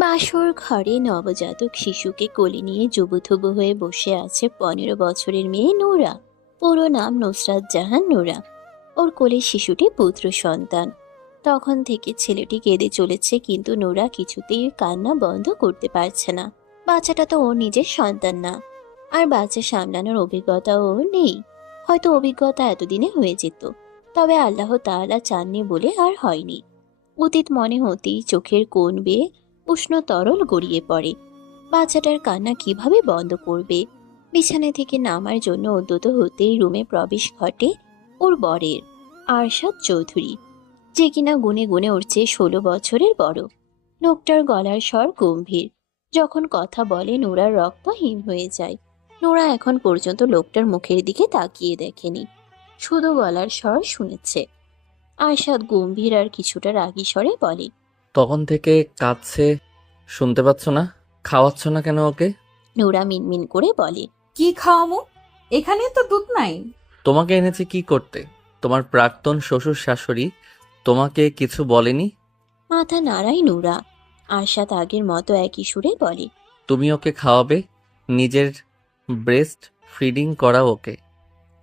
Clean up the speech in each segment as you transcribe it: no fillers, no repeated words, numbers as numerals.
বাসর ঘরে নবজাতক শিশুকে কোলে নিয়ে জুবুথুবু হয়ে বসে আছে 15 বছরের মেয়ে নূরা। পুরো নাম নুসরাত জাহান নূরা। ওর কোলে শিশুটি পুত্র সন্তান। তখন থেকে ছেলেটি কেঁদে চলেছে, কিন্তু নূরা কিছুতেই কান্না বন্ধ করতে পারছে না। বাচ্চাটা তো ওর নিজের সন্তান না, আর বাচ্চা সামলানোর অভিজ্ঞতা ওর নেই। হয়তো অভিজ্ঞতা এতদিনে হয়ে যেত, তবে আল্লাহ তাআলা চাননি বলে আর হয়নি। অতীত মনে হতেই চোখের কোণ বেয়ে উষ্ণ তরল গড়িয়ে পড়ে। বাচ্চাটার কান্না কিভাবে বন্ধ করবে? বিছানা থেকে নামার জন্য উদ্যত হতেই রুমে প্রবেশ ঘটে ওর বরের, আরশাদ চৌধুরী, যে কিনা গুনে গুনে উঠছে 16 বছরের বড়। লোকটার গলার স্বর গম্ভীর। যখন কথা বলে নোরার রক্ত হিম হয়ে যায়। নোরা এখন পর্যন্ত লোকটার মুখের দিকে তাকিয়ে দেখেনি, শুধু গলার স্বর শুনেছে। আরশাদ গম্ভীর আর কিছুটা রাগী স্বরে বলে, তখন থেকে কাঁদছে, শুনতে পাচ্ছ না? খাওয়াচ্ছ না কেন ওকে? নোরা মিনমিন করে বলে, কি খাওয়ামু? এখানে তো দুধ নাই। তোমাকে এনেছি কি করতে? তোমার প্রাক্তন শ্বশুর শাশুড়ি তোমাকে কিছু বলেনি? মাথা নাড়ায় নোরা। আরশাদ আগের মতো একই সুরে বলে, তুমি ওকে খাওয়াবে, নিজের ব্রেস্ট ফিডিং করা ওকে।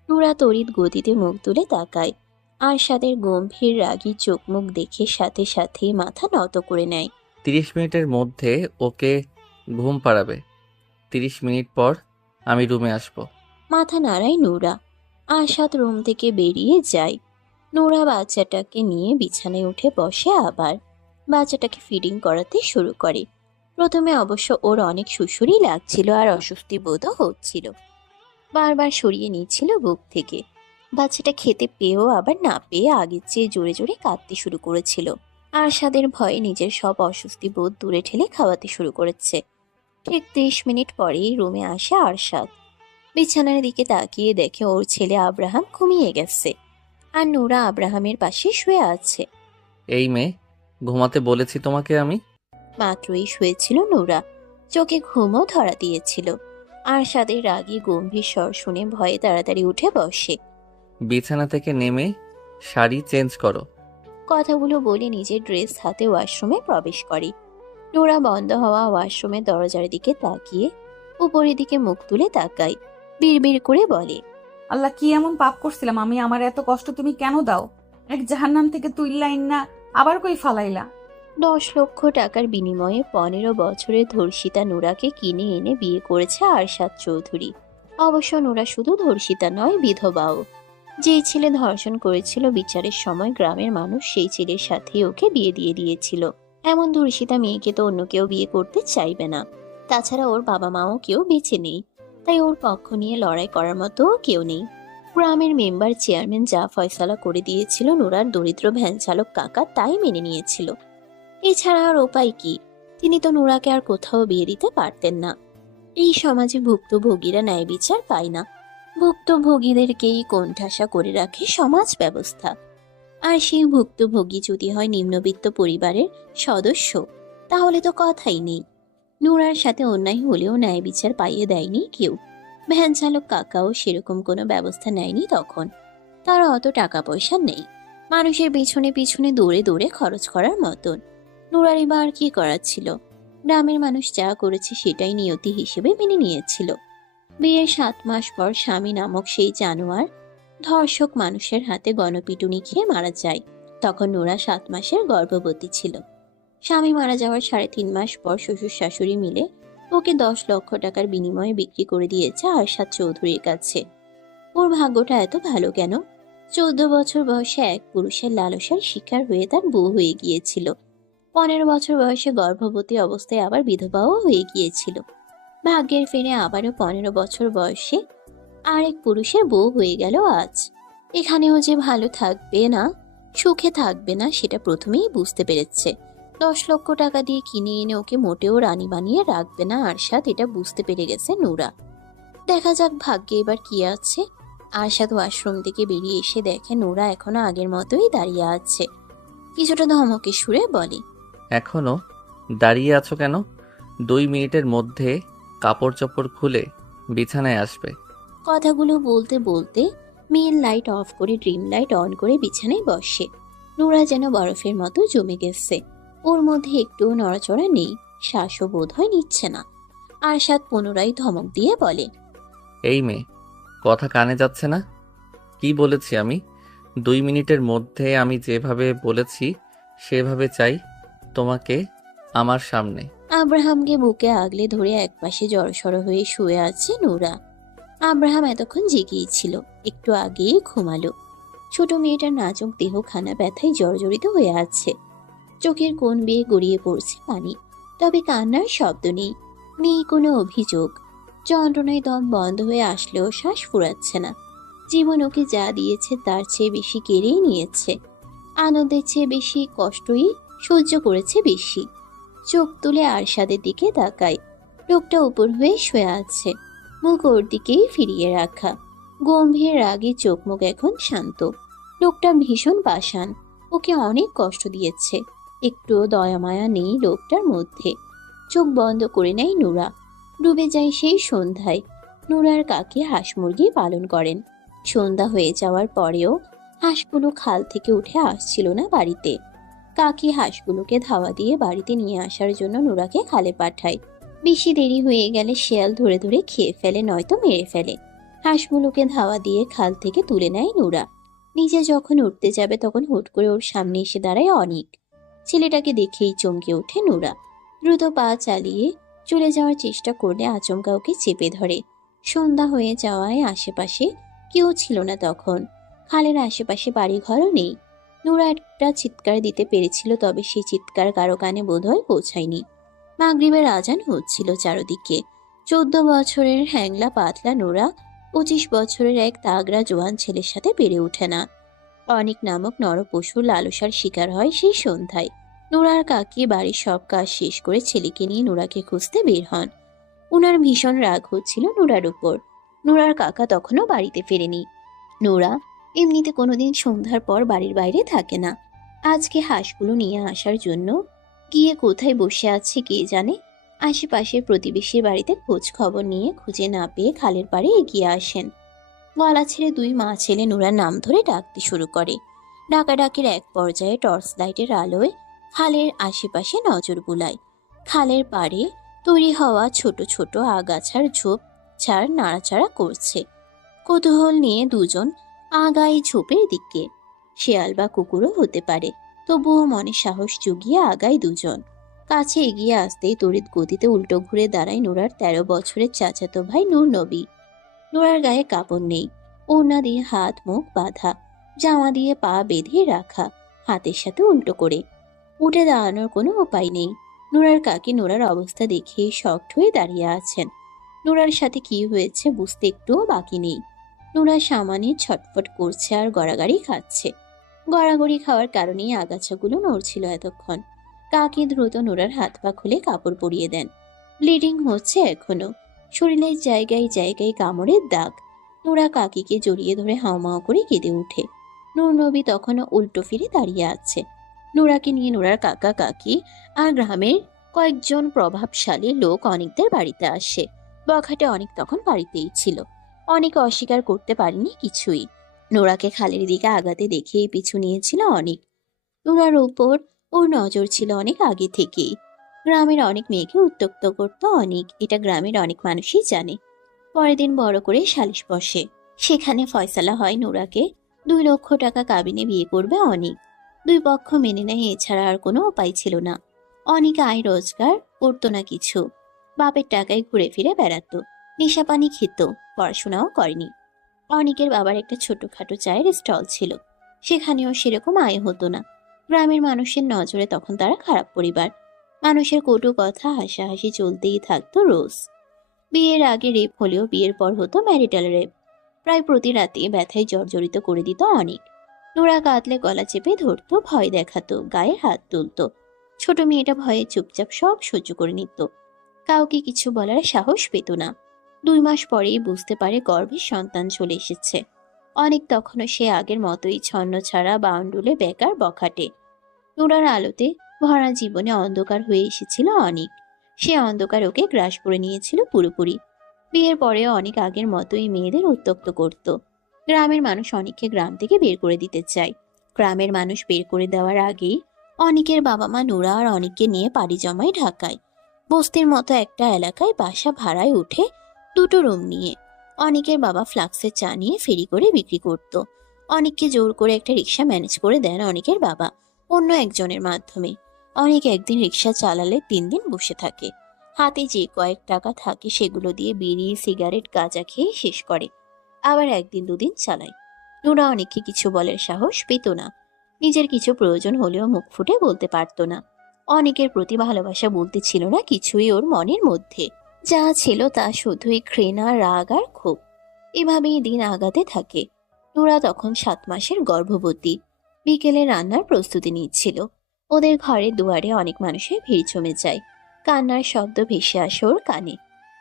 নোরা তড়িৎ গতিতে মুখ তুলে তাকায়। আরশাদের গম্ভীর রাগী চোখ মুখ দেখে সাথে সাথে মাথা নত করে নেয়। 30 মিনিটের মধ্যে ওকে ঘুম পাড়াবে। 30 মিনিট পর আমি রুমে আসবো। মাথা নাড়ায় নোরা। আরশাদ রুম থেকে বেরিয়ে যায়। নোরা বাচ্চাটাকে নিয়ে বিছানায় উঠে বসে, আবার বাচ্চাটাকে ফিডিং করাতে শুরু করে। প্রথমে অবশ্য ওর অনেক সুসুরি লাগছিল আর অস্বস্তি বোধও হচ্ছিল। বারবার সরিয়ে নিচ্ছিল বুক থেকে। বাচ্চাটা খেতে পেয়েও আবার না পেয়ে আগের চেয়ে জোরে জোরে কাঁদতে শুরু করেছিল। আরশাদের ভয়ে নিজের সব অস্বস্তি বোধ দূরে ঠেলে খাওয়াতে শুরু করেছে। ঠিক 30 মিনিট পরেই রুমে আসে আরশাদ। বিছানার দিকে তাকিয়ে দেখে ওর ছেলে আব্রাহাম ঘুমিয়ে গেছে, আর নোরা আব্রাহামের পাশে শুয়ে আছে। এই মেয়ে, ঘুমাতে বলেছি তোমাকে আমি। মাত্রই শুয়েছিল নোরা, চোখে ঘুমও ধরা দিয়েছিল। আরশাদের রাগী গম্ভীর স্বর শুনে ভয়ে তাড়াতাড়ি উঠে বসে। বিছানা থেকে নেমে শাড়ি চেঞ্জ করো। কথাগুলো বলে নিজের ড্রেস হাতে ওয়াশরুমে প্রবেশ করে। নোরা বন্ধ হওয়া ওয়াশরুমের দরজার দিকে তাকিয়ে উপরের দিকে মুখ তুলে তাকায়। বিড়বিড় করে বলে, আল্লাহ, কি এমন পাপ করছিলাম আমি? আমার এত কষ্ট তুমি কেন দাও? এক জাহান্নাম থেকে তুইল্লাইন না আবার কই ফালাইলা? 10 লক্ষ টাকার বিনিময়ে 15 বছরের ধর্ষিতা নোরাকে কিনে এনে বিয়ে করেছে আরশাদ চৌধুরী। অবশ্য নোরা শুধু ধর্ষিতা নয়, বিধবাও। যেই ছেলে ধর্ষণ করেছিল, বিচারের সময় গ্রামের মানুষ সেই ছেলের সাথে ওকে বিয়ে দিয়ে দিয়েছিল। এমন ধর্ষিতা মেয়েকে তো অন্য কেউ বিয়ে করতে চাইবে না। তাছাড়া ওর বাবা মাও কেউ বেঁচে নেই, তাই ওর পক্ষ নিয়ে লড়াই করার মতো কেউ নেই। গ্রামের মেম্বার চেয়ারম্যান যা ফয়সালা করে দিয়েছিল নোরার দরিদ্র ভ্যান চালক কাকা তাই মেনে নিয়েছিল। এছাড়া আর উপায় কি? তিনি তো নোরাকে আর কোথাও বিয়ে দিতে পারতেন না। এই সমাজে ভুক্তভোগীরা ন্যায় বিচার পায় না। ভুক্তভোগীদেরকেই কোণঠাসা করে রাখে সমাজ ব্যবস্থা। আর সেই ভুক্তভোগী যদি হয় নিম্নবিত্ত পরিবারের সদস্য, তাহলে তো কথাই নেই। নোরার সাথে অন্যায় হলেও ন্যায় বিচার পাইয়ে দেয়নি কেউ। ভ্যান চালক কাকাও সেরকম কোনো ব্যবস্থা নেয়নি তখন। তার অত টাকা পয়সা নেই মানুষের পিছনে পিছনে দৌড়ে দৌড়ে খরচ করার মতন। নোরার এবার কি করার ছিল? গ্রামের মানুষ যা করেছে সেটাই নিয়তি হিসেবে মেনে নিয়েছিল। বিয়ের 7 মাস পর স্বামী নামক সেই জানোয়ার ধর্ষক মানুষের হাতে গণপিটুনি খেয়ে মারা যায়। তখন নোরা 7 মাসের গর্ভবতী ছিল। স্বামী মারা যাওয়ার 3.5 মাস পর শ্বশুর শাশুড়ি মিলে ওকে 10 লক্ষ টাকার বিনিময়ে বিক্রি করে দিয়েছে আরশাদ চৌধুরীর কাছে। ওর ভাগ্যটা এত ভালো কেন? 14 বছর বয়সে এক পুরুষের লালসার শিকার হয়ে তার বউ হয়ে গিয়েছিল। 15 বছর বয়সে গর্ভবতী অবস্থায় আবার বিধবাও হয়ে গিয়েছিল। ভাগ্যের ফেরে আবারও 15 বছর বয়সে আরেক পুরুষের বউ হয়ে গেল আজ। এখানেও যে ভালো থাকবে না, সুখে থাকবে না, সেটা প্রথমেই বুঝতে পেরেছে। 10 লক্ষ টাকা দিয়ে কিনে এনে ওকে মোটেও রানী বানিয়ে রাখবে না আরশাদ, এটা বুঝতে পেরে গেছে নোরা। দেখা যাক ভাগ্যে এবার কি আছে। আরশাদ ওয়াশরুম থেকে বেরিয়ে এসে দেখে নোরা এখনো আগের মতোই দাঁড়িয়ে আছে। কিছুটা ধমকে সুরে বলে, এখনো দাঁড়িয়ে আছো কেন? 2 মিনিটের মধ্যে কাপড় চোপড় খুলে বিছানায় আসবে। কথাগুলো বলতে বলতে মেন লাইট অফ করে ড্রিম লাইট অন করে বিছানায় বসে। নোরা যেন বরফের মতো জমে গেছে। ওর মধ্যে একটুও নড়াচড়া নেই, শ্বাসও বোধ হয় নিচ্ছে না। আরশাদ পুনরায় ধমক দিয়ে বলে, এই মেয়ে, কথা কানে যাচ্ছে না? কি বলেছি আমি? 2 মিনিটের মধ্যে আমি যেভাবে বলেছি সেভাবে চাই তোমাকে আমার সামনে। আব্রাহামকে বুকে আগলে ধরে একপাশে জড়সড় হয়ে শুয়ে আছে নোরা। আব্রাহাম এতক্ষণ জেগেই ছিল, একটু আগেই ঘুমালো। ছোট মেয়েটার নাজুক দেহ খানা ব্যথায় জর্জরিত হয়ে আছে। চোখের কোণ বেয়ে গড়িয়ে পড়ছে পানি, তবে কান্নার শব্দ নেই, নেই কোনো অভিযোগ। যন্ত্রণায় দম বন্ধ হয়ে আসলেও শ্বাস ফুরাচ্ছে না। জীবন ওকে যা দিয়েছে তার চেয়ে বেশি কেড়েই নিয়েছে। আনন্দের চেয়ে বেশি কষ্টই সহ্য করেছে বেশি। চোখ তুলে আরশাদের দিকে তাকায়। লোকটা উপর হয়ে শুয়ে আছে, মুখ ওর দিকেই ফিরিয়ে রাখা। গম্ভীর রাগে চোখ মুখ এখন শান্ত। লোকটা ভীষণ পাষাণ, ওকে অনেক কষ্ট দিয়েছে। একটুও দয়া মায়া নেই লোকটার মধ্যে। চোখ বন্ধ করে নেয় নুরা। ডুবে যায় সেই সন্ধ্যায়। নুরার কাকি হাঁস মুরগি পালন করেন। সন্ধ্যা হয়ে যাওয়ার পরেও হাঁসগুলো খাল থেকে উঠে আসছিল না বাড়িতে। কাকি হাঁসগুলোকে ধাওয়া দিয়ে বাড়িতে নিয়ে আসার জন্য নুরাকে খালে পাঠায়। বেশি দেরি হয়ে গেলে শেয়াল ধরে ধরে খেয়ে ফেলে, নয়তো মেরে ফেলে। হাঁসগুলোকে ধাওয়া দিয়ে খাল থেকে তুলে নেয় নুরা। নিজে যখন উঠতে যাবে তখন হুট করে ওর সামনে এসে দাঁড়ায় অনিক। ছেলেটাকে দেখেই চমকে ওঠে নুরা। দ্রুত পা চালিয়ে চলে যাওয়ার চেষ্টা করলে আচমকা ওকে চেপে ধরে। সন্ধ্যা হয়ে যাওয়ায় আশেপাশে কেউ ছিল না তখন। খালের আশেপাশে বাড়িঘরও নেই। নুরা একটা চিৎকার দিতে পেরেছিল, তবে সেই চিৎকার কারো কানে বোধহয় পৌঁছায়নি। মাগরিবের আজান হচ্ছিল চারদিকে। 14 বছরের হ্যাংলা পাতলা নুরা 25 বছরের এক তাগড়া জোয়ান ছেলের সাথে পেরে ওঠে না। অনিক নামক নরপশু লালসার শিকার হয় সেই সন্ধ্যায়। নুরার কাকি বাড়ির সব কাজ শেষ করে ছেলেকে নিয়ে নুরাকে খুঁজতে বের হন। উনার ভীষণ রাগ হচ্ছিল নুরার উপর। নুরার কাকা তখনও বাড়িতে ফেরেনি। নুরা এমনিতে কোনোদিন সন্ধ্যার পর বাড়ির বাইরে থাকে না। আজকে হাঁসগুলো নিয়ে আসার জন্য গিয়ে কোথায় বসে আছে কে জানে। আশেপাশের প্রতিবেশীর বাড়িতে খোঁজ খবর নিয়ে খুঁজে না পেয়ে খালের পাড়ে এগিয়ে আসেন। গলা ছেড়ে দুই মা ছেলে নুরার নাম ধরে ডাকতে শুরু করে। ডাকাডাকির এক পর্যায়ে টর্চ লাইটের আলোয় খালের আশেপাশে নজর বুলায়। খালের পাড়ে তৈরি হওয়া ছোট ছোট আগাছার ঝোপ ঝাড় নাড়াচাড়া করছে। কৌতূহল নিয়ে দুজন আগায় ঝোপের দিকে। শেয়াল বা কুকুরও হতে পারে, তবুও মনে সাহস জুগিয়ে আগায় দুজন। কাছে এগিয়ে আসতেই তড়িৎ গতিতে উল্টো ঘুরে দাঁড়ায় নুরার 13 বছরের চাচাতো ভাই নূর নবী। নুরার গায়ে কাপড় নেই, ওড়না দিয়ে হাত মুখ বাঁধা, জামা দিয়ে পা বেঁধে রাখা, হাতের সাথে উল্টো করে। উঠে দাঁড়ানোর কোনো উপায় নেই। নুরার কাকি নুরার অবস্থা দেখে শকড হয়ে দাঁড়িয়ে আছেন। নুরার সাথে কি হয়েছে বুঝতে একটুও বাকি নেই। নুরা সামানে ছটফট করছে আর গড়াগড়ি খাচ্ছে। গড়াগড়ি খাওয়ার কারণেই আগাছাগুলো নড়ছিল এতক্ষণ। কাকি দ্রুত নুরার হাত পা খুলে কাপড় পরিয়ে দেন। ব্লিডিং হচ্ছে এখনো, শরীরের জায়গায় জায়গায় কামড়ের দাগ। নুরা কাকিকে জড়িয়ে ধরে হাউমাউ করে কেঁদে উঠে। নূর নবী তখনও উল্টো ফিরে দাঁড়িয়ে আছে। নুরাকে নিয়ে নুরার কাকা কাকি আর গ্রামের কয়েকজন প্রভাবশালী লোক অনেকদের বাড়িতে আসে। বখাটে অনেক তখন বাড়িতেই ছিল। অনেকে অস্বীকার করতে পারেনি কিছুই। নোরাকে খালের দিকে আগাতে দেখেই পিছু নিয়েছিল অনেক। নোরার উপর ওর নজর ছিল অনেক আগে থেকেই। গ্রামের অনেক মেয়েকে উত্ত্যক্ত করত অনেক, এটা গ্রামের অনেক মানুষই জানে। পরের দিন বড় করে সালিশ বসে। সেখানে ফয়সালা হয় নোরাকে 2 লক্ষ টাকা কাবিনে বিয়ে করবে অনেক। দুই পক্ষ মেনে নেয়, এছাড়া আর কোনো উপায় ছিল না। অনেক আয় রোজগার করতো না কিছু। বাপের টাকায় ঘুরে ফিরে বেড়াতো, নেশা পানি খেত, পড়াশোনাও করেনি। অনেকের বাবার একটা ছোটখাটো চায়ের স্টল ছিল, সেখানেও সেরকম আয় হতো না। গ্রামের মানুষের নজরে তখন তারা খারাপ পরিবার। মানুষের কটু কথা হাসাহাসি চলতেই থাকতো রোজ। বিয়ের আগে রেপ হলেও বিয়ের পর হতো ম্যারিটাল রেপ। প্রায় প্রতি রাতে ব্যথায় জর্জরিত করে দিত অনেক। নোরা কাঁদলে গলা চেপে ধরতো, ভয় দেখাতো, গায়ে হাত তুলতো। ছোট মেয়েটা ভয়ে চুপচাপ সব সহ্য করে নিত, কাউকে কিছু বলার সাহস পেত না। 2 মাস পরেই বুঝতে পারে গর্ভের সন্তান চলে এসেছে। অনেক তখনও সে আগের মতোই ছন্ন ছাড়া বাউন্ডুলে বেকার বখাটে। নোরার আলোতে ভরা জীবনে অন্ধকার হয়ে এসেছিল অনেক। সে অন্ধকার ওকে গ্রাস করে নিয়েছিল পুরোপুরি। বিয়ের পরেও অনেক আগের মতোই মেয়েদের উত্ত্যক্ত করত। গ্রামের মানুষ অনেককে গ্রাম থেকে বের করে দিতে চায়। গ্রামের মানুষ বের করে দেওয়ার আগেই অনিকের বাবা মা নুরা আর অনিককে নিয়ে পাড়ি জমায় ঢাকায়। বস্তির মতো একটা এলাকায় বাসা ভাড়ায় উঠে দুটো রুম নিয়ে। অনিকের বাবা ফ্লাক্সে চা নিয়ে ফেরি করে বিক্রি করত। অনিককে জোর করে একটা রিক্সা ম্যানেজ করে দেন অনিকের বাবা অন্য একজনের মাধ্যমে। অনেক একদিন রিক্সা চালালে 3 দিন বসে থাকে। হাতে যে কয়েক টাকা থাকে সেগুলো দিয়ে বিড়ি সিগারেট গাঁজা খেয়ে শেষ করে। আবার 1 দিন 2 দিন চালায়। নুরা অনেককে কিছু বলার সাহস পেত না। নিজের কিছু প্রয়োজন হলেও মুখ ফুটে বলতে পারত না। অনেকের প্রতি ভালোবাসা বলতে ছিল না কিছুই ওর মনের মধ্যে। যা ছিল তা শুধুই ঘৃণা রাগ আর ক্ষোভ। এভাবেই দিন আগাতে থাকে। নুরা তখন 7 মাসের গর্ভবতী। বিকেলে রান্নার প্রস্তুতি নিচ্ছিল। ওদের ঘরের দুয়ারে অনেক মানুষের ভিড় জমে যায়। কান্নার শব্দ ভেসে আসে ওর কানে।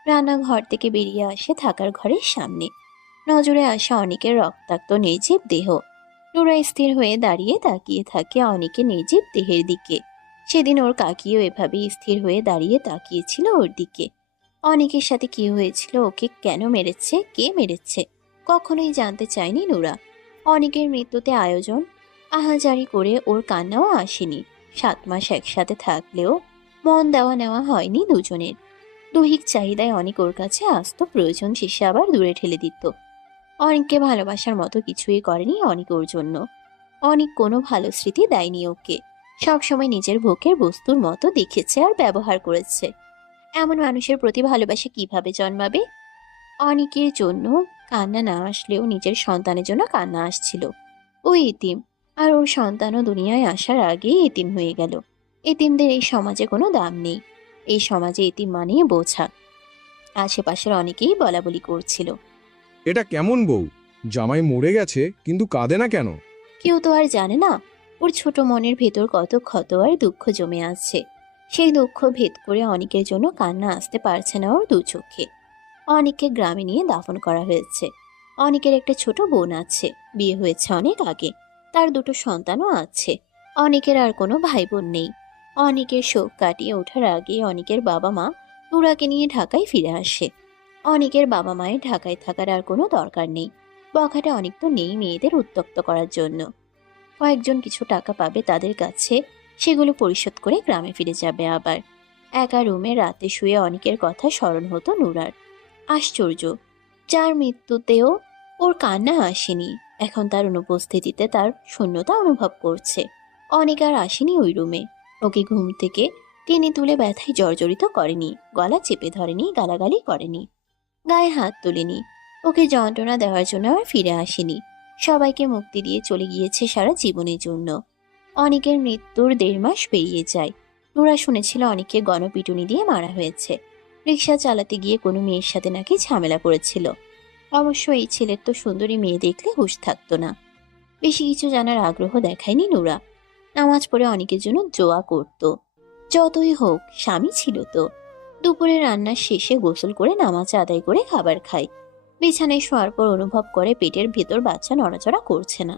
রান্নাঘর থেকে বেরিয়ে আসে থাকার ঘরের সামনে। নজরে আসে অনেকের রক্তাক্ত নির্জীব দেহ। নুরা স্থির হয়ে দাঁড়িয়ে তাকিয়ে থাকে অনেকের নির্জীব দেহের দিকে। সেদিন ওর কাকিও এভাবেই স্থির হয়ে দাঁড়িয়ে তাকিয়েছিল ওর দিকে। অনেকের সাথে কি হয়েছিল, ওকে কেন মেরেছে, কে মেরেছে, কখনোই জানতে চায়নি নুরা। অনেকের মৃত্যুতে আয়োজন আহাজারি করে ওর কান্নাও আসেনি। 7 মাস একসাথে থাকলেও মন দেওয়া নেওয়া হয়নি দুজনের। দৈহিক চাহিদায় অনেক ওর কাছে আসতো, প্রয়োজন শেষে আবার দূরে ঠেলে দিত। অনেককে ভালোবাসার মতো কিছুই করেনি অনেক ওর জন্য। অনেক কোনো ভালো স্মৃতি দেয়নি ওকে। সবসময় নিজের ভোগের বস্তুর মতো দেখেছে আর ব্যবহার করেছে। এমন মানুষের প্রতি ভালোবাসা কিভাবে জন্মাবে? অনেকের জন্য কান্না না আসলেও নিজের সন্তানের জন্য কান্না আসছিল। ও এতিম, আর ওর সন্তানও দুনিয়ায় আসার আগেই এতিম হয়ে গেল। এতিমদের এই সমাজে কোনো দাম নেই। এই সমাজে এতিম মানেই বোঝা। আশেপাশের অনেকেই বলাবলি করছিল। এটা কেমন বউ? জামাই মরে গেছে কিন্তু কাঁদে না কেন? কেউ তো আর জানে না ওর ছোট মনের ভেতর কত ক্ষত আর দুঃখ জমে আছে। সেই দুঃখ ভেদ করে অনেকের জন্য কান্না আসতে পারছে না ওর 2 চোখে। অনেককে গ্রামে নিয়ে দাফন করা হয়েছে। অনেকের একটা ছোট বোন আছে, বিয়ে হয়েছে অনেক আগে। তার 2টো সন্তানও আছে। অনেকের আর কোনো ভাই বোন নেই। অনেকের শোক কাটিয়ে ওঠার আগে অনেকের বাবা মা নুরাকে নিয়ে ঢাকায় ফিরে আসে। অনেকের বাবা মায়ের ঢাকায় থাকার আর কোনো দরকার নেই। বখাটে অনেক তো নেই মেয়েদের উত্ত্যক্ত করার জন্য। কয়েকজন কিছু টাকা পাবে তাদের কাছে, সেগুলো পরিশোধ করে গ্রামে ফিরে যাবে আবার। একা রুমে রাতে শুয়ে অনেকের কথা স্মরণ হতো নুরার। আশ্চর্য, যার মৃত্যুতেও ওর কান্না আসেনি, এখন তার অনুপস্থিতিতে তার শূন্যতা অনুভব করছে। অনেক আর আসেনি ওই রুমে। ওকে ঘুম থেকে টেনে তুলে ব্যথায় জর্জরিত করেনি, গলা চেপে ধরেনি, গালাগালি করেনি, গায়ে হাত তোলেনি। ওকে যন্ত্রণা দেওয়ার জন্য আর ফিরে আসেনি। সবাইকে মুক্তি দিয়ে চলে গিয়েছে সারা জীবনের জন্য। অনেকের মৃত্যুর 1.5 মাস পেরিয়ে যায়। নুরা শুনেছিল অনেককে গণপিটুনি দিয়ে মারা হয়েছে। রিক্সা চালাতে গিয়ে কোনো মেয়ের সাথে নাকি ঝামেলা করেছিল। অবশ্য এই ছেলের তো সুন্দরী মেয়ে দেখলে হুঁশ থাকতো না। বেশি কিছু জানার আগ্রহ দেখায়নি নুরা। নামাজ পড়ে অনেকের জন্য দোয়া করত। যতই হোক স্বামী ছিল তো। দুপুরে রান্নার শেষে গোসল করে নামাজ আদায় করে খাবার খায়। বিছানায় শোয়ার পর অনুভব করে পেটের ভেতর বাচ্চা নড়াচড়া করছে না।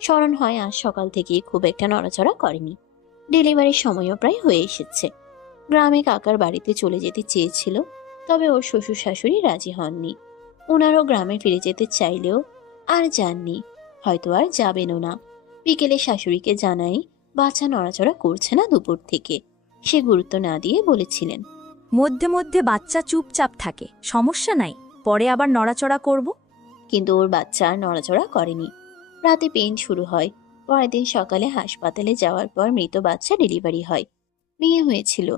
স্মরণ হয় আজ সকাল থেকে খুব একটা নড়াচড়া করেনি। ডেলিভারির সময়ও প্রায় হয়ে এসেছে। গ্রামে কাকার বাড়িতে চলে যেতে চেয়েছিল, তবে ওর শ্বশুর শাশুড়ি রাজি হননি। ওনারও গ্রামে ফিরে যেতে চাইলেও আর যাননি, হয়তো আর যাবেনও না। বিকেলে শাশুড়িকে জানাই বাচ্চা নড়াচড়া করছে না দুপুর থেকে। সে গুরুত্ব না দিয়ে বলেছিলেন, মধ্যে মধ্যে বাচ্চা চুপচাপ থাকে, সমস্যা নাই, পরে আবার নড়াচড়া করব। কিন্তু ওর বাচ্চা আর নড়াচড়া করেনি। রাতে পেইন শুরু হয়। পরের দিন সকালে হাসপাতালে যাওয়ার পর মৃত বাচ্চা ডেলিভারি হয়। মেয়ে হয়েছিল।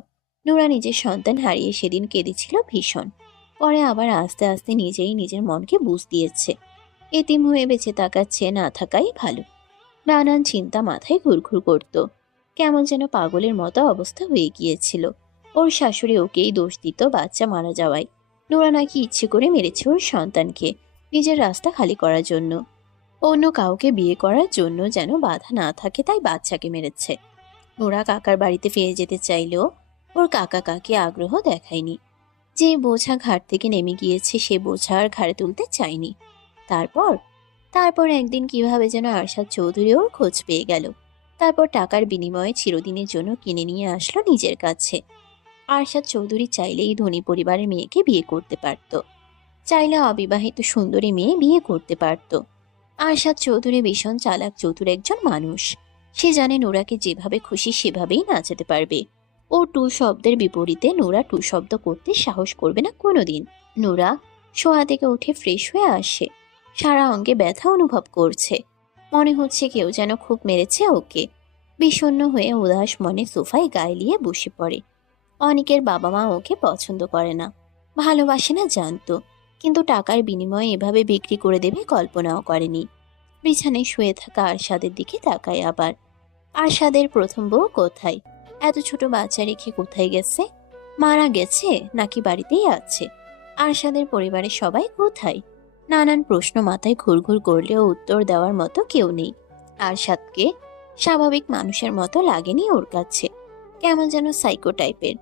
নুরা নিজের সন্তান হারিয়ে সেদিন কেঁদেছিল ভীষণ। পরে আবার আস্তে আস্তে নিজেই নিজের মনকে বুঝ দিয়েছে। এতিম হয়ে বেঁচে তাকাচ্ছে, না থাকাই ভালো। নানান চিন্তা মাথায় ঘুরঘুর করত। কেমন যেন পাগলের মতো অবস্থা হয়ে গিয়েছিল। ওর শাশুড়ি ওকেই দোষ দিত বাচ্চা মারা যাওয়ায়। নোরা নাকি ইচ্ছে করে মেরেছে ওর সন্তানকে, নিজের রাস্তা খালি করার জন্য। অন্য কাউকে বিয়ে করার জন্য যেন বাধা না থাকে তাই বাচ্চাকে মেরেছে। নোরা কাকার বাড়িতে ফিরে যেতে চাইলেও ওর কাকা কাকি আগ্রহ দেখায়নি। যে বোঝা ঘাট থেকে নেমে গিয়েছে সে বোঝা আর ঘাড়ে তুলতে চায়নি। তারপর তারপর একদিন কিভাবে যেন আরশাদ চৌধুরী ওর খোঁজ পেয়ে গেল। তারপর টাকার বিনিময়ে চিরদিনের জন্য কিনে নিয়ে আসলো নিজের কাছে। আরশাদ চৌধুরী চাইলেই ধনী পরিবারের মেয়েকে বিয়ে করতে পারত, চাইলে অবিবাহিত সুন্দরী মেয়ে বিয়ে করতে পারত। আরশাদ চৌধুরী ভীষণ চালাক চতুর একজন মানুষ। সে জানে নুরাকে যেভাবে খুশি সেভাবেই নাচাতে পারবে। ও টু শব্দের বিপরীতে নুরা টু শব্দ করতে সাহস করবে না কোনোদিন। নুরা শোয়া থেকে উঠে ফ্রেশ হয়ে আসে। সারা অঙ্গে ব্যথা অনুভব করছে। মনে হচ্ছে কেউ যেন খুব মেরেছে ওকে। বিষণ্ণ হয়ে উদাস মনে সোফায় গায়ে নিয়ে বসে পড়ে। অনিকের বাবা মা ওকে পছন্দ করে না, ভালোবাসে না জানতো, কিন্তু টাকার বিনিময়ে এভাবে বিক্রি করে দেবে কল্পনাও করেনি। বিছানায় শুয়ে থাকা আরশাদের দিকে তাকায় আবার। আরশাদের প্রথম বউ কোথায়? এত ছোট বাচ্চা রেখে কোথায় গেছে? মারা গেছে নাকি বাড়িতেই আছে? আরশাদের পরিবারের সবাই কোথায়? নানান প্রশ্ন মাথায় ঘুরঘুর করলেও উত্তর দেওয়ার মতো কেউ নেই। আরশাদকে স্বাভাবিক মানুষের মতো লাগেনি ওর কাছে, কেমন যেন সাইকো টাইপের।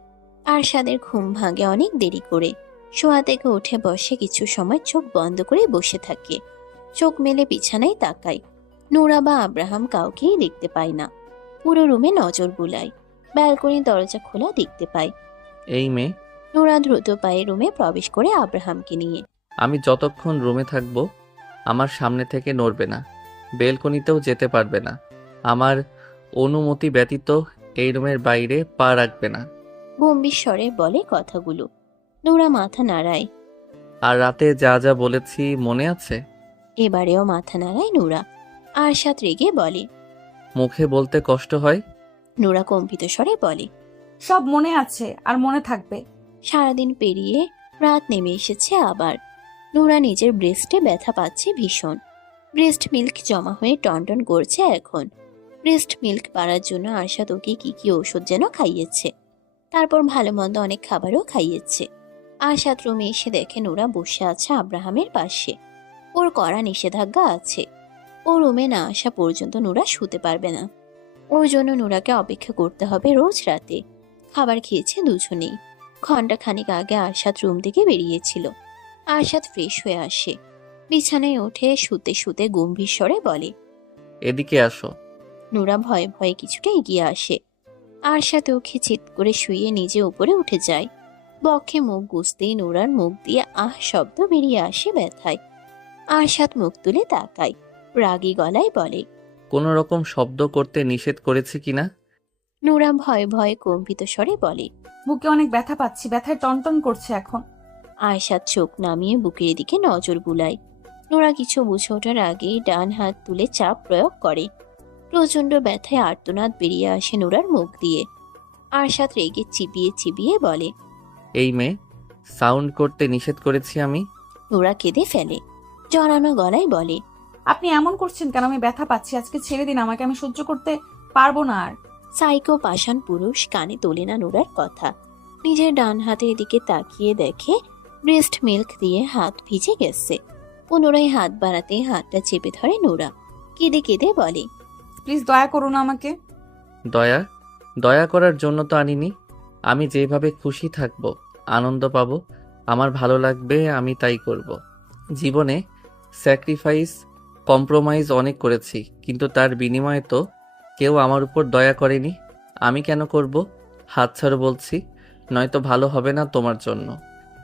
আরশাদের ঘুম ভাঙে অনেক দেরি করে। শোয়া থেকে উঠে বসে কিছু সময় চোখ বন্ধ করে বসে থাকে। চোখ মেলে বিছানায় তাকায়। নোরা বা আব্রাহাম কাউকেই দেখতে পায় না। পুরো রুমে নজর বুলায়। ব্যালকনির দরজা খোলা দেখতে পায়। এই মেয়ে, নোরা দ্রুত পায়ে রুমে প্রবেশ করে আব্রাহামকে নিয়ে। আমি যতক্ষণ রুমে থাকবো আমার সামনে থেকে নড়বে না, বেলকনিতেও যেতে পারবে না। আমার অনুমতি ব্যতীত এই রুমের বাইরে পা রাখবে না। গম্ভীর স্বরে বলে কথাগুলো। নোরা মাথা নাড়ায়। আর রাতে যা যা বলেছি মনে আছে? এবারেও মাথা নাড়ায় নোরা। আরশাদ রেগে বলে। মুখে বলতে কষ্ট হয়। নোরা কম্পিত স্বরে বলে। সব মনে আছে আর মনে থাকবে। সারাদিন পেরিয়ে রাত নেমে এসেছে আবার। নোরা নিজের ব্রেস্টে ব্যথা পাচ্ছে ভীষণ। ব্রেস্ট মিল্ক জমা হয়ে টনটন করছে এখন। ব্রেস্ট মিল্ক বাড়ার জন্য আরশাদ ওকে কি কি ওষুধ যেন খাইয়েছে। তারপর ভালো মন্দ অনেক খাবারও খাইয়েছে। আরশাদ রুমে এসে দেখে নোরা বসে আছে আব্রাহামের পাশে। ওর কড়া নিষেধাজ্ঞা আছে। ও রুমে না আসা পর্যন্ত নোরা শুতে পারবে না। ওর জন্য নোরাকে অপেক্ষা করতে হবে রোজ রাতে। খাবার খেয়েছে দুজনেই। ঘন্টা খানিক আগে আরশাদ রুম থেকে বেরিয়েছিল। আরশাদ ফ্রেশ হয়ে আসে। বিছানায় উঠে শুতে শুতে গম্ভীর স্বরে বলে। এদিকে আসো। নোরা ভয়ে ভয়ে কিছুটা এগিয়ে আসে। আরশাদ ওকে চিৎ করে শুয়ে নিজে উপরে উঠে যায়। বক্ষে মুখ গুজতেই নোরার মুখ দিয়ে আহ শব্দ বেরিয়ে আসে ব্যথায়। আরশাদ মুখ তুলে তাকায়। রাগী গলায় বলে। কোনো রকম শব্দ করতে নিষেধ করেছি কিনা? নোরা ভয়ে ভয়ে কম্পিত স্বরে বলে। বুকে অনেক ব্যথা পাচ্ছি, ব্যথায় টনটন করছে এখন। আয়শাদ চোখ নামিয়ে বুকের দিকে নজর বুলায়। নোরা কিছু বুঝে ওঠার আগেই ডান হাত তুলে চাপ প্রয়োগ করে। প্রচন্ড ব্যথায় আর্তনাদ বেরিয়ে আসে নোরার মুখ দিয়ে। আরশাদ রেগে চিবিয়ে চিবিয়ে বলে। এই মেয়ে, সাউন্ড করতে নিষেধ করেছি আমি? নোরা কেঁদে ফেলে। জড়ানো গলায় বলে। আপনি এমন করছেন কেন? আমি ব্যথা পাচ্ছি, আজকে ছেড়ে দিন আমাকে, আমি সহ্য করতে পারবো না আর। সাইকো পাষাণ পুরুষ কানে তোলে না নোরার কথা। নিজের ডান হাতের দিকে তাকিয়ে দেখে ব্রেস্ট মিল্ক দিয়ে হাত ভিজে গেছে। পুনরায় হাত বাড়াতে হাতটা চেপে ধরে নোরা। কেঁদে কেঁদে বলে। প্লিজ দয়া করুন আমাকে। দয়া? দয়া করার জন্য তো আনিনি। আমি যেভাবে খুশি থাকব, আনন্দ পাবো, আমার ভালো লাগবে, আমি তাই করব। জীবনে স্যাক্রিফাইস, কম্প্রোমাইজ অনেক করেছি, কিন্তু তার বিনিময়ে তো কেউ আমার উপর দয়া করেনি। আমি কেন করব? হাত ছাড়ো বলছি, নয়তো ভালো হবে না তোমার জন্য।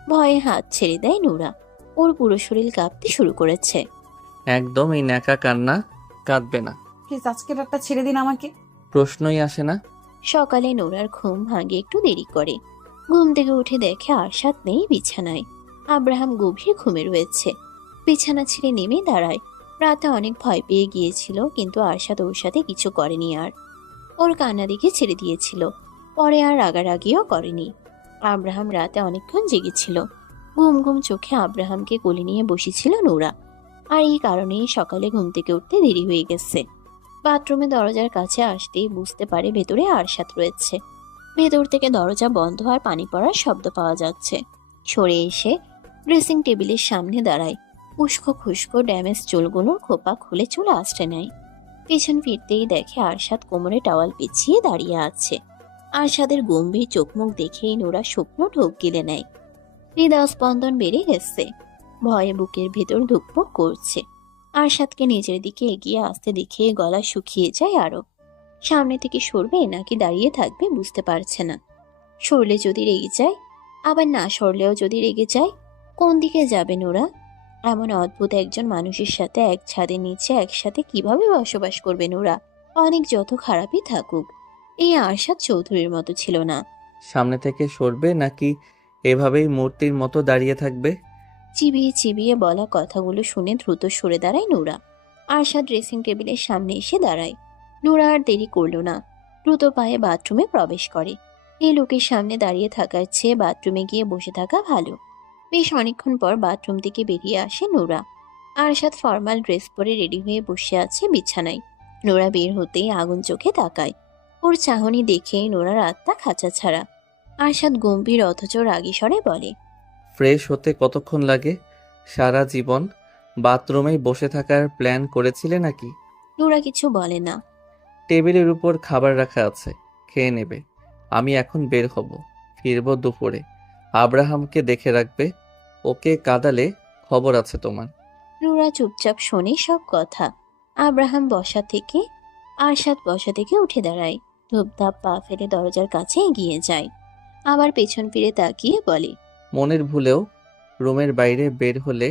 ভয়ে হাত ছেড়ে দেয় নোরা। ওর পুরো শরীর কাঁপতে শুরু করেছে। একদম এই ন্যাকা কান্না কাঁদবে না। প্লিজ আজকে রাতটা ছেড়ে দিন আমাকে। প্রশ্নই আসে না। সকালে নোরার ঘুম ভাঙে একটু দেরি করে। ঘুম থেকে উঠে দেখে আরশাদ নেই বিছানায়। আব্রাহাম গভীর ঘুমে রয়েছে। বিছানা ছেড়ে নেমে দাঁড়ায়। রাতে অনেক ভয় পেয়ে গিয়েছিল, কিন্তু আরশাদ ওর সাথে কিছু করেনি আর। ওর কান্না দিকে ছেড়ে দিয়েছিল। পরে আর রাগারাগিও করেনি। আব্রাহাম রাতে অনেকক্ষণ জেগেছিল। ঘুম ঘুম চোখে আব্রাহামকে কোলে নিয়ে বসেছিল নোরা। আর এই কারণেই সকালে ঘুম থেকে উঠতে দেরি হয়ে গেছে। বাথরুমে দরজার কাছে আসতেই বুঝতে পারে ভেতরে আরশাদ রয়েছে। ভেতর থেকে দরজা বন্ধ আর পানি পড়ার শব্দ পাওয়া যাচ্ছে। সরে এসে ড্রেসিং টেবিলের সামনে দাঁড়ায়। উস্কো খুস্কো ড্যামেজ চুলগুলোর খোপা খুলে চুল আঁচড়ে নেয়। পেছন ফিরতেই দেখে আরশাদ কোমরে টাওয়াল পেঁচিয়ে দাঁড়িয়ে আছে। আরশাদের গম্ভীর চোখ মুখ দেখেই নোরা শুকনো ঢোক গিলে নেয়। হৃদয় স্পন্দন বেড়ে গেছে। ভয়ে বুকের ভেতর ধুকপুক করছে। আরশাদকে নিজের দিকে এগিয়ে আসতে দেখে গলা শুকিয়ে যায় আরো। সামনে থেকে সরবে নাকি দাঁড়িয়ে থাকবে বুঝতে পারছে না। সরলে যদি রেগে যায়, আবার না সরলেও যদি রেগে যায়, কোন দিকে যাবে নোরা? এমন অদ্ভুত একজন মানুষের সাথে এক ছাদের নিচে একসাথে কিভাবে বসবাস করবে নোরা? অনেক যত খারাপই থাকুক, এই আরশাদ চৌধুরীর মতো ছিল না। সামনে থেকে সরবে নাকি এভাবেই মূর্তির মতো দাঁড়িয়ে থাকবে? চিবিয়ে চিবিয়ে বলা কথাগুলো শুনে দ্রুত সরে দাঁড়ায় নোরা। আরশাদ ড্রেসিং টেবিলের সামনে এসে দাঁড়ায়। নোরা আর দেরি করলো না, দ্রুত পায়ে বাথরুমে প্রবেশ করে। এই লোকের সামনে দাঁড়িয়ে থাকার চেয়ে বাথরুমে গিয়ে বসে থাকা ভালো। বেশ অনেকক্ষণ পর বাথরুম থেকে বেরিয়ে আসে নোরা। আরশাদ ফর্মাল ড্রেস পরে রেডি হয়ে বসে আছে বিছানায়। নোরা বের হতেই আগুন চোখে তাকায়। ওর চাহনি দেখে নোরার আত্মা খাঁচা ছাড়া। আরশাদ গম্ভীর অথচ রাগী স্বরে বলে, ফ্রেশ হতে কতক্ষণ লাগে? সারা জীবন বাথরুমেই বসে থাকার প্ল্যান করেছিলে নাকি? নোরা কিছু বলে না। টেবিলের উপর খাবার রাখা আছে, খেয়ে নেবে। আমি এখন বের হব, ফিরবো দুপুরে। আব্রাহামকে দেখে রাখবে, ওকে কাঁদালে খবর আছে তোমার। নোরা চুপচাপ শোনে সব কথা। আব্রাহাম আরশাদ বসা থেকে উঠে দাঁড়ায়। ধূপধাপ পা ফেলে দরজার কাছে এগিয়ে যায়। আবার পেছন ফিরে তাকিয়ে বলে, মনের ভুলেও রুমের বাইরে বের হলে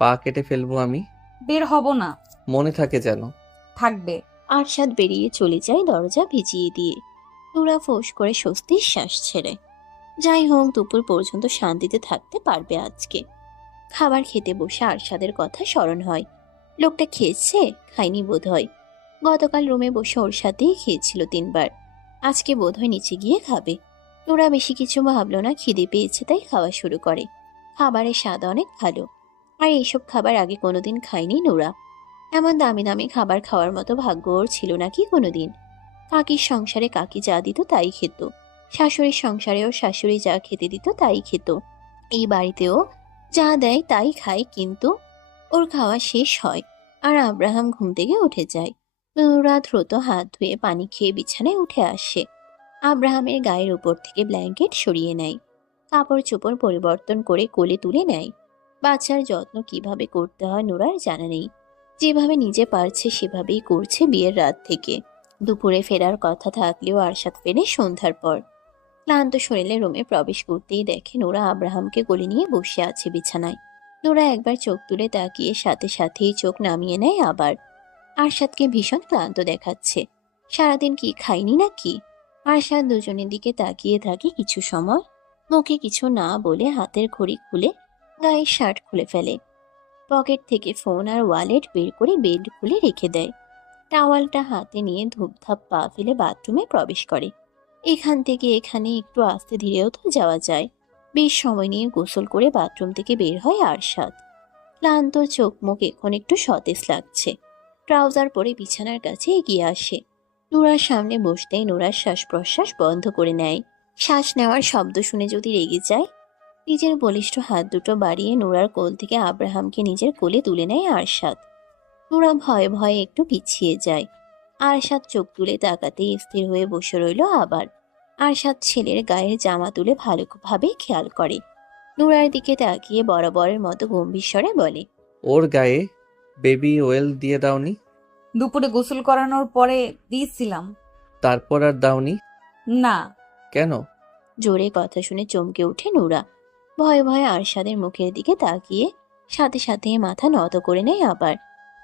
পা কেটে ফেলবো আমি। বের হব না। মনে থাকে যেন। থাকবে। আরশাদ বেরিয়ে চলে যায় দরজা ভিজিয়ে দিয়ে। নোরা ফোঁস করে স্বস্তির শ্বাস ছেড়ে। যাই হোক, দুপুর পর্যন্ত শান্তিতে থাকতে পারবে আজকে। খাবার খেতে বসে আরশাদের কথা স্মরণ হয়। লোকটা খেয়েছে, খায়নি বোধ হয়। গতকাল রুমে বসে ওর সাথেই খেয়েছিল 3 বার। আজকে বোধ হয় নিচে গিয়ে খাবে। নোরা বেশি কিছু ভাবলো না, খিদে পেয়েছে তাই খাওয়া শুরু করে। খাবারের স্বাদ অনেক ভালো। আর এইসব খাবার আগে কোনোদিন খায়নি নোরা। এমন দামি দামি খাবার খাওয়ার মতো ভাগ্য ওর ছিল নাকি কোনোদিন। কাকির সংসারে কাকি যা দিত তাই খেত। শাশুড়ির সংসারেও শাশুড়ি যা খেতে দিত তাই খেত। এই বাড়িতেও যা দেয় তাই খায়, কিন্তু ওর খাওয়া শেষ হয় আর আব্রাহাম ঘুম থেকে উঠে যায়। নোরা দ্রুত হাত ধুয়ে পানি খেয়ে বিছানায় উঠে আসে। আব্রাহামের গায়ের উপর থেকে ব্ল্যাঙ্কেট সরিয়ে নেয়। কাপড় চোপড় পরিবর্তন করে কোলে তুলে নেয়। বাচ্চার যত্ন কিভাবে করতে হয় নোরার জানা নেই। যেভাবে নিজে পারছে সেভাবেই করছে বিয়ের রাত থেকে। দুপুরে ফেরার কথা থাকলেও আরশাদ ফেরে সন্ধ্যার পর। ক্লান্ত শরীরে রুমে প্রবেশ করতেই দেখে নোরা আব্রাহামকে কোলে নিয়ে বসে আছে বিছানায়। নোরা একবার চোখ তুলে তাকিয়ে সাথে সাথেই চোখ নামিয়ে নেয় আবার। আরশাদকে ভীষণ ক্লান্ত দেখাচ্ছে। সারাদিন কি খায়নি নাকি? আরশাদ দুজনের দিকে তাকিয়ে থাকে কিছু সময়। মুখে কিছু না বলে হাতের ঘড়ি খুলে গায়ের শার্ট খুলে ফেলে। পকেট থেকে ফোন আর ওয়ালেট বের করে বেড খুলে রেখে দেয়। টাওয়ালটা হাতে নিয়ে ধূপধাপ পা ফেলে বাথরুমে প্রবেশ করে। এখান থেকে এখানে একটু আস্তে ধীরেও তো যাওয়া যায়। বেশ সময় নিয়ে গোসল করে বাথরুম থেকে বের হয় আরশাদ। ক্লান্ত চোখ মুখ এখন একটু সতেজ লাগছে। ট্রাউজার পরে বিছানার কাছে এগিয়ে আসে। নোরার সামনে বসতেই নোরার শ্বাস প্রশ্বাস বন্ধ করে নেয়। শ্বাস নেওয়ার শব্দ শুনে যদি রেগে যায়। নিজের বলিষ্ঠ হাত দুটো বাড়িয়ে নোরার কোল থেকে আব্রাহামকে নিজের কোলে তুলে নেয় আরশাদ। নোরা ভয়ে ভয়ে একটু পিছিয়ে যায়। আরশাদ চোখ তুলে তাকাতেই স্থির হয়ে বসে রইল আবার। আরশাদ ছেলের গায়ের জামা তুলে ভালোভাবে খেয়াল করে। নোরার দিকে তাকিয়ে বরাবরের মতো গম্ভীর স্বরে বলে, ওর গায়ে বেবি ওয়েল দিয়ে দাওনি? দুপুরে গোসল করানোর পরে দিয়েছিলাম। তারপর আর দাওনি না। কেন? জোরে কথা শুনে চমকে ওঠে নোরা। ভয়ে ভয়ে আরশাদের মুখের দিকে তাকিয়ে সাথে সাথে মাথা নত করে নেয় আবার।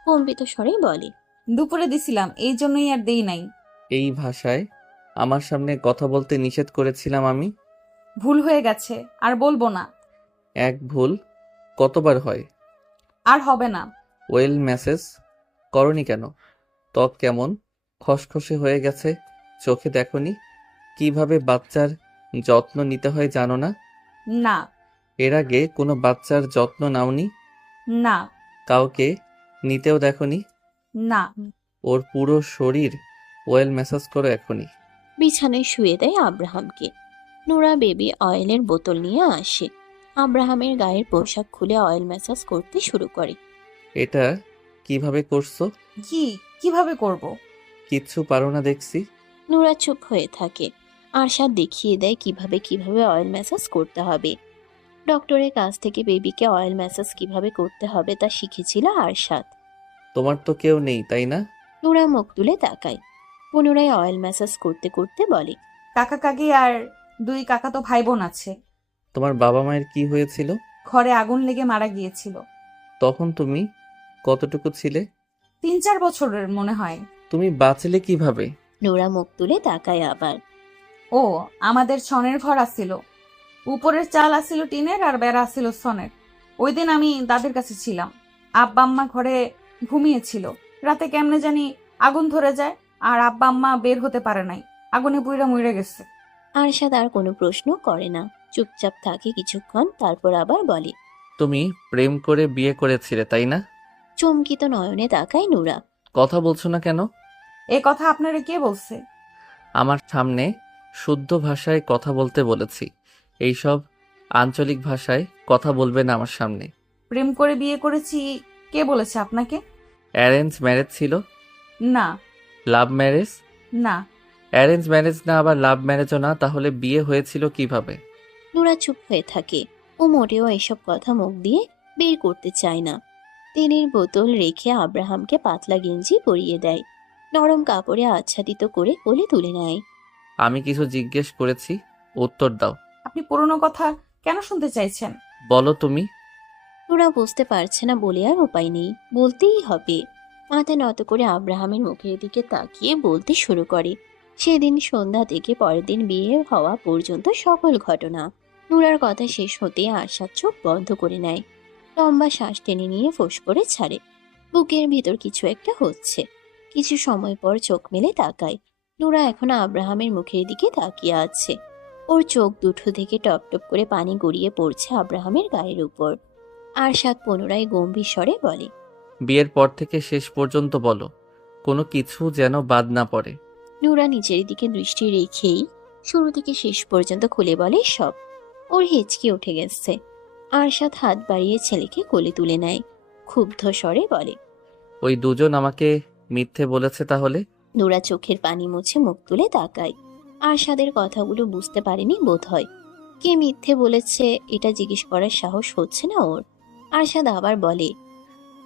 কম্পিত স্বরে বলে, দুপুরে দিছিলাম, এই জন্যই আর দেই নাই। এই ভাষায় আমার সামনে কথা বলতে নিষেধ করেছিলাম আমি। ভুল হয়ে গেছে, আর বলবো না। এক ভুল কতবার হয়? আর হবে না। ওয়েল মেসেজ করনি কেন? ত্বক কেমন খসখসে হয়ে গেছে, চোখে দেখনি? কিভাবে বাচ্চার যত্ন নিতে হয় জানো না? না। এর আগে কোনো বাচ্চার যত্ন নাওনি? না। কাউকে নিতেও দেখনি? না। ওর পুরো শরীর ওয়েল ম্যাসাজ করো এখনই। বিছানায় শুয়ে দেয় আব্রাহামকে। নোরা বেবি অয়েলের বোতল নিয়ে আসে। আব্রাহামের গায়ের পোশাক খুলে অয়েল ম্যাসাজ করতে শুরু করে। এটা কিভাবে করছো? কিভাবে করব? কিচ্ছু পারো না দেখছি। নোরা চুপ হয়ে থাকে। আরশাদ দেখিয়ে দেয় কিভাবে কিভাবে অয়েল ম্যাসাজ করতে হবে। ডক্টরের কাছ থেকে বেবিকে অয়েল ম্যাসাজ কিভাবে করতে হবে তা শিখেছিল আরশাদ। তোমার তো কেউ নেই তাই না? নোরা মুখ তুলে তাকায়। পুনরায় অয়েল ম্যাসাজ করতে করতে বলে, কাকা কাকি আর 2 কাকাতো ভাই বোন আছে। তোমার বাবা মায়ের কি হয়েছিল? ঘরে আগুন লেগে মারা গিয়েছিল। তখন তুমি কতটুকু ছিলে? 3-4 বছরের মনে হয়। তুমি বাঁচলে কিভাবে? নোরা মুখ তুলে তাকায় আবার। ও, আমাদের ছনের ঘর আসছিল। উপরের চাল আসছিল টিনের আর বেড়া আসছিল ছনের। ওই দিন আমি দাদের কাছে ছিলাম। আব্বা আম্মা ঘরে ঘুমিয়েছিল। রাতে কেমনে জানি আগুন ধরে যায়, আর আব্বা আম্মা বের হতে পারে নাই। আগুনে পুইরা মুইরা গেছে। আরশাদ আর কোনো প্রশ্ন করে না, চুপচাপ থাকে কিছুক্ষণ, তারপর আবার বলে। তুমি প্রেম করে বিয়ে করেছিলে, তাই না? চমকিত নয়নে তাকায় নুরা। কথা বলছো না কেন? এ কথা আপনারে কে বলছে? আমার সামনে শুদ্ধ ভাষায় কথা বলতে বলেছি। এইসব আঞ্চলিক ভাষায় কথা বলবে না আমার সামনে। প্রেম করে বিয়ে করেছি কে বলেছে আপনাকে? অ্যারেঞ্জ ম্যারেজ ছিল? না। Love marriage? না। অ্যারেঞ্জ ম্যারেজ না, আবার লাভ ম্যারেজও না, তাহলে বিয়ে হয়েছিল কিভাবে? নুরা চুপ হয়ে থাকে। ও মোটেও এসব কথা মুখ দিয়ে বের করতে চায় না। তেলের বোতল রেখে আব্রাহামকে পাতলা গেঞ্জি পরিয়ে দেয়, নরম কাপড়ে আচ্ছাদিত করে কোলে তুলে নেয়। আমি কিছু জিজ্ঞেস করেছি, উত্তর দাও। আপনি পুরনো কথা কেন শুনতে চাইছেন? বলো তুমি। নুরা বুঝতে পারছে না বলে আর উপায় নেই, বলতেই হবে। মাথা নত করে আব্রাহামের মুখের দিকে তাকিয়ে বলতে শুরু করে। সেদিন সন্ধ্যা থেকে পরের দিন বিয়ে হওয়া পর্যন্ত সকল ঘটনা। নুরার কথা শেষ হতে আশার চোখ বন্ধ করে নেয়। লম্বা শ্বাস টেনে নিয়ে ফোঁস করে ছাড়ে। বুকের ভিতর কিছু একটা হচ্ছে। কিছু সময় পর চোখ মেলে তাকায়। নুরা এখনো আব্রাহামের মুখের দিকে তাকিয়ে আছে। ওর চোখ দুটো থেকে টপ টপ করে পানি গড়িয়ে পড়ছে আব্রাহামের গায়ের উপর। আরশাদ পুনরায় গম্ভীর স্বরে বলে। বিয়ের পর থেকে শেষ পর্যন্ত বলো, কোনো কিছু যেন বাদ না পড়ে। নুরা নিচের দিকে দৃষ্টি রেখেই শুরু থেকে শেষ পর্যন্ত খুলে বলে সব। ওর হেঁচকি উঠে গেছে। আরশাদ হাত বাড়িয়ে ছেলেকে কোলে তুলে নেয়, ক্ষুব্ধ স্বরে বলে। ওই দুজন আমাকে মিথ্যে বলেছে তাহলে? নুরা চোখের পানি মুছে মুখ তুলে তাকায়। আরশাদের কথাগুলো বুঝতে পারেনি বোধহয়। কে মিথ্যে বলেছে এটা জিজ্ঞেস করার সাহস হচ্ছে না ওর। আরশাদ আবার বলে।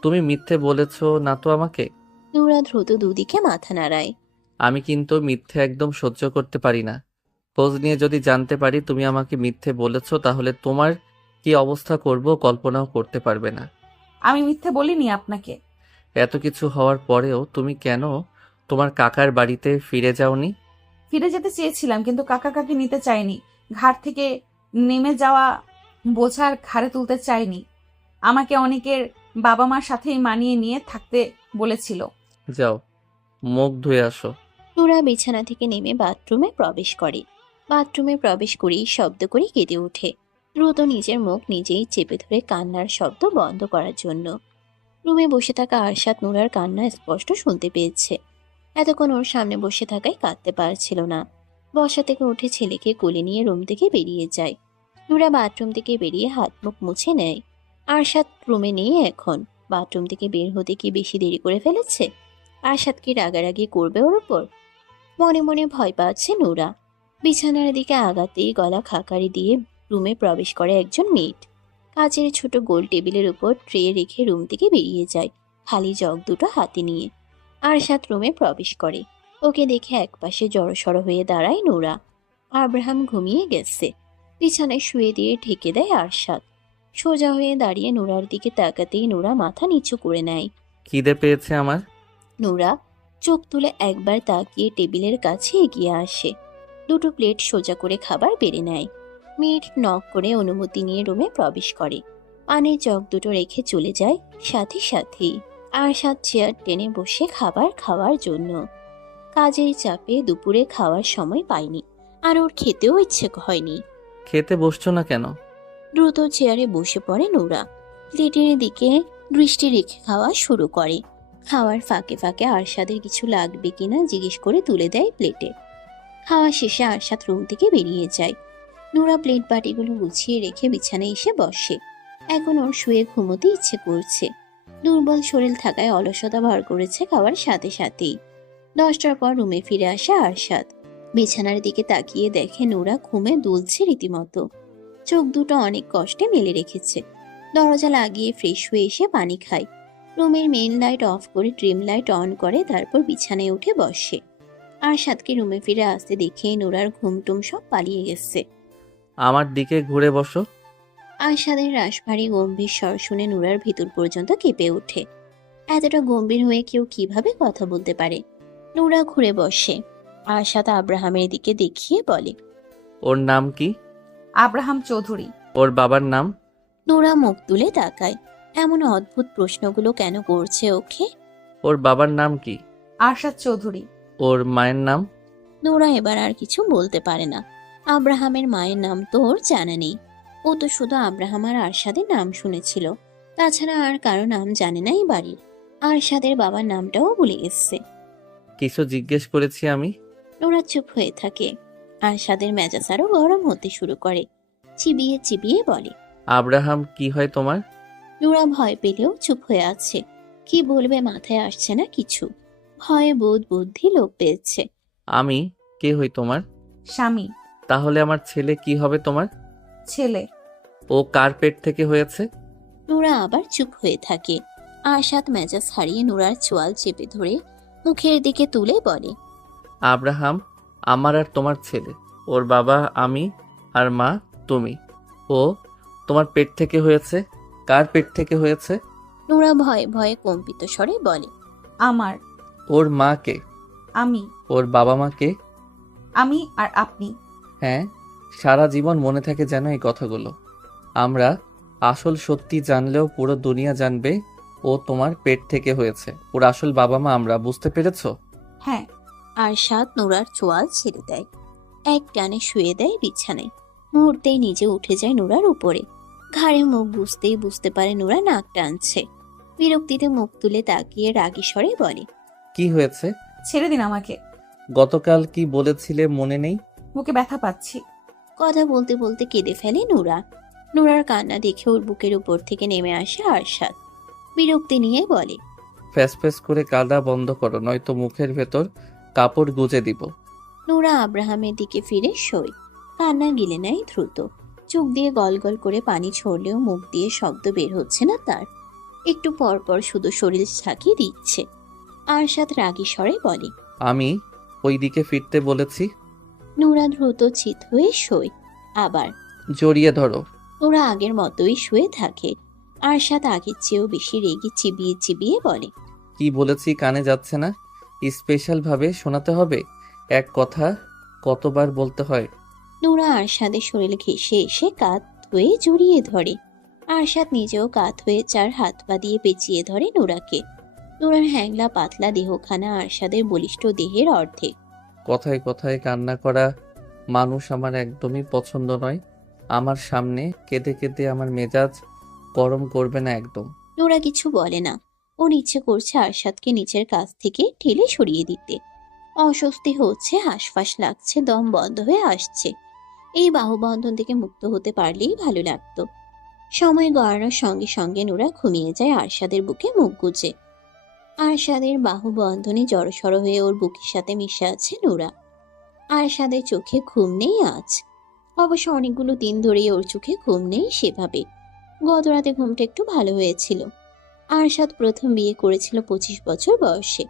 তুমি মিথ্যে বলেছো না তো আমাকে? নুরা দ্রুত দুদিকে মাথা নাড়ায়। আমি কিন্তু মিথ্যে একদম সহ্য করতে পারি না। খোঁজ নিয়ে যদি জানতে পারি তুমি আমাকে মিথ্যে বলেছো, তাহলে তোমার কি অবস্থা করব কল্পনাও করতে পারবে না। আমি মিথ্যে বলিনি আপনাকে। এত কিছু হওয়ার পরেও তুমি কেন তোমার কাকার বাড়িতে ফিরে যাওনি? ফিরে যেতে চেয়েছিলাম, কিন্তু কাকা কাকি নিতে চাইনি। ঘাট থেকে নেমে যাওয়া বোঝার ঘাড়ে তুলতে চাইনি। আমাকে অনেকের বাবা মার সাথেই মানিয়ে নিয়ে থাকতে বলেছিল। যাও, মুখ ধুয়ে আসো। নুরা বিছানা থেকে নেমে বাথরুমে প্রবেশ করে। বাথরুমে প্রবেশ করেই শব্দ করে কেঁদে ওঠে, দ্রুত নিজের মুখ নিজেই চেপে ধরে কান্নার শব্দ বন্ধ করার জন্য। রুমে বসে থাকা আরশাদ নুরার কান্না স্পষ্ট শুনতে পেয়েছে। এতক্ষণ ওর সামনে বসে থাকায় কাঁদতে পারছিল না। বসা থেকে উঠে ছেলেকে কোলে নিয়ে রুম থেকে বেরিয়ে যায়। নুরা বাথরুম থেকে বেরিয়ে হাত মুখ মুছে নেয়। আরশাদ রুমে নেই এখন। বাথরুম থেকে বের হতে কি বেশি দেরি করে ফেলেছে? আরশাদ কি রাগারাগি করবে ওর উপর? মনে মনে ভয় পাচ্ছে নুরা। বিছানার দিকে আগাতেই গলা খাকারি দিয়ে রুমে প্রবেশ করে একজন মেয়েট। কাচের ছোট গোল টেবিলের উপর ট্রে রেখে রুম থেকে বেরিয়ে যায়, খালি জগ দুটো হাতে নিয়ে। আরশাদ রুমে প্রবেশ করে। ওকে দেখে একপাশে জড়সড় হয়ে দাঁড়ায় নুরা। আব্রাহাম ঘুমিয়ে গেছে। বিছানায় শুয়ে দিয়ে ঢেকে দেয় আরশাদ। সোজা হয়ে দাঁড়িয়ে নুরার দিকে তাকাতেই নুরা মাথা নিচু করে নেয়। খিদে পেয়েছে আমার। নুরা চোখ তুলে একবার তাকিয়ে টেবিলের কাছে এগিয়ে আসে। দুটো প্লেট সোজা করে খাবার বেড়ে নেয়। মেয়েট নক করে অনুমতি নিয়ে রুমে প্রবেশ করে। পানির জগ দুটো রেখে চলে যায় সাথে সাথেই। আরশাদ চেয়ার টেনে বসে খাবার খাওয়ার জন্য। কাজের চাপে দুপুরে খাওয়ার সময় পায়নি, আর ওর খেতেও ইচ্ছে হয়নি। খেতে বসছো না কেন? দ্রুত চেয়ারে বসে পড়ে নুরা। প্লেটের দিকে দৃষ্টি রেখে খাওয়া শুরু করে। খাওয়ার ফাঁকে ফাঁকে আরশাদের কিছু লাগবে কিনা জিজ্ঞেস করে তুলে দেয় প্লেটে। খাওয়া শেষে আরশাদ রুম থেকে বেরিয়ে যায়। নুরা প্লেট বাটিগুলো গুছিয়ে রেখে বিছানায় এসে বসে। এখন ওর শুয়ে ঘুমোতে ইচ্ছে করছে। দুর্বল শরীর থাকায় অলসতা ভর করেছে খাওয়ার সাথে সাথেই। 10টার পর রুমে ফিরে আসে আরশাদ। বিছানার দিকে তাকিয়ে দেখে নুরা ঘুমে দুলছে রীতিমতো। চোখ দুটো অনেক কষ্টে মেলে রেখেছে। দরজা লাগিয়ে ফ্রেশ হয়ে এসে পানি খায়। রুমের মেইন লাইট অফ করে ড্রিম লাইট অন করে, তারপর বিছানায় উঠে বসে। আরশাদকে রুমে ফিরে আসতে দেখে নুরার ঘুমটুম সব পালিয়ে গেছে। আমার দিকে ঘুরে বসো। আরশাদের রাশভারী গম্ভীর স্বর শুনে নুরার ভিতর পর্যন্ত কেঁপে ওঠে। এতটা গম্ভীর হয়ে কেউ কিভাবে কথা বলতে পারে? নুরা ঘুরে বসে। আরশাদ আব্রাহামের দিকে দেখিয়ে বলে, ওর নাম কি? আব্রাহাম চৌধুরী। ওর বাবার নাম? নুরা মুখ তুলে তাকায়। এমন অদ্ভুত প্রশ্নগুলো কেন করছে ওকে? ওর বাবার নাম কি? আরশাদ চৌধুরী। ওর মায়ের নাম? নোরা এবার আর কিছু বলতে পারে না। আব্রাহামের মায়ের নাম তো ওর জানা নেই। ও তো শুধু আব্রাহাম আর আরশাদের নাম শুনেছিল, তাছাড়া আর কারো নাম জানে না এই বাড়ির। আরশাদের বাবার নামটাও ভুলে গেছে। কিছু জিজ্ঞেস করেছি আমি? নোরা চুপ হয়ে থাকে। আরশাদের মেজাজ আরো গরম হতে শুরু করে। চিবিয়ে চিবিয়ে বলে, আব্রাহাম কি হয় তোমার? নোরা ভয় পেলেও চুপ হয়ে আছে। কি বলবে মাথায় আসছে না কিছু। ভয়ে বোধ বুদ্ধি লোপ পেয়েছে। আমি কে হই তোমার? স্বামী। তাহলে আমার ছেলে কি হবে তোমার? ছেলে। ও কার পেট থেকে হয়েছে? নোরা আবার চুপ হয়ে থাকে। আরশাদ মেজাজ হারিয়ে নোরার চোয়াল চেপে ধরে মুখের দিকে তুলে বলে, আব্রাহাম আমার আর তোমার ছেলে। ওর বাবা আমি, আর মা তুমি। ও তোমার পেট থেকে হয়েছে? কার পেট থেকে হয়েছে? নোরা ভয়ে ভয়ে কম্পিত স্বরে বলে, আমার। ওর মা কে? আমি। ওর বাবা মা কে? আমি আর আপনি। হ্যাঁ, সারা জীবন মনে থাকে যেন এই কথাগুলো। আমরা আসল সত্যি জানলেও পুরো দুনিয়া জানবে ও তোমার পেট থেকে হয়েছে। ওর আসল বাবা মা আমরা, বুঝতে পেরেছো? হ্যাঁ। আরশাদ নোরার চোয়াল ছেড়ে দেয়। এক টানে শুয়ে দেয় বিছানায়। মুহূর্তেই নিজে উঠে যায় নোরার উপরে। ঘাড়ে মুখ বুঝতেই বুঝতে পারে নোরা নাক টানছে। বিরক্তিতে মুখ তুলে তাকিয়ে রাগী স্বরে বলে, কি হয়েছে? ছেড়ে দিন আমাকে। গতকাল কি বলেছিলে মনে নেই? বুকে ব্যথা পাচ্ছি। কথা বলতে বলতে কেঁদে ফেলে নোরা। নোরার কান্না দেখে ওর বুকের উপর থেকে নেমে আসে আরশাদ। বিরক্তি নিয়ে বলে, ফ্যাস ফ্যাস করে কাঁদা বন্ধ করো, নয়তো মুখের ভেতর কাপড় গুজে দিব। নোরা আব্রাহামের দিকে ফিরে শোয়। কান্না গিলে নেয় দ্রুত। চোখ দিয়ে গল গল করে পানি ছড়লেও মুখ দিয়ে শব্দ বের হচ্ছে না তার। একটু পর পর শুধু শরীর ঝাঁকিয়ে দিচ্ছে। আরশাদ রাগী স্বরে বলে, আমি ওই দিকে ফিরতে বলেছি। নোরা দ্রুত চিত হয়ে শোয়। আবার জড়িয়ে ধরো। নোরা আগের মতোই শুয়ে থাকে। আরশাদ আগের চেয়েও বেশি রেগে চিবিয়ে চিবিয়ে বলে, কি বলেছি কানে যাচ্ছে না? স্পেশাল ভাবে শোনাতে হবে? এক কথা কতবার বলতে হয়? নোরা আরশাদের শরীর ঘেঁষে এসে কাঁধ হয়ে জড়িয়ে ধরে। আরশাদ নিজেও কাঁধ হয়ে চার হাত পা দিয়ে পেঁচিয়ে ধরে নোরাকে। নোরার হ্যাংলা পাতলা দেহখানা আরশাদের বলিষ্ঠ দেহের অর্ধেক। কথায় কথায় কান্না করা মানুষ আমার একদমই পছন্দ নয়। আমার সামনে কেঁদে কেঁদে আমার মেজাজ গরম করবে না একদম। নোরা কিছু বলে না। ওর ইচ্ছে করছে আরশাদকে নিচের কাছ থেকে ঠেলে সরিয়ে দিতে। অস্বস্তি হচ্ছে, হাঁসফাঁস লাগছে, দম বন্ধ হয়ে আসছে। এই বাহুবন্ধন থেকে মুক্ত হতে পারলেই ভালো লাগতো। সময় গড়ানোর সঙ্গে সঙ্গে নোরা ঘুমিয়ে যায় আরশাদের বুকে মুখ গুজে। আরশাদের বাহুবন্ধনে জড়সড় হয়ে ওর বুকের সাথে মিশে আছে নোরা। আরশাদের চোখে ঘুম নেই আজ। অবশ্য অনেকগুলো দিন ধরেই ওর চোখে ঘুম নেই সেভাবে। গত রাতে ঘুমটা একটু ভালো হয়েছিল। আরশাদ প্রথম বিয়ে করেছিল 25 বছর বয়সে।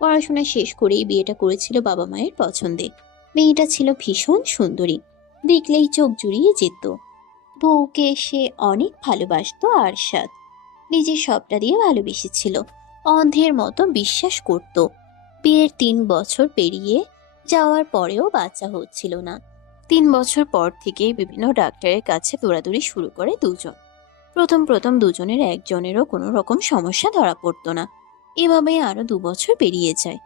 পড়াশোনা শেষ করেই বিয়েটা করেছিল বাবা মায়ের পছন্দে। মেয়েটা ছিল ভীষণ সুন্দরী, দেখলেই চোখ জুড়িয়ে যেত। বউকে সে অনেক ভালোবাসতো আরশাদ। নিজের সবটা দিয়ে ভালোবেসেছিল, অন্ধের মতো বিশ্বাস করত। বিয়ের 3 বছর পেরিয়ে যাওয়ার পরেও বাচ্চা হচ্ছিল না। 3 বছর পর থেকে বিভিন্ন ডাক্তারের কাছে দৌড়াদৌড়ি শুরু করে দুজন। প্রথম প্রথম দুজনের একজনেরও কোনো রকম সমস্যা ধরা পড়তো না। এভাবেই আরো 2 বছর পেরিয়ে যায়।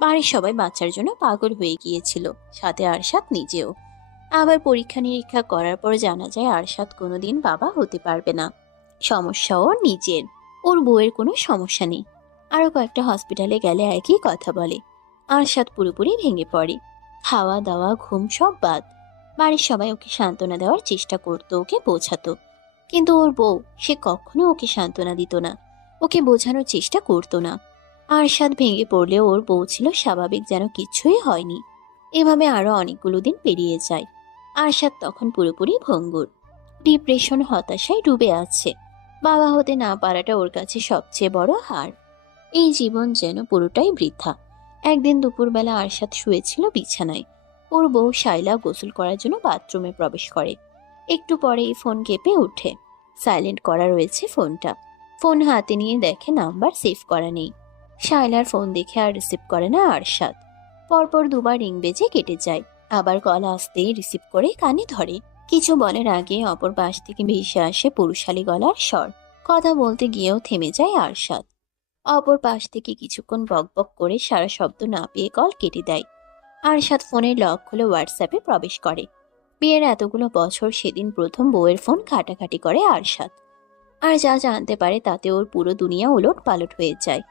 বাড়ির সবাই বাচ্চার জন্য পাগল হয়ে গিয়েছিল, সাথে আরশাদ নিজেও। আবার পরীক্ষা নিরীক্ষা করার পর জানা যায় আরশাদ কোনোদিন বাবা হতে পারবে না। সমস্যা ওর নিজের, ওর বউয়ের কোনো সমস্যা নেই। আরো কয়েকটা হসপিটালে গেলে একই কথা বলে। আরশাদ পুরোপুরি ভেঙে পড়ে। খাওয়া দাওয়া ঘুম সব বাদ। বাড়ির সবাই ওকে সান্ত্বনা দেওয়ার চেষ্টা করতো, ওকে বোঝাতো। কিন্তু ওর বউ, সে কখনো ওকে সান্ত্বনা দিত না, ওকে বোঝানোর চেষ্টা করতো না। আরশাদ ভেঙে পড়লেও ওর বউ ছিল স্বাভাবিক, যেন কিছুই হয়নি। এভাবে আরো অনেকগুলো দিন পেরিয়ে যায়। আরশাদ তখন পুরোপুরি ভঙ্গুর, ডিপ্রেশন হতাশায় ডুবে আছে। বাবা হতে না পারাটা ওর কাছে সবচেয়ে বড় হার। এই জীবন যেন পুরোটাই বৃথা। একদিন দুপুরবেলা আরশাদ শুয়েছিল বিছানায়। ওর বউ শাইলা গোসল করার জন্য বাথরুমে প্রবেশ করে। একটু পরেই ফোন কেঁপে ওঠে। সাইলেন্ট করা রয়েছে ফোনটা। ফোন হাতে নিয়ে দেখে নাম্বার সেভ করা নেই। শায়লার ফোন দেখে আর রিসিভ করে না আরশাদ। পরপর দুবার রিং বেজে কেটে যায়। আবার গলা আসতেই রিসিভ করে কানে ধরে। কিছু বলার আগে অপর পাশ থেকে ভেসে আসে পুরুষালী গলার স্বর। কথা বলতে গিয়েও থেমে যায় আরশাদ। অপর পাশ থেকে কিছুক্ষণ বকবক করে সারা শব্দ না পেয়ে কল কেটে দেয়। আরশাদ ফোনের লক খুলে হোয়াটসঅ্যাপে প্রবেশ করে। বিয়ের এতগুলো বছর সেদিন প্রথম বউয়ের ফোন ঘাটাঘাটি করে আরশাদ। আর যা জানতে পারে তাতে ওর পুরো দুনিয়া উলট পালট হয়ে যায়।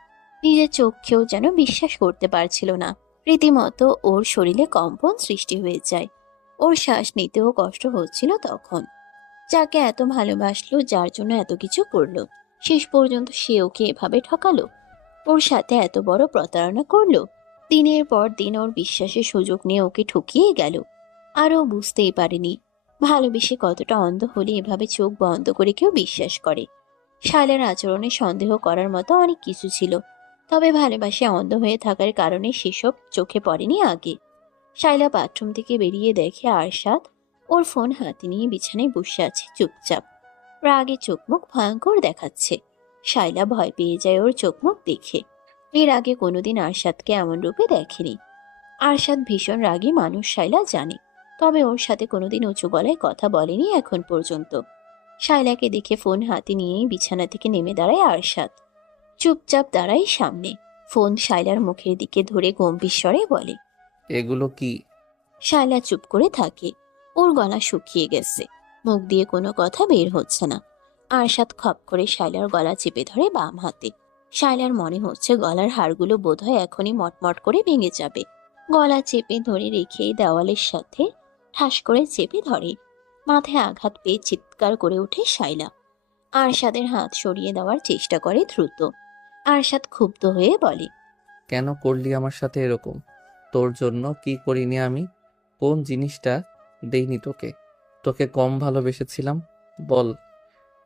নিজের চোখেও যেন বিশ্বাস করতে পারছিল না। রীতিমতো ওর শরীরে কম্পন সৃষ্টি হয়ে যায়। ওর শ্বাস নিতেও কষ্ট হচ্ছিল তখন। যাকে এত ভালোবাসলো, যার জন্য এত কিছু করলো, শেষ পর্যন্ত সে ওকে এভাবে ঠকালো। ওর সাথে এত বড় প্রতারণা করলো। দিনের পর দিন ওর বিশ্বাসের সুযোগ নিয়ে ওকে ঠকিয়ে গেল। আর ও বুঝতেই পারেনি ভালোবেসে কতটা অন্ধ হলে এভাবে চোখ বন্ধ করে কেউ বিশ্বাস করে। শায়লার আচরণে সন্দেহ করার মতো অনেক কিছু ছিল, তবে ভালোবাসে অন্ধ হয়ে থাকার কারণে সেসব চোখে পড়েনি আগে। শায়লা বাথরুম থেকে বেরিয়ে দেখে আরশাদ ওর ফোন হাতে নিয়ে বিছানায় বসে আছে চুপচাপ। রাগে চোখ মুখ ভয়ঙ্কর দেখাচ্ছে। শায়লা ভয় পেয়ে যায় ওর চোখ মুখ দেখে। এর আগে কোনোদিন আরশাদকে এমন রূপে দেখেনি। আরশাদ ভীষণ রাগী মানুষ, শায়লা জানে, তবে ওর সাথে কোনোদিন উঁচু গলায় কথা বলেনি এখন পর্যন্ত। শায়লাকে দেখে ফোন হাতে নিয়েই বিছানা থেকে নেমে দাঁড়ায় আরশাদ। চুপচাপ দাঁড়ায় সামনে। ফোন শায়লার মুখের দিকে ধরে গম্ভীর স্বরে বলে, এগুলো কি? শায়লা চুপ করে থাকে। ওর গলা শুকিয়ে গেছে, মুখ দিয়ে কোনো কথা বের হচ্ছে না। আরশাদ খপ করে শায়লার গলা চেপে ধরে বাম হাতে। শায়লার মনে হচ্ছে গলার হাড়গুলো বোধহয় এখনই মটমট করে ভেঙে যাবে। গলা চেপে ধরে রেখে দেওয়ালের সাথে ঠাস করে চেপে ধরে। মাথায় আঘাত পেয়ে চিৎকার করে ওঠে শায়লা। আরশাদের হাত সরিয়ে দেওয়ার চেষ্টা করে দ্রুত। আরশাদ ক্ষুব্ধ হয়ে বলে, কেন করলি আমার সাথে এরকম? তোর জন্য কি করিনি আমি? কোন জিনিসটা দেইনি তোকে? তোকে কম ভালোবেসেছিলাম? বল,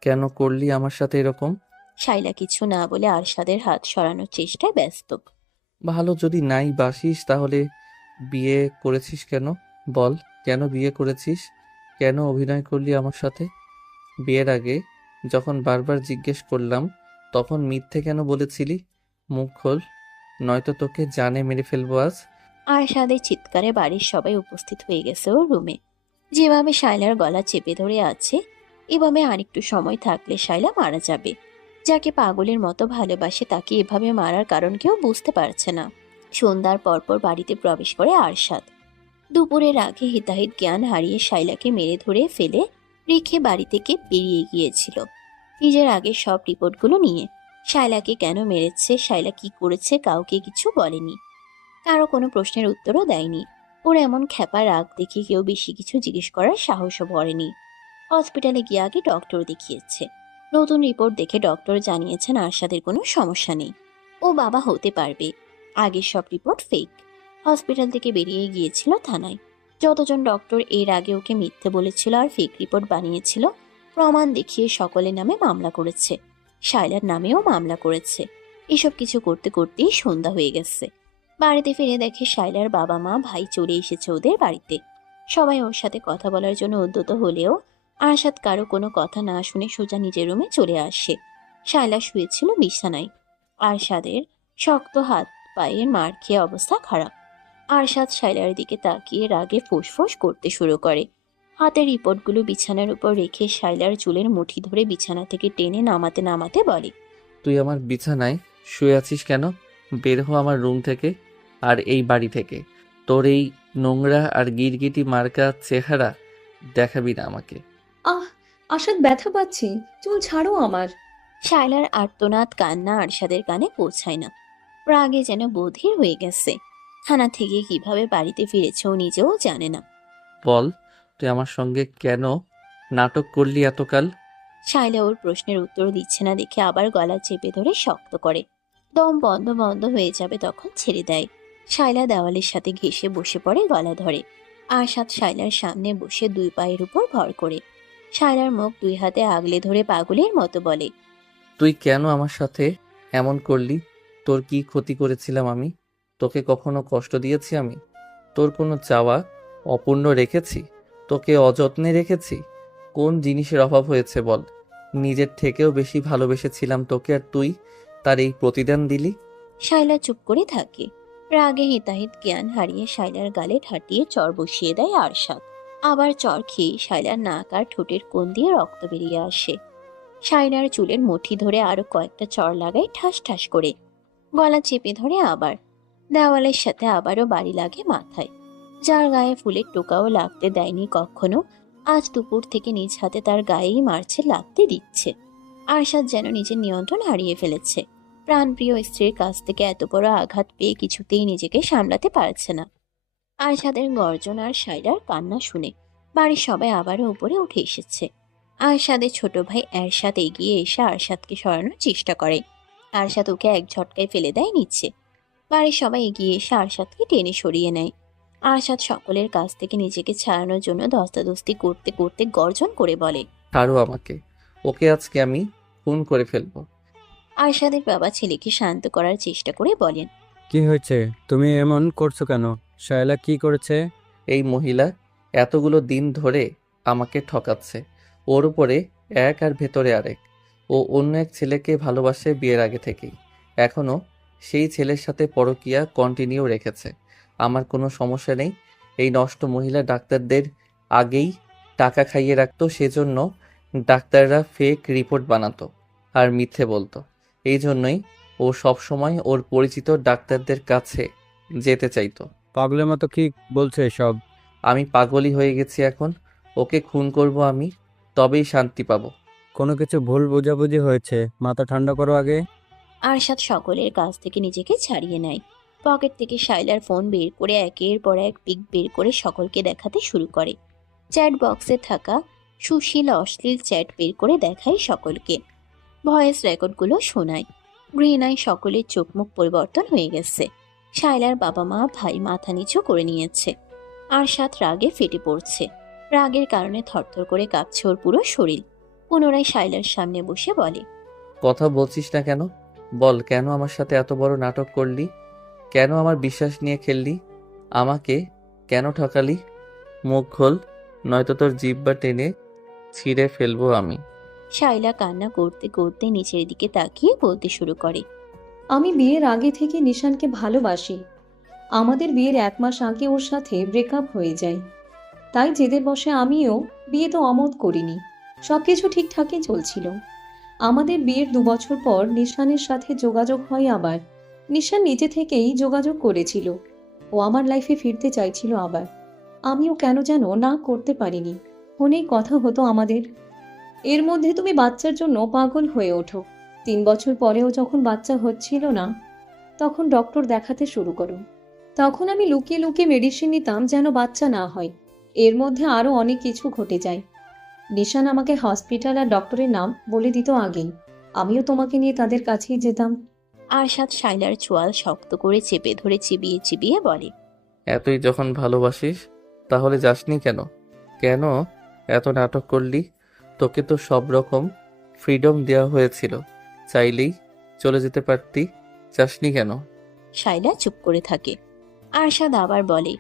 কেন করলি আমার সাথে এরকম? শায়লা কিছু না বলে আরশাদের হাত সরানোর চেষ্টায় ব্যস্ত। ভালো যদি নাই বাসিস তাহলে বিয়ে করেছিস কেন? বল, কেন বিয়ে করেছিস? কেন অভিনয় করলি আমার সাথে? বিয়ের আগে যখন বারবার জিজ্ঞেস করলাম তখন মিথ্যে কেন বলেছিলি? মুখ খোল, নয়তো তোকে জানে মেরে ফেলবো আজ। আরশাদের চিৎকারে বাড়ির সবাই উপস্থিত হয়ে গেছে ওর রুমে। যেভাবে শায়লার গলা চেপে ধরে আছে, এভাবে আরেকটু সময় থাকলে শায়লা মারা যাবে। যাকে পাগলের মতো ভালোবাসে তাকে এভাবে মারার কারণ কেউ বুঝতে পারছে না। সন্ধ্যার পরপর বাড়িতে প্রবেশ করে আরশাদ। দুপুরের আগে হিতাহিত জ্ঞান হারিয়ে শায়লাকে মেরে ধরে ফেলে রেখে বাড়ি থেকে বেরিয়ে গিয়েছিল নিজের আগের সব রিপোর্টগুলো নিয়ে। শায়লাকে কেন মেরেছে, শায়লা কি করেছে, কাউকে কিছু বলেনি। কারো কোনো প্রশ্নের উত্তরও দেয়নি। ওর এমন খ্যাপা রাগ দেখে কেউ বেশি কিছু জিজ্ঞেস করার সাহসও করেনি। হসপিটালে গিয়ে আগে ডক্টর দেখিয়েছে। নতুন রিপোর্ট দেখে ডক্টর জানিয়েছেন আরশাদের কোনো সমস্যা নেই, ও বাবা হতে পারবে। আগের সব রিপোর্ট ফেক। হসপিটাল থেকে বেরিয়ে গিয়েছিল থানায়। যতজন ডক্টর এর আগে ওকে মিথ্যে বলেছিল আর ফেক রিপোর্ট বানিয়েছিল, প্রমাণ দেখিয়ে সকলের নামে মামলা করেছে। শায়লার নামেও মামলা করেছে। এসব কিছু করতে করতেই সন্ধ্যা হয়ে গেছে। বাড়িতে ফিরে দেখে শায়লার বাবা মা ভাই চলে এসেছে ওদের বাড়িতে। সবাই ওর সাথে কথা বলার জন্য উদ্যত হলেও আরশাদ কারো কোনো কথা না শুনে সোজা নিজের রুমে চলে আসে। শায়লা শুয়েছিল বিছানায়। আরশাদের শক্ত হাত পায়ের মার খেয়ে অবস্থা খারাপ। আরশাদ শায়লার দিকে তাকিয়ে রাগে ফোঁস করতে শুরু করে। হাতের রিপোর্টগুলো বিছানার উপর রেখে শায়লার চুলের মুঠি ধরে বিছানা থেকে টেনে নামাতে নামাতে বলে, তুই আমার বিছানায় শুয়ে আছিস কেন? বের হ আমার রুম থেকে আর এই বাড়ি থেকে। তোর এই নোংরা আর গিরগিটি মার্কা চেহারা দেখাবি না আমাকে। আহ, আশাদ ব্যথা পাচ্ছি, চুল ছাড়ো আমার। শায়লার আর্তনাদ কান্না আরশাদের কানে পৌঁছায় না। রাগে যেন বধির হয়ে গেছে। থানা থেকে কিভাবে বাড়িতে ফিরেছে ও নিজেও জানে না। বল, তুই আমার সঙ্গে কেন নাটক করলি এতকাল? শায়লা ওর প্রশ্নের উত্তর দিচ্ছে না দেখে আবার গলা চেপে ধরে শক্ত করে। দম বন্ধ বন্ধ হয়ে যাবে তখন ছেড়ে দেয়। শায়লা দেওয়ালের সাথে ঘেঁষে বসে পড়ে, গলা ধরে। আরশাদ শায়লার সামনে বসে দুই পায়ের উপর ভর করে। শায়লার মুখ দুই হাতে আগলে ধরে পাগলের মতো বলে, তুই কেন আমার সাথে এমন করলি? তোর কি ক্ষতি করেছিলাম আমি? তোকে কখনো কষ্ট দিয়েছি আমি? তোর কোনো চাওয়া অপূর্ণ রেখেছি? তোকে অযত্নে রেখেছি? কোন জিনিসের অভাব হয়েছে বল? নিজের থেকেও বেশি ভালোবেসেছিলাম তোকে, আর তুই তার এই প্রতিদান দিলি। শাইলা চুপ করে থাকে। রাগে হিতাহিত জ্ঞান হারিয়ে শাইলার গালে ঠাটিয়ে চর বসিয়ে দেয় আরশাদ। আবার চর খেয়ে শাইলার নাক আর ঠোঁটের কোণ দিয়ে রক্ত বেরিয়ে আসে। শাইলার চুলের মুঠি ধরে আরো কয়েকটা চর লাগায় ঠাস ঠাস করে। গলা চেপে ধরে আবার। দেওয়ালের সাথে আবারও বাড়ি লাগে মাথায়। যার গায়ে ফুলের টোকাও লাগতে দেয়নি কখনো, আজ দুপুর থেকে নিজ হাতে তার গায়েই মারছে, লাগতে দিচ্ছে। আরশাদ যেন নিজের নিয়ন্ত্রণ হারিয়ে ফেলেছে। প্রাণপ্রিয় স্ত্রীর কাছ থেকে এত বড় আঘাত পেয়ে কিছুতেই নিজেকে সামলাতে পারছে না। আরশাদের গর্জন আর শাইলার কান্না শুনে বাড়ির সবাই আবারও উপরে উঠে এসেছে। আরশাদের ছোট ভাই এরশাদ এগিয়ে এসে আরশাদকে সরানোর চেষ্টা করে। আরশাদ ওকে এক ঝটকায় ফেলে দেয় নিচে। বাড়ির সবাই এগিয়ে এসে আরশাদকে টেনে সরিয়ে নেয়। আরশাদ সকলের কাছ থেকে নিজেকে ছাড়ানোর জন্য ধস্তাধস্তি করতে করতে গর্জন করে বলে, ছাড়ো আমাকে, ওকে আজকে আমি খুন করে ফেলবো। আরশাদের বাবা ছেলেকে শান্ত করার চেষ্টা করে বলেন, কি হয়েছে? তুমি এমন করছো কেন? শায়লা কি করেছে? এই মহিলা এতগুলো দিন ধরে আমাকে ঠকাচ্ছে। ওর উপরে এক আর ভেতরে আরেক। ও অন্য এক ছেলেকে ভালোবাসে বিয়ের আগে থেকেই। এখনো সেই ছেলের সাথে পরকীয়া কন্টিনিউ রেখেছে। আমার কোনো সমস্যা নেই। এই নষ্ট মহিলা ডাক্তারদের আগেই টাকা খাইয়ে রাখতো, সেজন্য ডাক্তাররা ফেক রিপোর্ট বানাতো আর মিথ্যে বলতো। এই জন্যই ও সবসময় ওর পরিচিত ডাক্তারদের কাছে যেতে চাইতো। পাগলের মতো কি বলছে এসব? আমি পাগলই হয়ে গেছি এখন। ওকে খুন করব আমি, তবেই শান্তি পাবো। কোনো কিছু ভুল বোঝাবুঝি হয়েছে, মাথা ঠান্ডা করো আগে। আরশাদ সকলের কাছ থেকে নিজেকে ছাড়িয়ে নেয়। পকেট থেকে শাইলার ফোন বের করে একের পর এক পিক বের করে সকলকে দেখাতে শুরু করে। চ্যাট বক্সে থাকা সুশীল অশ্লীল চ্যাট বের করে দেখায় সকলকে। ভয়েস রেকর্ডগুলো শোনায়। ঘৃণায় সকলের চোখ মুখ পরিবর্তন হয়ে গেছে। শাইলার বাবা মা ভাই মাথা নিচু করে নিয়েছে। আরশাদ রাগে ফেটে পড়ছে। রাগের কারণে থরথর করে কাঁপছে ওর পুরো শরীর। পুনরায় শাইলার সামনে বসে বলে, কথা বলছিস না কেন? বল, কেন আমার সাথে এত বড় নাটক করলি? কেন আমার বিশ্বাস নিয়ে খেললি? আমাকে কেন ঠকালি? মুখ খোল, নয়তো তোর জিহ্বা টেনে ছিঁড়ে ফেলবো আমি। শাইলা কান্না করতে করতে নিচের দিকে তাকিয়ে বলতে শুরু করে, আমি বিয়ের আগে থেকে নিশানকে ভালোবাসি। আমাদের বিয়ের 1 মাস আগে ওর সাথে ব্রেকআপ হয়ে যায়। তাই জেদের বশে আমিও বিয়ে তো অমত করিনি। সবকিছু ঠিকঠাকই চলছিল। আমাদের বিয়ের 2 বছর পর নিশানের সাথে যোগাযোগ হয় আবার। নিশান নিজে থেকেই যোগাযোগ করেছিল। ও আমার লাইফে ফিরতে চাইছিল আবার। আমিও কেন যেন না করতে পারিনি। ফোনেই কথা হতো আমাদের। এর মধ্যে তুমি বাচ্চার জন্য পাগল হয়ে ওঠো। 3 বছর পরেও যখন বাচ্চা হচ্ছিল না, তখন ডক্টর দেখাতে শুরু করো। তখন আমি লুকিয়ে লুকিয়ে মেডিসিন নিতাম যেন বাচ্চা না হয়। এর মধ্যে আরও অনেক কিছু ঘটে যায়। নিশান আমাকে হসপিটাল আর ডক্টরের নাম বলে দিত আগেই। আমিও তোমাকে নিয়ে তাদের কাছেই যেতাম। আরশাদ শাইলার চোয়াল শক্ত করে চেপে ধরে চিবিয়ে চিবিয়ে বলে, এতই যখন ভালোবাসিস তাহলে যাসনি কেন? কেন এত নাটক করলি? তোকে তো সব রকম ফ্রিডম দেওয়া হয়েছিল, চাইলেই চলে যেতে পারতি। যাসনি কেন? শাইলা চুপ করে থাকে। আরশাদ আবার বলে,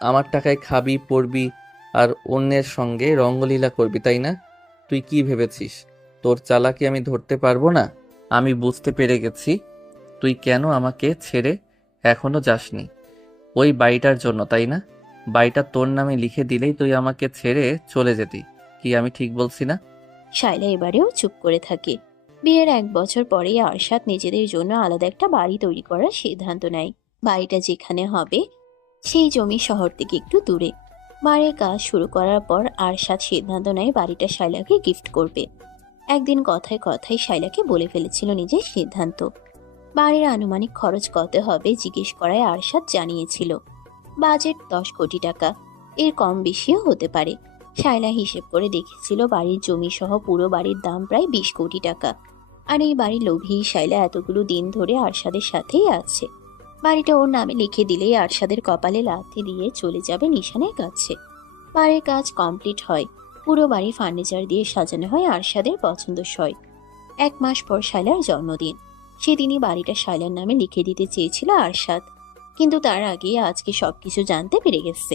আমার টাকায় খাবি, পরবি আর অন্যের সঙ্গে রঙ্গলীলা করবি, তাই না? তুই কি ভেবেছিস তোর চালাকি আমি ধরতে পারবো না? আমি বুঝতে পেরে গেছি তুই কেন আমাকে ছেড়ে এখনো যাসনি। ওই বাড়িটার জন্য, তাই না? বাড়িটা তোর নামে লিখে দিলেই তুই আমাকে ছেড়ে চলে যেতি। কি আমি ঠিক বলছি না? শাইলা এবারেও চুপ করে থাকে। বিয়ের 1 বছর পরেই আরশাদ নিজেদের জন্য আলাদা একটা বাড়ি তৈরি করার সিদ্ধান্ত নেয়। বাড়িটা যেখানে হবে সেই জমি শহর থেকে একটু দূরে। বাড়ির কাজ শুরু করার পর আরশাদ সিদ্ধান্ত নেয় বাড়িটা শাইলাকে গিফট করবে। একদিন কথায় কথায় শাইলাকে বলে ফেলেছিল নিজের সিদ্ধান্ত। বাড়ির আনুমানিক খরচ কত হবে জিজ্ঞেস করায় আরশাদ জানিয়েছিল বাজেট 10 কোটি টাকা, এর কম বেশিও হতে পারে। শায়লা হিসেব করে দেখেছিল বাড়ির জমি সহ পুরো বাড়ির দাম প্রায় 20 কোটি টাকা। আর এই বাড়ির লোভী শায়লা এতগুলো দিন ধরে আরশাদের সাথেই আছে। বাড়িটা ওর নামে লিখে দিলেই আরশাদের কপালে লাথি দিয়ে চলে যাবে নিশানের কাছে। বাড়ির কাজ কমপ্লিট হয়। পুরো বাড়ি ফার্নিচার দিয়ে সাজানো হয় আরশাদের পছন্দসই। 1 মাস পর শায়লার জন্মদিন। সেদিনই বাড়িটা শায়লার নামে লিখে দিতে চেয়েছিল আরশাদ, কিন্তু তার আগে আজকে সবকিছু জানতে পেরে গেছে।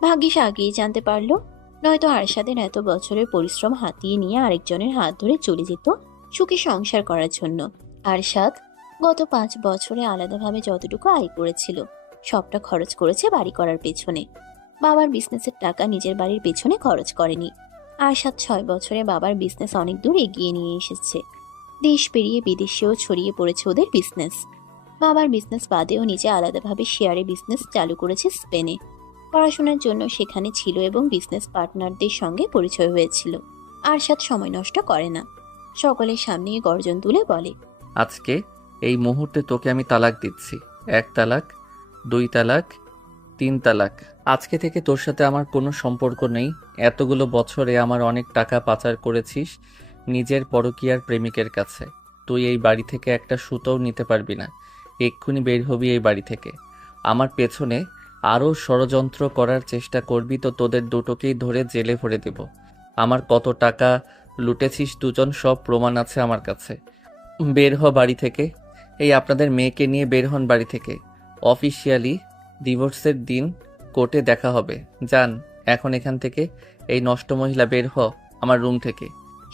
ভাগ্যিস আগেই জানতে পারলো। নয়তো আরশাদের এত বছরের পরিশ্রম হাতিয়ে নিয়ে আরেকজনের হাত ধরে চলে যেত সুখী সংসার করার জন্য। আরশাদ গত 5 বছরে আলাদাভাবে যতটুকু আয় করেছিল সবটা খরচ করেছে বাড়ি করার পেছনে। বাবার বিজনেসের টাকা নিজের বাড়ির পেছনে খরচ করেনি। আরশাদ 6 বছরে বাবার বিজনেস অনেক দূর এগিয়ে নিয়ে এসেছে। দেশ পেরিয়ে বিদেশেও ছড়িয়ে পড়েছে ওদের বিজনেস। বাবার বিজনেস বাদেও নিজে আলাদাভাবে শেয়ারে বিজনেস চালু করেছে স্পেনে। পড়াশোনার জন্য সেখানে ছিল এবং বিজনেস পার্টনারদের সঙ্গে পরিচয় হয়েছিল। আরশাদ সময় নষ্ট করে না, সকলের সামনে গর্জন তুলে বলে, আজকে এই মুহূর্তে তোকে আমি তালাক দিচ্ছি। 1 তালাক, 2 তালাক, 3 তালাক। আজকে থেকে তোর সাথে আমার কোনো সম্পর্ক নেই। এতগুলো বছরে আমার অনেক টাকা পাচার করেছিস নিজের পরকীয়ার প্রেমিকের কাছে। তুই এই বাড়ি থেকে একটা সুতোও নিতে পারবি না। এক্ষুনি বের হবি এই বাড়ি থেকে। আমার পেছনে আরও ষড়যন্ত্র করার চেষ্টা করবি তো তোদের দুটোকেই ধরে জেলে ভরে দেব। আমার কত টাকা লুটেছিস দুজন, সব প্রমাণ আছে আমার কাছে। বের হ বাড়ি থেকে। এই আপনাদের মেয়েকে নিয়ে বের হন বাড়ি থেকে। অফিসিয়ালি ডিভোর্সের দিন কোর্টে দেখা হবে। যান এখন এখান থেকে। এই নষ্ট মহিলা, বের হ আমার রুম থেকে।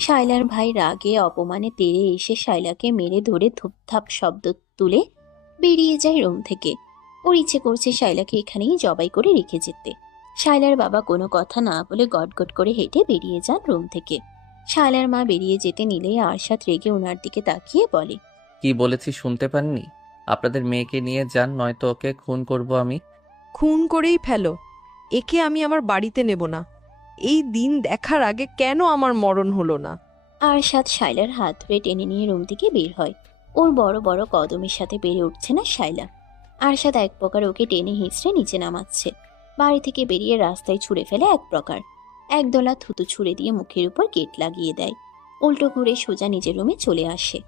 শায়লার ভাই রাগে অপমানে তেড়ে এসে শায়লাকে মেরে ধরে ধুপধাপ শব্দ তুলে বেরিয়ে যায় রুম থেকে। ওর ইচ্ছে করছে শায়লাকে এখানেই জবাই করে রেখে যেতে। শায়লার বাবা কোনো কথা না বলে গটগট করে হেঁটে বেরিয়ে যান রুম থেকে। শায়লার মা বেরিয়ে যেতে নিলেই আরশাদ রেগে ওনার দিকে তাকিয়ে বলে, কি বলেছি শুনতে পাননি? আপনাদের মেয়েকে নিয়ে যান, নয়তো ওকে খুন করব আমি। খুন করেই ফেলো, একে আমি আমার বাড়িতে নেব না। এই দিন দেখার আগে কেন আমার মরণ হলো না? আরশাদ শায়লার হাত ধরে টেনে নিয়ে রুম থেকে বের হয়। ওর বড় বড় কদমের সাথে পেরে উঠছে না শায়লা। আরশাদ এক প্রকার ওকে টেনে হিঁচড়ে নিচে নামাচ্ছে। বাড়ি থেকে বেরিয়ে রাস্তায় ছুঁড়ে ফেলে এক প্রকার। একদলা থুতু ছুঁড়ে দিয়ে মুখের উপর গেট লাগিয়ে দেয়। উল্টো ঘুরে সোজা নিজের রুমে চলে আসে।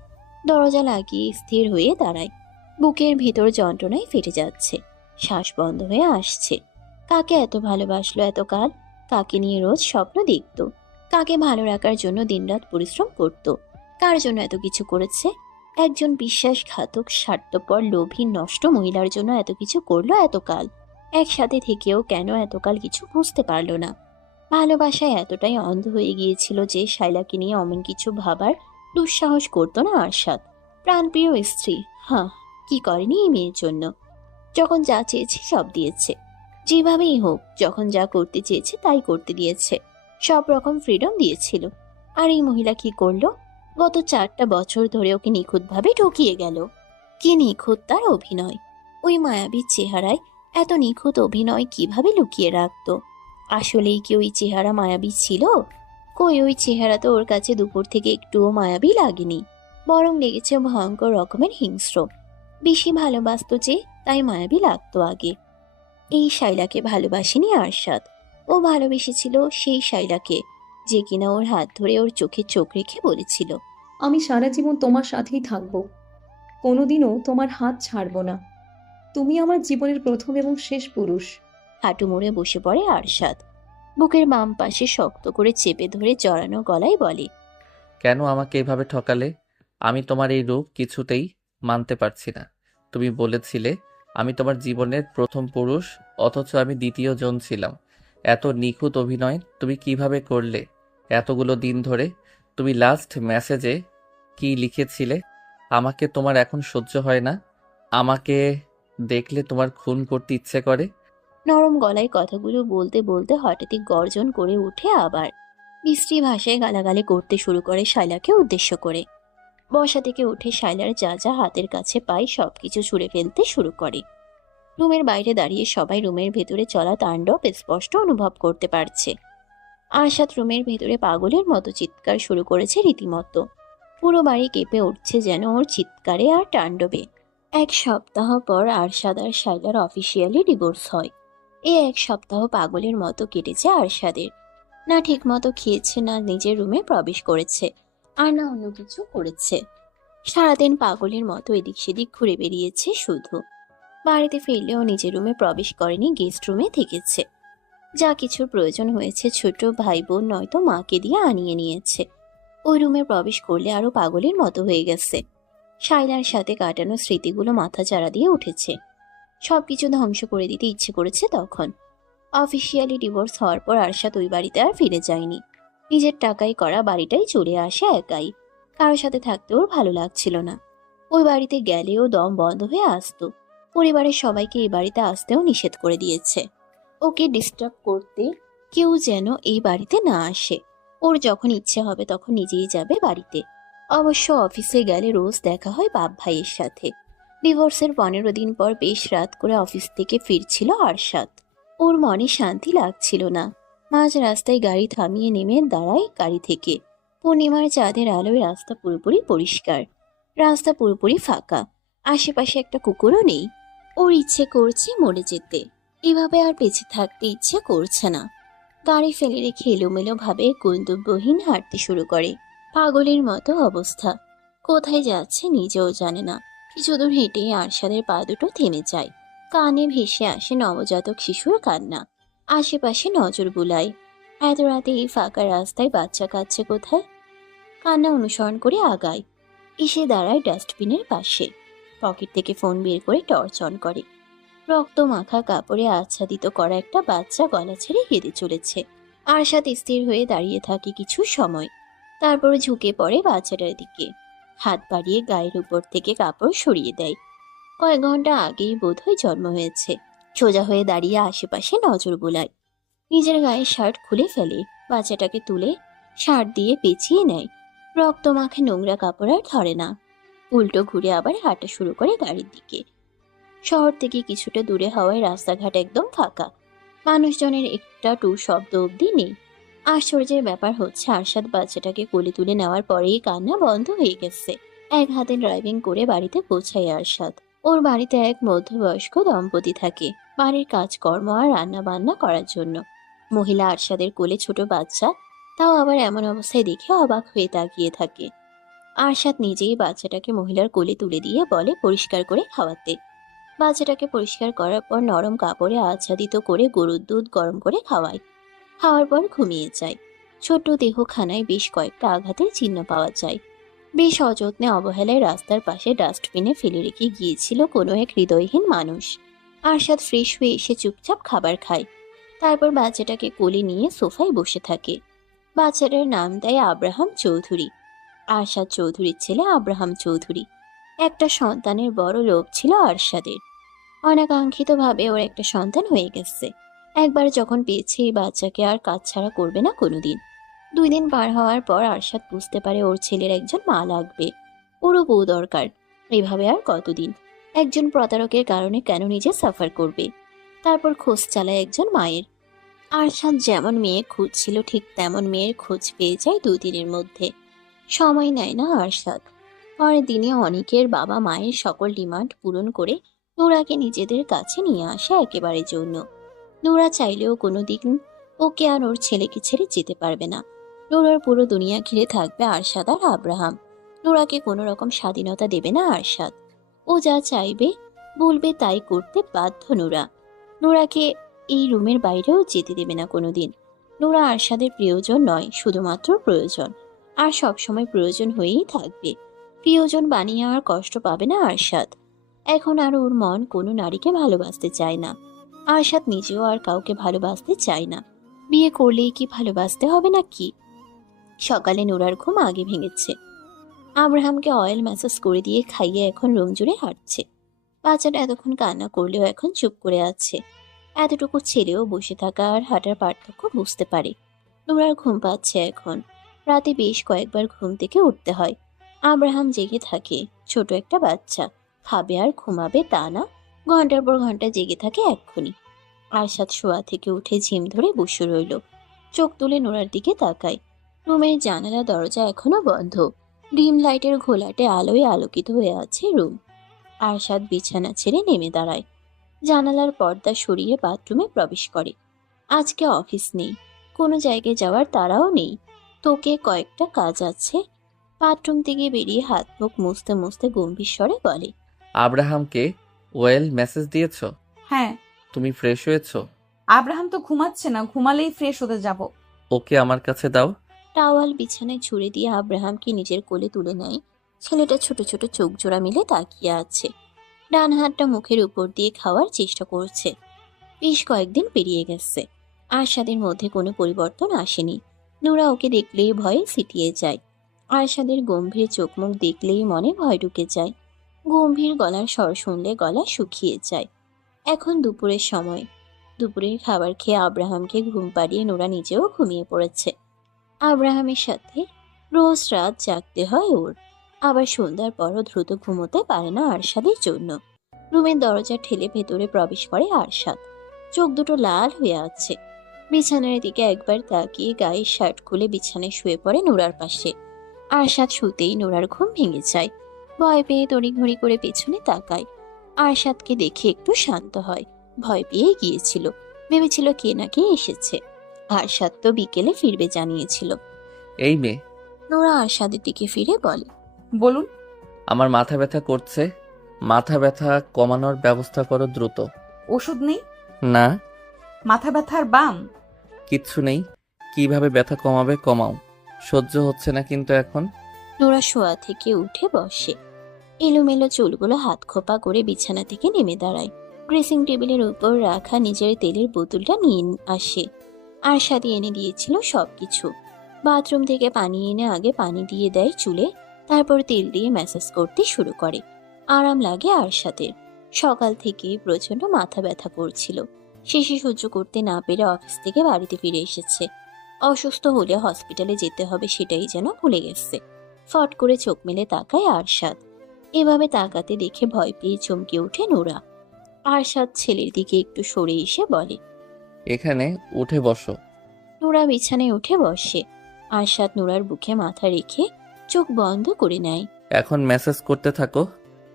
দরজা লাগিয়ে স্থির হয়ে দাঁড়ায়। বুকের ভিতর যন্ত্রণায় ফেটে যাচ্ছে, শ্বাস বন্ধ হয়ে আসছে। কাকে এত ভালোবাসলো এতকাল? কাকে নিয়ে রোজ স্বপ্ন দেখতো? কাকে ভালো রাখার জন্য দিনরাত পরিশ্রম করত? কার জন্য এত কিছু করেছে? একজন বিশ্বাসঘাতক স্বার্থপর লোভী নষ্ট মহিলার জন্য এত কিছু করলো এতকাল। একসাথে থেকেও কেন এতকাল কিছু বুঝতে পারলো না? ভালোবাসায় এতটাই অন্ধ হয়ে গিয়েছিল যে শায়লাকে নিয়ে অমন কিছু ভাবার দুঃসাহস করতো না আরশাদ। প্রাণপ্রিয় স্ত্রী, হ্যাঁ, কি করেনি এই মেয়ের জন্য? যখন যা চেয়েছে সব দিয়েছে, যেভাবেই হোক যখন যা করতে চেয়েছে তাই করতে দিয়েছে, সব রকম ফ্রিডম দিয়েছিল। আর এই মহিলা কি করলো? গত 4টা বছর ধরে ওকে নিখুঁতভাবে ঠকিয়ে গেল। কি নিখুঁত তার অভিনয়! ওই মায়াবীর চেহারায় এত নিখুঁত অভিনয় কিভাবে লুকিয়ে রাখতো? আসলেই কি ওই চেহারা মায়াবী ছিল? কই, ওই চেহারা তো ওর কাছে দুপুর থেকে একটুও মায়াবী লাগেনি, বরং লেগেছে ভয়ঙ্কর রকমের হিংস্র। বেশি ভালোবাসতো যে, তাই মায়াবী লাগতো আগে। এই শায়লাকে ভালোবাসেনি আরশাদ, ও ভালোবেসেছিল সেই শায়লাকে, যে কিনা ওর হাত ধরে ওর চোখে চোখ রেখে বলেছিল, আমি সারা জীবন তোমার সাথেই থাকবো, কোনোদিনও তোমার হাত ছাড়বো না। তুমি আমার জীবনের প্রথম এবং শেষ পুরুষ। হাঁটু মুড়ে বসে পড়ে আরশাদ। বুকের বাম পাশে শক্ত করে চেপে ধরে জড়ানো গলায় বলে, কেন আমাকে এভাবে ঠকালে? আমি তোমার এই রূপ কিছুতেই মানতে পারছি না। তুমি বলেছিলে আমি তোমার জীবনের প্রথম পুরুষ, অথচ আমি দ্বিতীয় জন ছিলাম। এত নিখুঁত অভিনয় তুমি কিভাবে করলে এতগুলো দিন ধরে? তুমি লাস্ট মেসেজে কি লিখেছিলে? আমাকে তোমার এখন সহ্য হয় না, আমাকে দেখলে তোমার খুন করতে ইচ্ছে করে। নরম গলায় কথাগুলো বলতে বলতে হঠাৎই গর্জন করে উঠে আবার বিশ্রী ভাষায় গালাগালি করতে শুরু করে শায়লাকে উদ্দেশ্য করে। বসা থেকে উঠে শায়লার যা যা হাতের কাছে পায় সবকিছু ছুঁড়ে ফেলতে শুরু করে। রুমের বাইরে দাঁড়িয়ে সবাই রুমের ভেতরে চলা তাণ্ডব স্পষ্ট অনুভব করতে পারছে। আরশাদ রুমের ভেতরে পাগলের মতো চিৎকার শুরু করেছে রীতিমতো। পুরো বাড়ি কেঁপে উঠছে যেন ওর চিৎকারে আর তাণ্ডবে। 1 সপ্তাহ পর আরশাদ আর শায়লার অফিসিয়ালি ডিভোর্স হয়। এই 1 সপ্তাহ পাগলের মতো কেটেছে আরশাদের। না ঠিক মতো খেয়েছে, না নিজের রুমে প্রবেশ করেছে, আর না অন্য কিছু করেছে। সারাদিন পাগলের মতো এদিক সেদিক ঘুরে বেরিয়েছে শুধু। বাড়িতে ফিরলেও নিজের রুমে প্রবেশ করেনি, গেস্ট রুমে থেকেছে। যা কিছুর প্রয়োজন হয়েছে ছোট ভাই বোন নয়তো মাকে দিয়ে আনিয়ে নিয়েছে। ওই রুমে প্রবেশ করলে আরো পাগলের মতো হয়ে গেছে। শায়লার সাথে কাটানো স্মৃতিগুলো মাথা চাড়া দিয়ে উঠেছে। সবকিছু ধ্বংস করে দিতে ইচ্ছে করেছে তখন। অফিসিয়ালি ডিভোর্স হওয়ার পর আরশাদ ওই বাড়িতে আর ফিরে যায়নি। নিজের টাকায় করা বাড়িটাই চলে আসে একাই। কারোর সাথে থাকতে ওর ভালো লাগছিল না। ওই বাড়িতে গেলেও দম বন্ধ হয়ে আসতো। পরিবারের সবাইকে এই বাড়িতে আসতেও নিষেধ করে দিয়েছে। ওকে ডিস্টার্ব করতে কেউ যেন এই বাড়িতে না আসে। ওর যখন ইচ্ছে হবে তখন নিজেই যাবে বাড়িতে। অবশ্য অফিসে গেলে রোজ দেখা হয় বাপ ভাইয়ের সাথে। ডিভোর্সের 15 দিন পর বেশ রাত করে অফিস থেকে ফিরছিল আরশাদ। ওর মনে শান্তি লাগছিল না। মাঝ রাস্তায় গাড়ি থামিয়ে নেমে দাঁড়ায় গাড়ি থেকে। পূর্ণিমার চাঁদের আলোয় রাস্তা পুরোপুরি পরিষ্কার। রাস্তা পুরোপুরি ফাঁকা। আশেপাশে একটা কুকুরও নেই। ওর ইচ্ছে করছে মরে যেতে। এভাবে আর বেঁচে থাকতে ইচ্ছে করছে না। গাড়ি ফেলে রেখে এলোমেলো ভাবে গন্তব্যহীন হাঁটতে শুরু করে। পাগলের মতো অবস্থা। কোথায় যাচ্ছে নিজেও জানে না। কিছু দূর হেঁটেই আরশাদের পা দুটো থেমে যায়। কানে ভেসে আসে নবজাতক শিশুর কান্না। আশেপাশে নজর বুলায়। এত রাতে এই ফাঁকা রাস্তায় বাচ্চা কাচ্ছে কোথায়? কান্না অনুসরণ করে আগায়। এসে দাঁড়ায় ডাস্টবিনের পাশে। পকেট থেকে ফোন বের করে টর্চ অন করে। রক্ত মাখা কাপড়ে আচ্ছাদিত করা একটা বাচ্চা গলা ছেড়ে কেঁদে চলেছে। আরশাদ স্থির হয়ে দাঁড়িয়ে থাকে কিছু সময়। তারপর ঝুঁকে পড়ে বাচ্চাটার দিকে। হাত বাড়িয়ে গায়ের উপর থেকে কাপড় সরিয়ে দেয়। কয়েক ঘন্টা আগেই বোধহয় জন্ম হয়েছে। সোজা হয়ে দাঁড়িয়ে আশেপাশে নজর বোলায়। নিজের গায়ের শার্ট খুলে ফেলে। বাচ্চাটাকে তুলে শার্ট দিয়ে পেঁচিয়ে নেয়। রক্ত মাখে নোংরা কাপড় আর ধরে না। উল্টো ঘুরে আবার হাঁটা শুরু করে গাড়ির দিকে। শহর থেকে কিছুটা দূরে হওয়ায় রাস্তাঘাট একদম ফাঁকা। মানুষজনের একটা টু শব্দ অবধি নেই। আশ্চর্যের ব্যাপার হচ্ছে আরশাদ বাচ্চাটাকে কোলে তুলে নেওয়ার পরেই কান্না বন্ধ হয়ে গেছে। এক হাতে ড্রাইভিং করে বাড়িতে পৌঁছায় আরশাদ। ওর বাড়িতে এক মধ্যবয়স্ক দম্পতি থাকে বাড়ির কাজকর্ম আর রান্না বান্না করার জন্য। মহিলা আরশাদের কোলে ছোট বাচ্চা, তাও আবার এমন অবস্থায় দেখে অবাক হয়ে তাকিয়ে থাকে। আরশাদ নিজেই বাচ্চাটাকে মহিলার কোলে তুলে দিয়ে বলে পরিষ্কার করে খাওয়াতে। বাচ্চাটাকে পরিষ্কার করার পর নরম কাপড়ে আচ্ছাদিত করে গরুর দুধ গরম করে খাওয়ায়। খাওয়ার পর ঘুমিয়ে যায়। ছোট্ট দেহখানায় বেশ কয়েকটা আঘাতের চিহ্ন পাওয়া যায়। বেশ অযত্নে অবহেলায় রাস্তার পাশে ডাস্টবিনে ফেলে রেখে গিয়েছিল কোনো এক হৃদয়হীন মানুষ। আরশাদ ফ্রেশ হয়ে এসে চুপচাপ খাবার খায়। তারপর বাচ্চাটাকে কোলে নিয়ে সোফায় বসে থাকে। বাচ্চাটার নাম দেয় আব্রাহাম চৌধুরী। আরশাদ চৌধুরীর ছেলে আব্রাহাম চৌধুরী। একটা সন্তানের বড় লোভ ছিল আরশাদের। অনাকাঙ্ক্ষিতভাবে ওর একটা সন্তান হয়ে গেছে। একবার যখন পেয়েছে এই বাচ্চাকে আর কাজ ছাড়া করবে না কোনোদিন। 2 দিন পার হওয়ার পর আরশাদ বুঝতে পারে ওর ছেলের একজন মা লাগবে। ওরও বউ দরকার। এভাবে আর কতদিন? একজন প্রতারকের কারণে কেন নিজে সাফার করবে? তারপর খোঁজ চালায় একজন মায়ের। আরশাদ যেমন মেয়ে খুঁজছিল ঠিক তেমন মেয়ের খোঁজ পেয়ে যায় 2 দিনের মধ্যে। সময় নেয় না আরশাদ। পরের দিনে অনিকের বাবা মায়ের সকল ডিমান্ড পূরণ করে নোরাকে নিজেদের কাছে নিয়ে আসে একেবারে জন্য। নোরা চাইলেও কোনোদিন ওকে আর ওর ছেলেকে ছেড়ে যেতে পারবে না। নোরার পুরো দুনিয়া ঘিরে থাকবে আরশাদ আর আব্রাহাম। নোরাকে কোনো রকম স্বাধীনতা দেবে না আরশাদ। ও যা চাইবে বলবে তাই করতে বাধ্য নোরা। নোরাকে এই রুমের বাইরেও যেতে দেবে না কোনোদিন। নোরা আরশাদের প্রিয়জন নয়, শুধুমাত্র প্রয়োজন। আর সবসময় প্রয়োজন হয়েই থাকবে। প্রিয়জন বানিয়ে আর কষ্ট পাবে না আরশাদ। এখন আর ওর মন কোনো নারীকে ভালোবাসতে চায় না। আরশাদ নিজেও আর কাউকে ভালোবাসতে চায় না। বিয়ে করলেই কি ভালোবাসতে হবে নাকি? সকালে নোরার ঘুম আগে ভেঙেছে। আব্রাহামকে অয়েল ম্যাসাজ করে দিয়ে খাইয়ে এখন রুম জুড়ে হাঁটছে। বাচ্চাটা এতক্ষণ কান্না করলেও এখন চুপ করে আছে। এতটুকু ছেলেও বসে থাকা আর হাঁটার পার্থক্য বুঝতে পারে। নোরার ঘুম পাচ্ছে এখন। রাতে বেশ কয়েকবার ঘুম থেকে উঠতে হয়। আব্রাহাম জেগে থাকে। ছোট একটা বাচ্চা, খাবে আর ঘুমাবে তা না, ঘন্টার পর ঘন্টা জেগে থাকে এক্ষুনি। আরশাদ শোয়া থেকে উঠে ঝিম ধরে বসে রইল। চোখ তুলে নোরার দিকে তাকায়। রুমের জানালা দরজা এখনো বন্ধ। ডিম লাইটের ঘোলাটে আলোয় আলোকিত হয়ে আছে রুম। আরশাদ বিছানা ছেড়ে নেমে দাঁড়ায়। জানালার পর্দা সরিয়ে বাথরুমে প্রবেশ করে। আজকে অফিস নেই, কোনো জায়গায় যাওয়ার তাড়াও নেই। তোকে কয়েকটা কাজ আছে। বাথরুম থেকে বেরিয়ে হাত মুখ মুছতে মুছতে গম্ভীর স্বরে বলে, আব্রাহামকে ওয়েল মেসেজ দিয়েছো? হ্যাঁ। তুমি ফ্রেশ হয়েছো? আব্রাহাম তো ঘুমাচ্ছে না, ঘুমালেই ফ্রেশ হতে যাব। ওকে আমার কাছে দাও। টাওয়াল বিছানায় ছুঁড়ে দিয়ে আব্রাহামকে নিজের কোলে তুলে নেয়। ছেলেটা ছোট ছোট চোখ জোড়া মিলে তাকিয়ে আছে। ডান হাতটা মুখের উপর দিয়ে খাওয়ার চেষ্টা করছে। বেশ কয়েকদিন পেরিয়ে গেছে, আরশাদের মধ্যে কোনো পরিবর্তন আসেনি। নোরা ওকে দেখলেই ভয়ে সিটিয়ে যায়। আরশাদের গম্ভীর চোখ মুখ দেখলেই মনে ভয় ঢুকে যায়। গম্ভীর গলার স্বর শুনলে গলা শুকিয়ে যায়। এখন দুপুরের সময়। দুপুরের খাবার খেয়ে আব্রাহামকে ঘুম পাড়িয়ে নোরা নিজেও ঘুমিয়ে পড়েছে। আব্রাহামের সাথে রোজ রাত জাগতে হয় ওর। আবার সন্ধ্যার পরও দ্রুত ঘুমোতে পারে না আরশাদের জন্য। রুমের দরজা ঠেলে ভেতরে প্রবেশ করে আরশাদ। চোখ দুটো লাল হয়ে আছে। বিছানার দিকে একবার তাকিয়ে গায়ের শার্ট খুলে বিছানায় শুয়ে পড়ে নোরার পাশে। আরশাদ শুতেই নোরার ঘুম ভেঙে যায়। ভয় পেয়ে তড়িঘড়ি করে পেছনে তাকায়। আরশাদকে দেখে একটু শান্ত হয়। ভয় পেয়ে গিয়েছিল, ভেবেছিল কে না কে এসেছে। আরশাদ তো বিকেলে ফিরবে জানিয়েছিল। এই মেয়ে, নোরা আরশাদের দিকে ফিরে বলে, বলুন। আমার মাথা ব্যথা করছে। মাথা ব্যথা কমানোর ব্যবস্থা করো দ্রুত। ওষুধ নেই? না, মাথা ব্যথার বাম? কিচ্ছু নেই। কিভাবে ব্যথা কমাবে কমাও, সহ্য হচ্ছে না কিন্তু এখন। নোরা শোয়া থেকে উঠে বসে। এলোমেলো চুলগুলো হাত খোপা করে বিছানা থেকে নেমে দাঁড়ায়। ড্রেসিং টেবিলের উপর রাখা নিজের তেলের বোতলটা নিয়ে আসে। আরশাদি এনে দিয়েছিল সবকিছু। বাথরুম থেকে পানি এনে আগে পানি দিয়ে দেয় চুলে, তারপর তেল দিয়ে ম্যাসাজ করতে শুরু করে। আরাম লাগে আরশাদের। সকাল থেকেই প্রচন্ড মাথা ব্যথা করছিল। শেষে সহ্য করতে না পেরে অফিস থেকে বাড়িতে ফিরে এসেছে। অসুস্থ হলে হসপিটালে যেতে হবে সেটাই যেন ভুলে গেছে। ফট করে চোখ মেলে তাকায় আরশাদ। এভাবে তাকাতে দেখে ভয় পেয়ে চমকে ওঠে নোরা। আরশাদ ছেলের দিকে একটু সরে এসে বলে, এখানে উঠে বসো। নোরা বিছানায় উঠে বসে। আরশাদ নোরার বুকে মাথা রেখে চোখ বন্ধ করে নেয়। এখন মেসেজ করতে থাকো।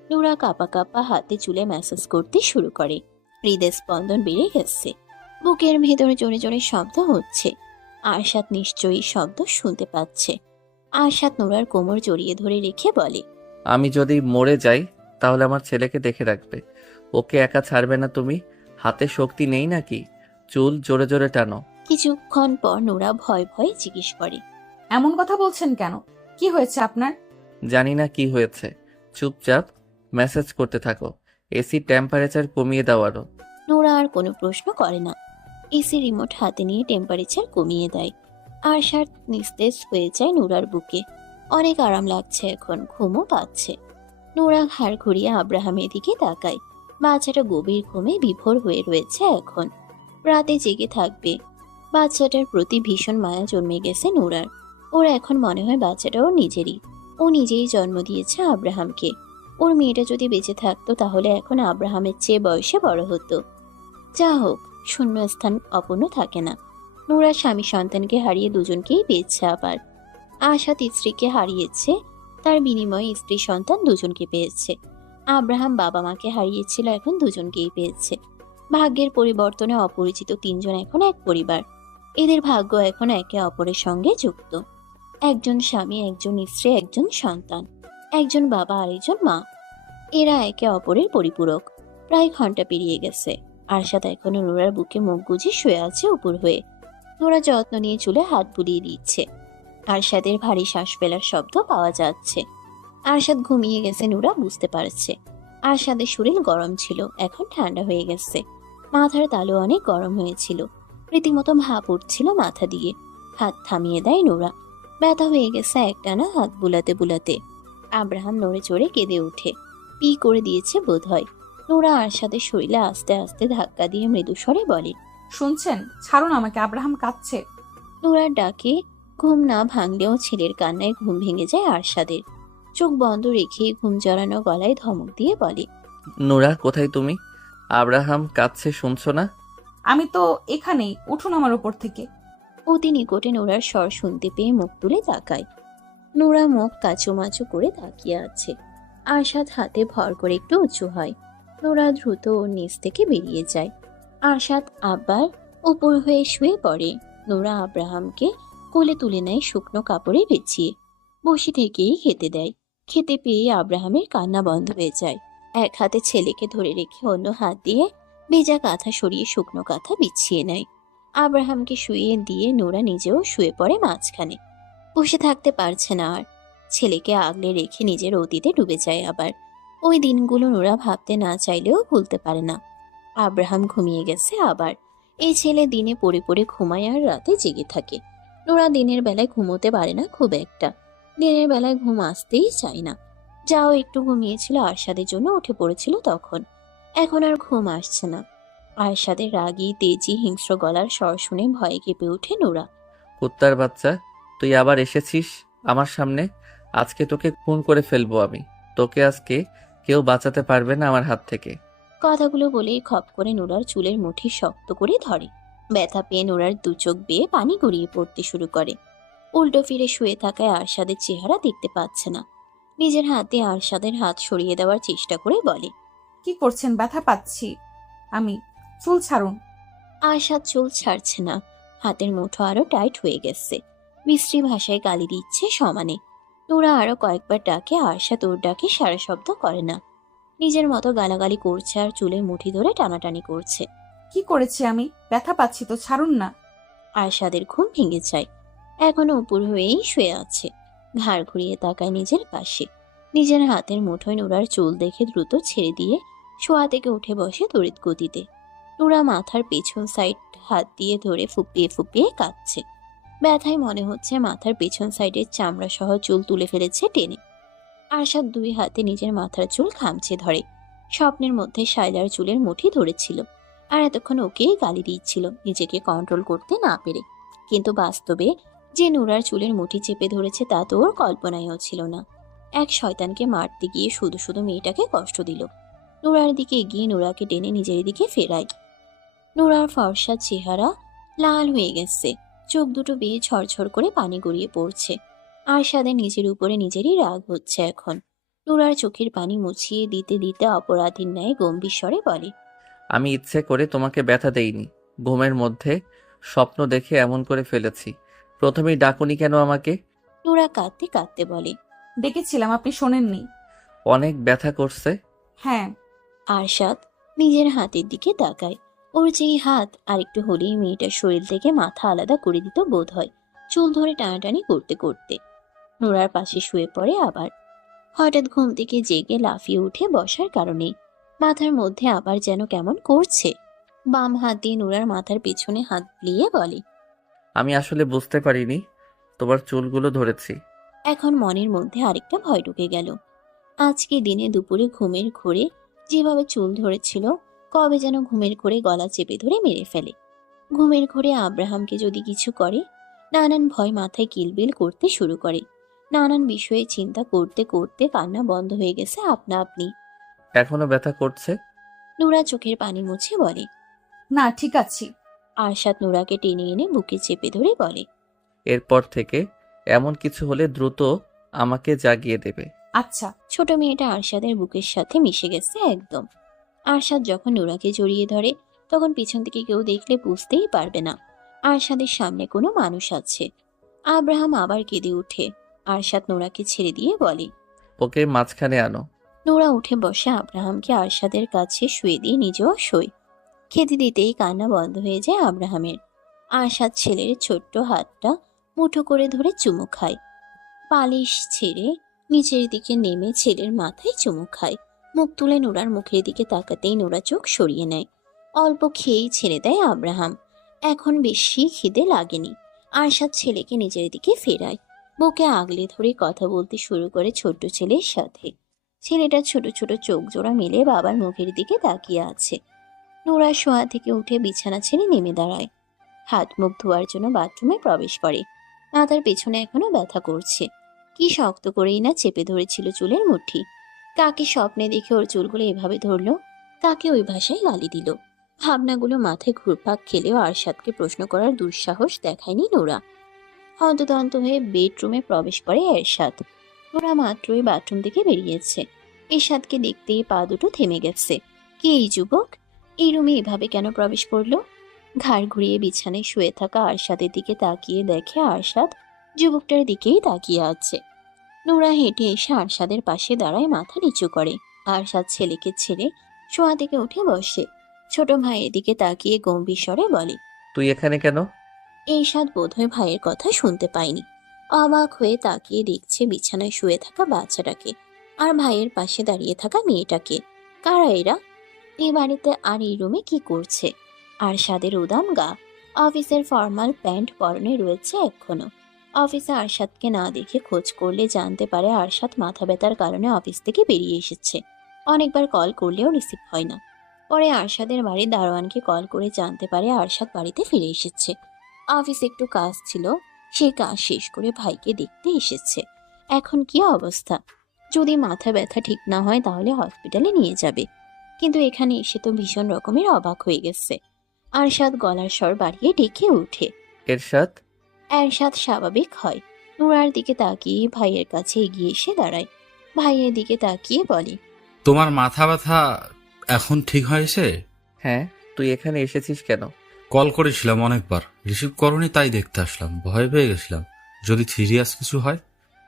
নোরা কাঁপা কাঁপা হাতে চুলে ম্যাসাজ করতে শুরু করে। হৃদয় স্পন্দন বেড়ে গেছে। বুকের ভেতরে জোরে জোরে শব্দ হচ্ছে। আরশাদ নিশ্চয়ই শব্দ শুনতে পাচ্ছে। আরশাদ নোরার কোমর জড়িয়ে ধরে রেখে বলে, আমি যদি মরে যাই তাহলে আমার ছেলেকে দেখে রাখবে। ওকে একা ছাড়বে না তুমি। হাতে শক্তি নেই নাকি? চুল জোরে জোরে টানো। কিছুক্ষণ পর নোরা ভয় ভয়ে জিজ্ঞেস করে, এমন কথা বলছেন কেন? কি হয়েছে আপনার? জানি না কি হয়েছে। চুপচাপ মেসেজ করতে থাকো। এসি টেম্পারেচার কমিয়ে দাও আরো। নোরা আর কোনো প্রশ্ন করে না। এসি রিমোট হাতে নিয়ে টেম্পারেচার কমিয়ে দেয়। আরশাদ নিস্তেজ হয়ে যায় নোরার বুকে। অনেক আরাম লাগছে এখন, ঘুমও পাচ্ছে। নোরা ঘাড় ঘুরিয়ে আব্রাহামের দিকে তাকায়। বাচ্চাটা গভীর ঘুমে বিভোর হয়ে রয়েছে এখন। রাতে জেগে থাকবে। বাচ্চাটার প্রতি ভীষণ মায়া জন্মে গেছে নোরার। ওর এখন মনে হয় বাচ্চাটা ওর নিজেরই। ও নিজেই জন্ম দিয়েছে আব্রাহামকে। ওর মেয়েটা যদি বেঁচে থাকতো তাহলে এখন আব্রাহামের চেয়ে বয়সে বড় হতো। যা হোক, শূন্য স্থান অপূর্ণ থাকে না। নোরা স্বামী সন্তানকে হারিয়ে দুজনকেই পেয়েছে আবার। আশাদ স্ত্রীকে হারিয়েছে, তার বিনিময়ে স্ত্রী সন্তান দুজনকে পেয়েছে। আব্রাহাম বাবা মাকে হারিয়েছিল, এখন দুজনকেই পেয়েছে। ভাগ্যের পরিবর্তনে অপরিচিত তিনজন এখন এক পরিবার। এদের ভাগ্য এখন একে অপরের সঙ্গে যুক্ত। একজন স্বামী, একজন স্ত্রী, একজন সন্তান, একজন বাবা আরেকজন মা। এরা একে অপরের পরিপূরক। প্রায় ঘন্টা পেরিয়ে গেছে। আরশাদ এখনো নোরার বুকে মুখ গুজে শুয়ে আছে উপর হয়ে। নোরা যত্ন নিয়ে চুলে হাত বুলিয়ে দিচ্ছে। আরশাদের ভারী শ্বাস ফেলার শব্দ পাওয়া যাচ্ছে। আরশাদ ঘুমিয়ে গেছে নোরা বুঝতে পারছে। আরশাদের শরীর গরম ছিল, এখন ঠান্ডা হয়ে গেছে। মাথার তালু অনেক গরম হয়েছিল। রীতিমতো ভাপ উঠছিল মাথা দিয়ে। হাত থামিয়ে দেয় নোরা। ব্যথা হয়ে গেছে একটানা হাত বুলাতে বুলাতে। আব্রাহাম নড়ে চড়ে কেঁদে উঠে। পি করে দিয়েছে বোধ হয়। নোরা আরশাদের শরীরে আস্তে আস্তে ধাক্কা দিয়ে মৃদু স্বরে বলে, শুনছেন? ছাড়ুন আমাকে, আব্রাহাম কাঁদছে। নোরার ডাকে ঘুম না ভাঙলেও ছেলের কান্নায় ঘুম ভেঙে যায় আরশাদের। চোখ বন্ধ রেখে ঘুম জড়ানো গলায় ধমক দিয়ে বলে, নোরা, কোথায় তুমি? আব্রাহাম কাঁদছে, শুনছো না? আমি তো এখানেই, উঠুন আমার উপর থেকে। অতি নিকটে নোরার স্বর শুনতে পেয়ে মুখ তুলে তাকায়। নোরা মুখ কাচুমাচু করে তাকিয়ে আছে। আরশাদ হাতে ভর করে একটু উঁচু হয়। নোরা দ্রুত ওর নিচ থেকে বেরিয়ে যায়। আরশাদ আবার উপর হয়ে শুয়ে পড়ে। নোরা আব্রাহামকে কোলে তুলে নেয় শুকনো কাপড়ে বিছিয়ে। বসে থেকেই খেতে দেয়। খেতে পেয়ে আব্রাহামের কান্না বন্ধ হয়ে যায়। এক হাতে ছেলেকে ধরে রেখে অন্য হাত দিয়ে ভেজা কাঁথা সরিয়ে শুকনো কাঁথা বিছিয়ে নেয়। আব্রাহামকে শুইয়ে দিয়ে নোরা নিজেও শুয়ে পড়ে মাঝখানে। বসে থাকতে পারছে না আর। ছেলেকে আগলে রেখে নিজের অতীতে ডুবে যায় আবার। ওই দিনগুলো নোরা ভাবতে না চাইলেও ভুলতে পারে না। আব্রাহাম ঘুমিয়ে গেছে আবার। এই ছেলে দিনে পড়ে পড়ে ঘুমায় আর রাতে জেগে থাকে। নোরা দিনের বেলায় ঘুমোতে পারে না খুব একটা। দিনের বেলায় ঘুম আসতেই চায় না। যাও একটু ঘুমিয়েছিল আরশাদের জন্য উঠে পড়েছিল তখন। এখন আর ঘুম আসছে না। আরশাদের রাগী তেজি হিংস্র গলার স্বর শুনে ভয়ে কেঁপে ওঠে নোরা। কুত্তার বাচ্চা, তুই আবার এসেছিস আমার সামনে। আজকে তোকে খুন করে ফেলবো আমি। তোকে আজকে কেউ বাঁচাতে পারবে না আমার হাত থেকে। কথাগুলো বলেই খপ করে নোরার চুলের মুঠি শক্ত করে ধরে। ব্যথা পেয়ে নোরার দু চোখ বেয়ে পানি গড়িয়ে পড়তে শুরু করে। উল্টো ফিরে শুয়ে থাকায় আরশাদের চেহারা দেখতে পাচ্ছে না। নিজের হাতে আরশাদের হাত সরিয়ে দেওয়ার চেষ্টা করে বলে, কি করছেন? ব্যথা পাচ্ছি আমি। চুল ছাড়ুন। আরশাদ চুল ছাড়ছে না। হাতের মুঠো আরো টাইট হয়ে গেছে। মিষ্টি ভাষায় গালি দিচ্ছে সমানে। নোরা আরো কয়েকবার ডাকে, আরশাদ ওর ডাকে সারা শব্দ করে না। নিজের মতো গালাগালি করছে আর চুলের মুঠি ধরে টানাটানি করছে। কি করেছি আমি? ব্যথা পাচ্ছি তো, ছাড়ুন না। আরশাদের ঘুম ভেঙে যায়। এখনো উপর হয়েই শুয়ে আছে। ঘাড় ঘুরিয়ে তাকায় নিজের পাশে। নিজের হাতের মুঠোয় নোরার চুল দেখে দ্রুত ছেড়ে দিয়ে শোয়া থেকে উঠে বসে তড়িৎ গতিতে। নোরা মাথার পেছন সাইড হাত দিয়ে ধরে ফুপিয়ে ফুপিয়ে কাঁদছে। ব্যথায় মনে হচ্ছে মাথার পেছন সাইডের চামড়া সহ চুল তুলে ফেলেছে টেনে। আরশাদ দুই হাতে নিজের মাথার চুল খামচে ধরে। স্বপ্নের মধ্যে শায়লার চুলের মুঠি ধরেছিল আর এতক্ষণ ওকেই গালি দিচ্ছিল নিজেকে কন্ট্রোল করতে না পেরে। কিন্তু বাস্তবে যে নোরার চুলের মুঠি চেপে ধরেছে তা তো ওর কল্পনায়ও ছিল না। এক শয়তানকে মারতে গিয়ে শুধু শুধু মেয়েটাকে কষ্ট দিল। নোরার দিকে এগিয়ে নোরাকে টেনে নিজের দিকে ফেরায়। নোরার ফর্সা চেহারা লাল হয়ে গেছে। চোখ দুটো বেয়ে ঝরঝর করে পানি গড়িয়ে পড়ছে। আরশাদের নিজের উপরে নিজেরই রাগ হচ্ছে এখন। নোরার চোখের পানি মুছিয়ে দিতে দিতে অপরাধীর ন্যায় গম্ভীর স্বরে বলে, আমি ইচ্ছে করে তোমাকে ব্যথা দেইনি। ঘুমের মধ্যে স্বপ্ন দেখে এমন করে ফেলেছি। প্রথমেই ডাকুনি কেন আমাকে? নোরা কাঁদতে কাঁদতে বলে। ডেকেছিলাম, আপনি শোনেননি। অনেক ব্যথা করছে। হ্যাঁ। আরশাদ নিজের হাতের দিকে তাকায়। ওর যেই হাত আরেকটু হলেই মেয়েটার শরীর থেকে মাথা আলাদা করে দিত বোধ হয়, চুল ধরে টানাটানি করতে করতে। নোরার পাশে শুয়ে পড়ে আবার। হঠাৎ ঘুম থেকে জেগে লাফিয়ে উঠে বসার কারণে মাথার মধ্যে আবার যেন কেমন করছে। বাম হাত দিয়ে নোরার মাথার পেছনে হাত বুলিয়ে বলে, আমি আসলে বুঝতে পারিনি তোমার চুলগুলো ধরেছি। এখন মনের মধ্যে আরেকটা ভয় ঢুকে গেল। আজকে দিনে দুপুরে ঘুমের ঘোরে যেভাবে চুল ধরেছিল, কবে যেন ঘুমের ঘোরে গলা চেপে ধরে মেরে ফেলে। ঘুমের ঘোরে আব্রাহামকে যদি কিছু করে, নানান ভয় মাথায় কিলবিল করতে শুরু করে। নানান বিষয়ে চিন্তা করতে করতে কান্না বন্ধ হয়ে গেছে আপনা আপনি। এখনো ব্যথা করছে? নোরা চোখের পানি মুছে বলে। না, ঠিক আছি। আরশাদ নোরাকে টেনে এনে বুকে চেপে ধরে বলে, এরপর থেকে এমন কিছু হলে দ্রুত আমাকে জাগিয়ে দেবে। আচ্ছা। ছোট মেয়েটা আরশাদের বুকের সাথে মিশে গেছে একদম। আরশাদ যখন নোরাকে জড়িয়ে ধরে তখন পিছন থেকে কেউ দেখলে বুঝতেই পারবে না আরশাদের সামনে কোনো মানুষ আছে। আব্রাহাম আবার কেঁদে উঠে। আরশাদ নোরাকে ছেড়ে দিয়ে বলে, ওকে মাঝখানে আনো। নোরা উঠে বসে আব্রাহামকে আরশাদের কাছে শুয়ে দিয়ে নিজেও শোয়। খেতে দিতেই কান্না বন্ধ হয়ে যায় আব্রাহামের। আরশাদ ছেলের ছোট্ট হাতটা মুঠো করে ধরে চুমু খায়। পালিশ ছেড়ে নিচের দিকে নেমে ছেলের মাথায় চুমু খায়। মুখ তুলে নোরার মুখের দিকে তাকাতেই নোরা চোখ সরিয়ে নেয়। অল্প খেয়েই ছেড়ে দেয় আব্রাহাম। এখন বেশি খিদে লাগেনি। আরশাদ ছেলেকে নিজের দিকে ফেরায়। বুকে আগলে ধরে কথা বলতে শুরু করে ছোট্ট ছেলের সাথে। ছেলেটা ছোট ছোট চোখ জোড়া মেলে বাবার মুখের দিকে তাকিয়ে আছে। নোরা শোয়া থেকে উঠে বিছানা ছেড়ে নেমে দাঁড়ায়। হাত মুখ ধোয়ার জন্য বাথরুমে প্রবেশ করে। মাথার পেছনে এখনো ব্যথা করছে। কি শক্ত করেই না চেপে ধরেছিল চুলের মুঠি। কাকে স্বপ্নে দেখে ওর চুলগুলো এভাবে ধরলো, কাকে ওই ভাষায় গালি দিল। ভাবনাগুলো মাথায় ঘুরপাক খেলেও আরশাদকে প্রশ্ন করার দুঃসাহস দেখায়নি নোরা। হন্তদন্ত হয়ে বেডরুমে প্রবেশ করে এরশাদ। নোরা মাত্রই বাথরুম থেকে বেরিয়েছে। এরশাদকে দেখতেই পা দুটো থেমে গেছে। কে এই যুবক? এই রুমে এভাবে কেন প্রবেশ করলো? ঘাড় ঘুরিয়ে বিছানায় শুয়ে থাকা আরশাদের দিকে তাকিয়ে দেখে আরশাদ যুবকটার দিকেই তাকিয়ে আছে। নোরা হেঁটে এসে আরশাদের পাশে দাঁড়ায়, মাথা নিচু করে। আরশাদ ছেলেকে ছেড়ে শোয়া থেকে উঠে বসে। ছোট ভাইয়ের দিকে তাকিয়ে গম্ভীর স্বরে বলে, তুই এখানে কেন? এরশাদ বোধহয় ভাইয়ের কথা শুনতে পায়নি। অবাক হয়ে তাকিয়ে দেখছে বিছানায় শুয়ে থাকা বাচ্চাটাকে আর ভাইয়ের পাশে দাঁড়িয়ে থাকা মেয়েটাকে। কারা এরা? এই বাড়িতে আর এই রুমে কি করছে? আরশাদের উদাম গা, অফিসের ফর্মাল প্যান্ট পরনে রয়েছে এখনো। অফিসে আরশাদকে না দেখে খোঁজ করলে জানতে পারে আরশাদ মাথা ব্যথার কারণে অফিস থেকে বেরিয়ে এসেছে। অনেকবার কল করলেও রিসিভ হয় না। পরে আরশাদের বাড়ির দারোয়ানকে কল করে জানতে পারে আরশাদ বাড়িতে ফিরে এসেছে। অফিসে একটু কাজ ছিল, সেই কাজ শেষ করে ভাইকে দেখতে এসেছে। এখন কি অবস্থা? যদি মাথা ব্যথা ঠিক না হয় তাহলে হসপিটালে নিয়ে যাবে, কিন্তু এখানে এসে তো ভীষণ রকমের অবাক হয়ে গেছে। আরশাদ গলার স্বর বাড়িয়ে ডেকে ওঠে। এরশাদ, এরশাদ স্বাভাবিক হয়, নুরার দিকে তাকিয়ে ভাইয়ের কাছে এগিয়ে এসে দাঁড়ায়। ভাইয়ের দিকে তাকিয়ে বলে, তোমার মাথা ব্যথা এখন ঠিক হয়েছে? হ্যাঁ, তুই এখানে এসেছিস কেন? কল করেছিলাম অনেকবার, রিসিভ করনি, তাই দেখতে আসলাম। ভয় পেয়ে গেছিলাম যদি সিরিয়াস কিছু হয়।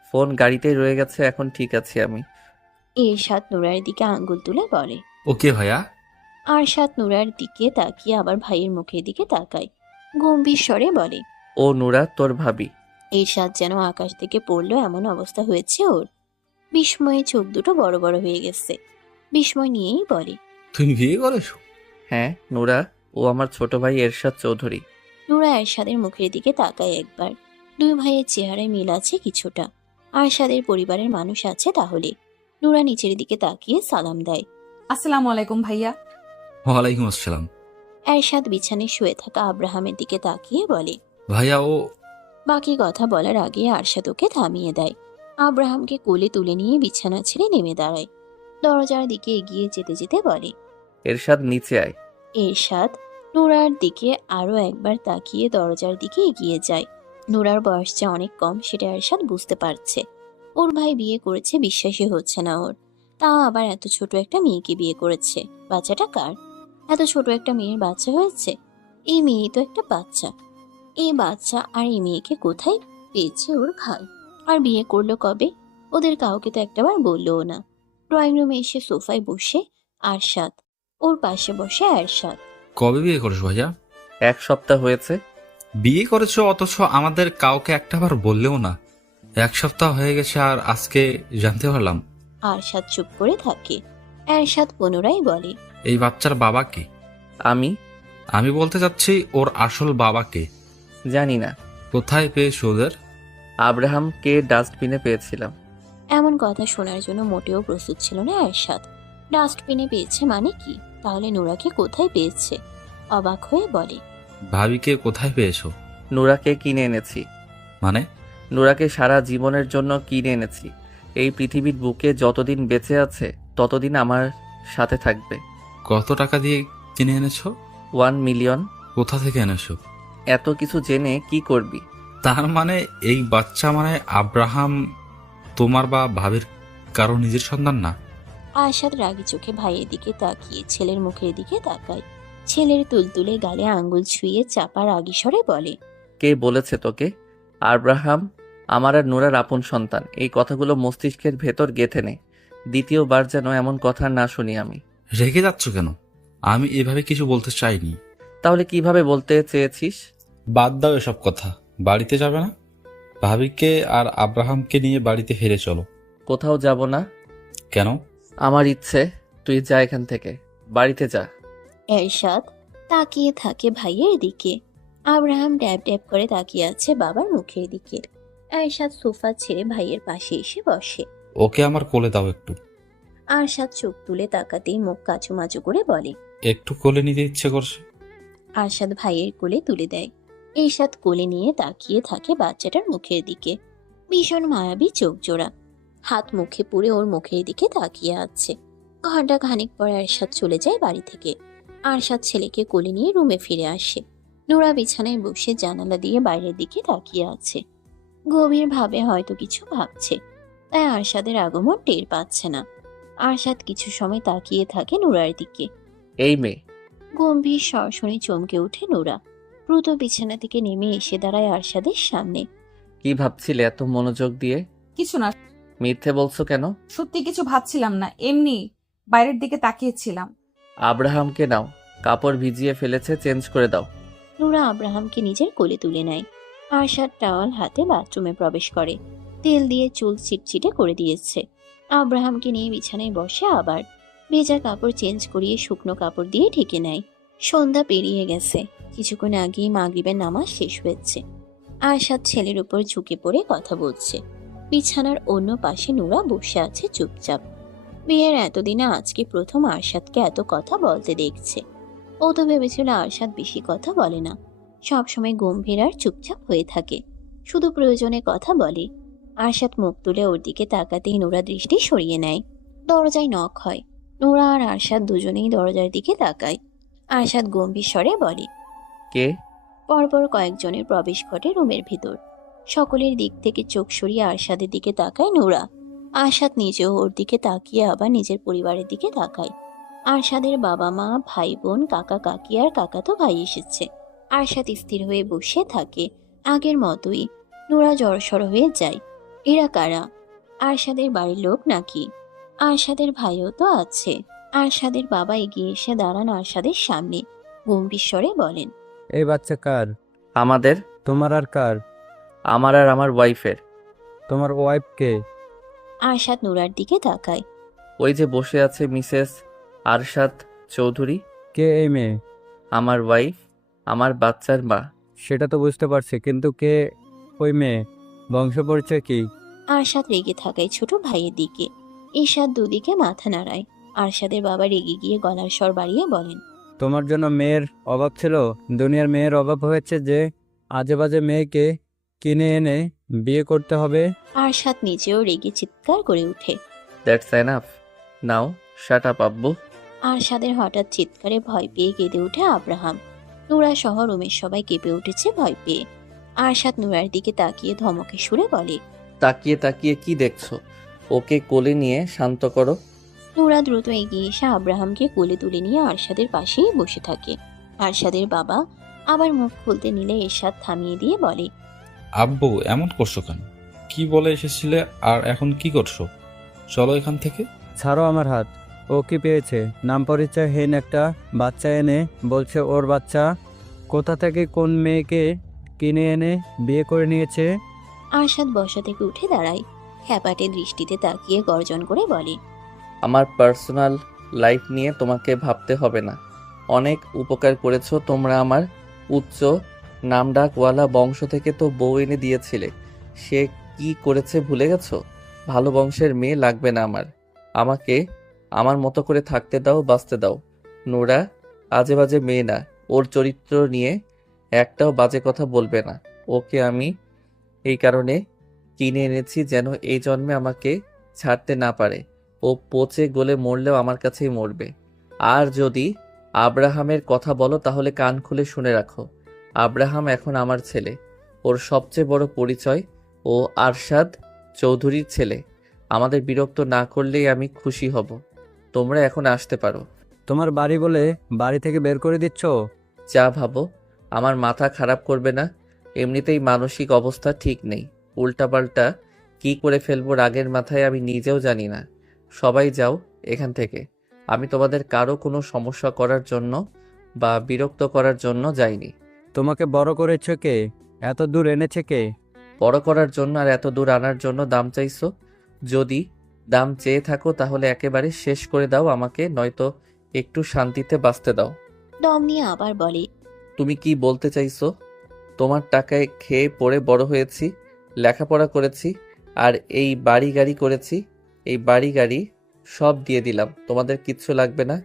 ফোন গাড়িতেই রয়ে গেছে, এখন ঠিক আছি আমি। এরশাদ নুরার দিকে আঙ্গুল তুলে বলে। ওকে ভাইয়া। আরশাদ নুরার দিকে তাকিয়ে আবার ভাইয়ের মুখের দিকে তাকায়, গম্ভীর স্বরে বলে। ও নুরা, তোর ভাবি। এরশাদ যেন আকাশ থেকে পড়লো এমন অবস্থা হয়েছে ওর। বিস্ময়ে চোখ দুটো বড় বড় হয়ে গেছে। বিস্ময় নিয়েই বলে, তুমি বিয়ে করেছো? হ্যাঁ নুরা, ও আমার ছোট ভাই এরশাদ চৌধুরী। নুরা এরশাদের মুখের দিকে তাকায় একবার। দুই ভাইয়ের চেহারায় মিল আছে কিছুটা। আরশাদের পরিবারের মানুষ আছে তাহলে। নুরা নিচের দিকে তাকিয়ে সালাম দেয়। আসসালামু আলাইকুম ভাইয়া। ওয়ালাইকুম আসসালাম। এরশাদ বিছানায় শুয়ে থাকা আব্রাহামের দিকে তাকিয়ে বলে। ভাইয়া ও। বাকি কথা বলার আগে আরশাদ ওকে থামিয়ে দেয়। আব্রাহামকে কোলে তুলে নিয়ে বিছানা ছেড়ে নেমে দাঁড়ায়। দরজার দিকে এগিয়ে যেতে যেতে বলে। এরশাদ, নিচে আয়। এরশাদ নুরার দিকে আরো একবার তাকিয়ে দরজার দিকে এগিয়ে যায়। নুরার বয়স যে অনেক কম সেটা এরশাদ বুঝতে পারছে। ওর ভাই বিয়ে করেছে, বিশ্বাসই হচ্ছে না ওর। তাও আবার এত ছোট একটা মেয়েকে বিয়ে করেছে। বাচ্চাটা কার? এত ছোট একটা মেয়ের বাচ্চা হয়েছে? এই মেয়ে তো একটা বাচ্চা। এই বাচ্চা আর এই মেয়েকে কোথায় পেয়েছে ওর ভাই? আর বিয়ে করলো কবে? ওদের কাউকে তো একটাবার বললোও না। ড্রয়িং রুমে এসে সোফায় বসে আরশাদ, ওর পাশে বসে এরশাদ। কবে বিয়ে করেছো ভাইয়া? 1 সপ্তাহ হয়েছে। বিয়ে করেছো অথচ আমাদের কাউকে একটাবার বললেও না। 1 সপ্তাহ হয়ে গেছে আর আজকে জানতে পারলাম। আরশাদ চুপ করে থাকে। এরশাদ পুনরায় বলে। এই বাচ্চার বাবা কে? আমি আমি বলতে চাচ্ছি ওর আসল বাবা কে? জানি না। কোথায় পেয়েছো ওদের? আব্রাহামকে ডাস্টবিনে পেয়েছিলাম। এমন কথা শোনার জন্য মোটেও প্রস্তুত ছিল না এরশাদ। ডাস্টবিনে পেয়েছে মানে কি? তাহলে নুরাকে কোথায় পেয়েছে? অবাক হয়ে বলে। ভাবিকে কোথায় পেয়েছো? নুরাকে কিনে এনেছি। মানে? নুরাকে সারা জীবনের জন্য কিনে এনেছি। এই পৃথিবীর বুকে যতদিন বেঁচে আছে ততদিন আমার সাথে থাকবে। কত টাকা দিয়ে কিনে এনেছো? 1 মিলিয়ন। কোথা থেকে এনেছো? এত কিছু জেনে কি করবি? তার মানে এই বাচ্চা মানে আব্রাহাম তোমার বা ভাবির কারো নিজের সন্তান না? আরশাদ রাগী চোখে ভাইয়ের দিকে তাকিয়ে ছেলের মুখের দিকে তাকায়। ছেলের তুলতুলে গালে আঙ্গুল ছুঁয়ে চাপা রাগী স্বরে বলে। কে বলেছে তোকে আব্রাহাম আমার আর নুরার আপন সন্তান? এই কথাগুলো মস্তিষ্কের ভেতর গেঁথে নে। দ্বিতীয়বার যেন এমন কথা না শুনি আমি। রেগে যাচ্ছ কেন? আমি এভাবে কিছু বলতে চাইনি। তাহলে কিভাবে বলতে চেয়েছিস? বাদ দাও এসব কথা। বাড়িতে যাবে না? ভাবিকে আর আব্রাহামকে নিয়ে বাড়িতে ফিরে চলো। কোথাও যাব না। কেন? আমার ইচ্ছে। তুই যা এখান থেকে, বাড়িতে যা। এরশাদ তাকিয়ে থাকে ভাইয়ের দিকে। আব্রাহাম ড্যাব ড্যাব করে তাকিয়ে আছে বাবার মুখের দিকে। এরশাদ সোফা ছেড়ে ভাইয়ের পাশে এসে বসে। ওকে আমার কোলে দাও একটু। আরশাদ চোখ তুলে তাকাতেই মুখ কাচুমাচু করে বলে। একটু কোলে নিতে ইচ্ছে করছে। আরশাদ ভাইয়ের কোলে তুলে দেয়। এরশাদ কোলে নিয়ে তাকিয়ে থাকে বাচ্চাটার মুখের দিকে। ভীষণ মায়াবী চোখ জোড়া। হাত মুখে পুরে ওর মুখের দিকে তাকিয়ে আছে। ঘন্টা খানিক পর এরশাদ চলে যায় বাড়ি থেকে। আরশাদ ছেলেকে কোলে নিয়ে রুমে ফিরে আসে। নোরা বিছানায় বসে জানালা দিয়ে বাইরের দিকে তাকিয়ে আছে। গভীর ভাবে হয়তো কিছু ভাবছে, তাই আরশাদের আগমন টের পাচ্ছে না। আরশাদ কিছু সময় তাকিয়ে থাকে নোরার দিকে। এই মেয়ে। গম্ভীর স্বর শুনে চমকে ওঠে নোরা। দ্রুত বিছানা থেকে নেমে এসে দাঁড়ায় আরশাদের সামনে। কি ভাবছিলে এত মনোযোগ দিয়ে? কিছু না, মিথ্যে বলছো কেন? সত্যি কিছু ভাবছিলাম না, এমনি বাইরের দিকে তাকিয়েছিলাম। আব্রাহামকে নাও, কাপড় ভিজিয়ে ফেলেছে, চেঞ্জ করে দাও। নোরা আব্রাহামকে নিজের কোলে তুলে নেয়। আরশাদ টাওয়াল হাতে বাথরুমে প্রবেশ করে। তেল দিয়ে চুল চিটচিটে করে দিয়েছে। আব্রাহামকে নিয়ে বিছানায় বসে আবার। ভেজা কাপড় চেঞ্জ করিয়ে শুকনো কাপড় দিয়ে ঢেকে নেয়। সন্ধ্যা পেরিয়ে গেছে। কিছুক্ষণ আগেই মাগরিবের নামাজ শেষ হয়েছে। আরশাদ ছেলের উপর ঝুঁকে পড়ে কথা বলছে। বিছানার অন্য পাশে নুরা বসে আছে চুপচাপ। বিয়ের এতদিনে আজকে প্রথম আরশাদকে এত কথা বলতে দেখছে। ও তো ভেবেছিল আরশাদ বেশি কথা বলে না, সবসময় গম্ভীর আর চুপচাপ হয়ে থাকে, শুধু প্রয়োজনে কথা বলে। আরশাদ মুখ তুলে ওর দিকে তাকাতেই নোরা দৃষ্টি সরিয়ে নেয়। দরজায় নক হয়। নোরা আর আরশাদ দুজনেই দরজার দিকে তাকায়। আরশাদ গম্ভীর স্বরে বলে। কে? পরপর কয়েকজনের প্রবেশ ঘটে রুমের ভিতর। সকলের দিক থেকে চোখ সরিয়ে আরশাদের দিকে তাকায় নোরা। আরশাদ নিজেও ওর দিকে তাকিয়ে আবার নিজের পরিবারের দিকে তাকায়। আরশাদের বাবা মা, ভাই বোন, কাকা কাকি আর কাকাতো ভাই এসেছে। আরশাদ স্থির হয়ে বসে থাকে আগের মতোই। নোরা জড়সড় হয়ে যায়। এরা কারা? আরশাদের বাড়ির লোক নাকি? আরশাদের ভাইও তো আছে। আরশাদের বাবা এগিয়ে এসে দাঁড়ান আরশাদের সামনে, গম্ভীর স্বরে বলেন। এই বাচ্চা কার? আমাদের। তোমার আর কার? আমার আর আমার ওয়াইফের। তোমার ওয়াইফ কে? আরশাদ নোরার দিকে তাকায়। ওই যে বসে আছে মিসেস আরশাদ চৌধুরী। কে এই মেয়ে? আমার ওয়াইফ, আমার বাচ্চার মা। সেটা তো বুঝতে পারছি, কিন্তু কে ওই মেয়ে? বংশ পরিচয় কি? আরশাদ রেগে থাকায় ছোট ভাইয়ের দিকে। ঈশাদ দুদিকে মাথা নাড়ায়। আরশাদের বাবা রেগে গিয়ে গলার স্বর বাড়িয়ে বলেন। তোমার জন্য মেয়ের অভাব ছিল? দুনিয়ার মেয়ের অভাব হয়েছে যে আজে বাজে মেয়েকে কিনে এনে বিয়ে করতে হবে? আরশাদ নিজেও রেগে চিৎকার করে ওঠে। That's enough now, shut up আব্বু। আরশাদের হঠাৎ চিৎকারে ভয় পেয়ে কেঁদে ওঠে আব্রাহাম। নুরা সহ রুমের সবাই কেঁপে উঠেছে ভয় পেয়ে। আরশাদ নুরার দিকে তাকিয়ে ধমকে সুরে বলে। তাকিয়ে তাকিয়ে কি দেখছো? ওকে কোলে নিয়ে শান্ত করো। নুরা দ্রুত এগিয়ে এসে আব্রাহামকে কোলে তুলে নিয়ে আরশাদের পাশেই বসে থাকে। আরশাদের বাবা আবার মুখ খুলতে নিলে এরশাদ থামিয়ে দিয়ে বলে। আব্বু এমন করছো কেন? কি বলে এসেছিলে আর এখন কি করছো? চলো এখান থেকে। ছাড়ো আমার হাত। ও কি পেয়েছে? নাম পরিচয়হীন একটা বাচ্চা এনে বলছে ওর বাচ্চা। কোথা থেকে কোন মেয়েকে কিনে এনে বিয়ে করে নিয়েছে? আরশাদ বসা থেকে উঠে দাঁড়ায়। খ্যাপাটে দৃষ্টিতে তাকিয়ে গর্জন করে বলে। আমার পার্সোনাল লাইফ নিয়ে তোমাকে ভাবতে হবে না। অনেক উপকার করেছো তোমরা আমার। উচ্চ নামডাকওয়ালা বংশ থেকে তো বউ এনে দিয়েছিলে। সে কি করেছে ভুলে গেছো? ভালো বংশের মেয়ে লাগবে না আমার। আমাকে আমার মতো করে থাকতে দাও, বাঁচতে দাও। নোরা আজে বাজে মেয়ে না। ওর চরিত্র নিয়ে একটাও বাজে কথা বলবে না। ওকে আমি এই কারণে কিনে এনেছি যেন এই জন্মে আমাকে ছাড়তে না পারে। ও পচে গলে মরলেও আমার কাছেই মরবে। আর যদি আব্রাহামের কথা বলো তাহলে কান খুলে শুনে রাখো। আব্রাহাম এখন আমার ছেলে। ওর সবচেয়ে বড় পরিচয় ও আরশাদ চৌধুরীর ছেলে। আমাদের বিরক্ত না করলেই আমি খুশি হব। তোমরা এখন আসতে পারো। তোমার বাড়ি বলে বাড়ি থেকে বের করে দিচ্ছ? যা ভাবো। আমার মাথা খারাপ করবে না। এমনিতেই মানসিক অবস্থা ঠিক নেই। উল্টাপাল্টা কি করে ফেলবো রাগের মাথায় আমি নিজেও জানি না। সবাই যাও এখান থেকে। আমি তোমাদের কারো কোনো সমস্যা করার জন্য বা বিরক্ত করার জন্য যাইনি। তোমাকে বড় করেছে কে? এত দূর এনেছে কে? বড় করার জন্য আর এত দূর আনার জন্য দাম চাইছো? যদি দাম চেয়ে থাকো তাহলে একেবারে শেষ করে দাও আমাকে, নয়তো একটু শান্তিতে বাঁচতে দাও। দম নিয়ে আবার বলে। তুমি কি বলতে চাইছো? তোমার টাকায় খেয়ে পড়ে বড় হয়েছি, লেখাপড়া করেছি, আর এই বাড়ি গাড়ি করেছি। এই বাড়ি গাড়ি সব দিয়ে দিলাম। তোমাদের কিচ্ছু লাগবে না।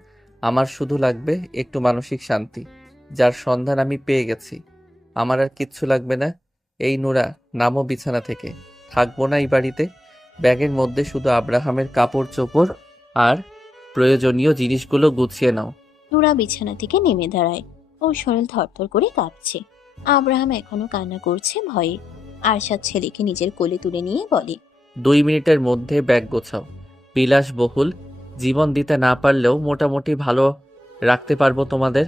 আমার শুধু লাগবে একটু মানসিক শান্তি, যার সন্ধান আমি পেয়ে গেছি। আমার আর কিচ্ছু লাগবে না। এই নোরা, নামো বিছানা থেকে। থাকবো না এই বাড়িতে। ব্যাগের মধ্যে শুধু আব্রাহামের কাপড় চোপড় আর প্রয়োজনীয় জিনিসগুলো গুছিয়ে নাও। নুরা বিছানা থেকে নেমে দাঁড়ায়। ওর শরীর থরথর করে কাঁপছে। আব্রাহাম এখনো কান্না করছে ভয়ে। আরশাদ ছেলেকে নিজের কোলে তুলে নিয়ে বলে। 2 মিনিটের মধ্যে ব্যাগ গোছাও। বিলাসবহুল জীবন দিতে না পারলেও মোটামুটি ভালো রাখতে পারবো তোমাদের।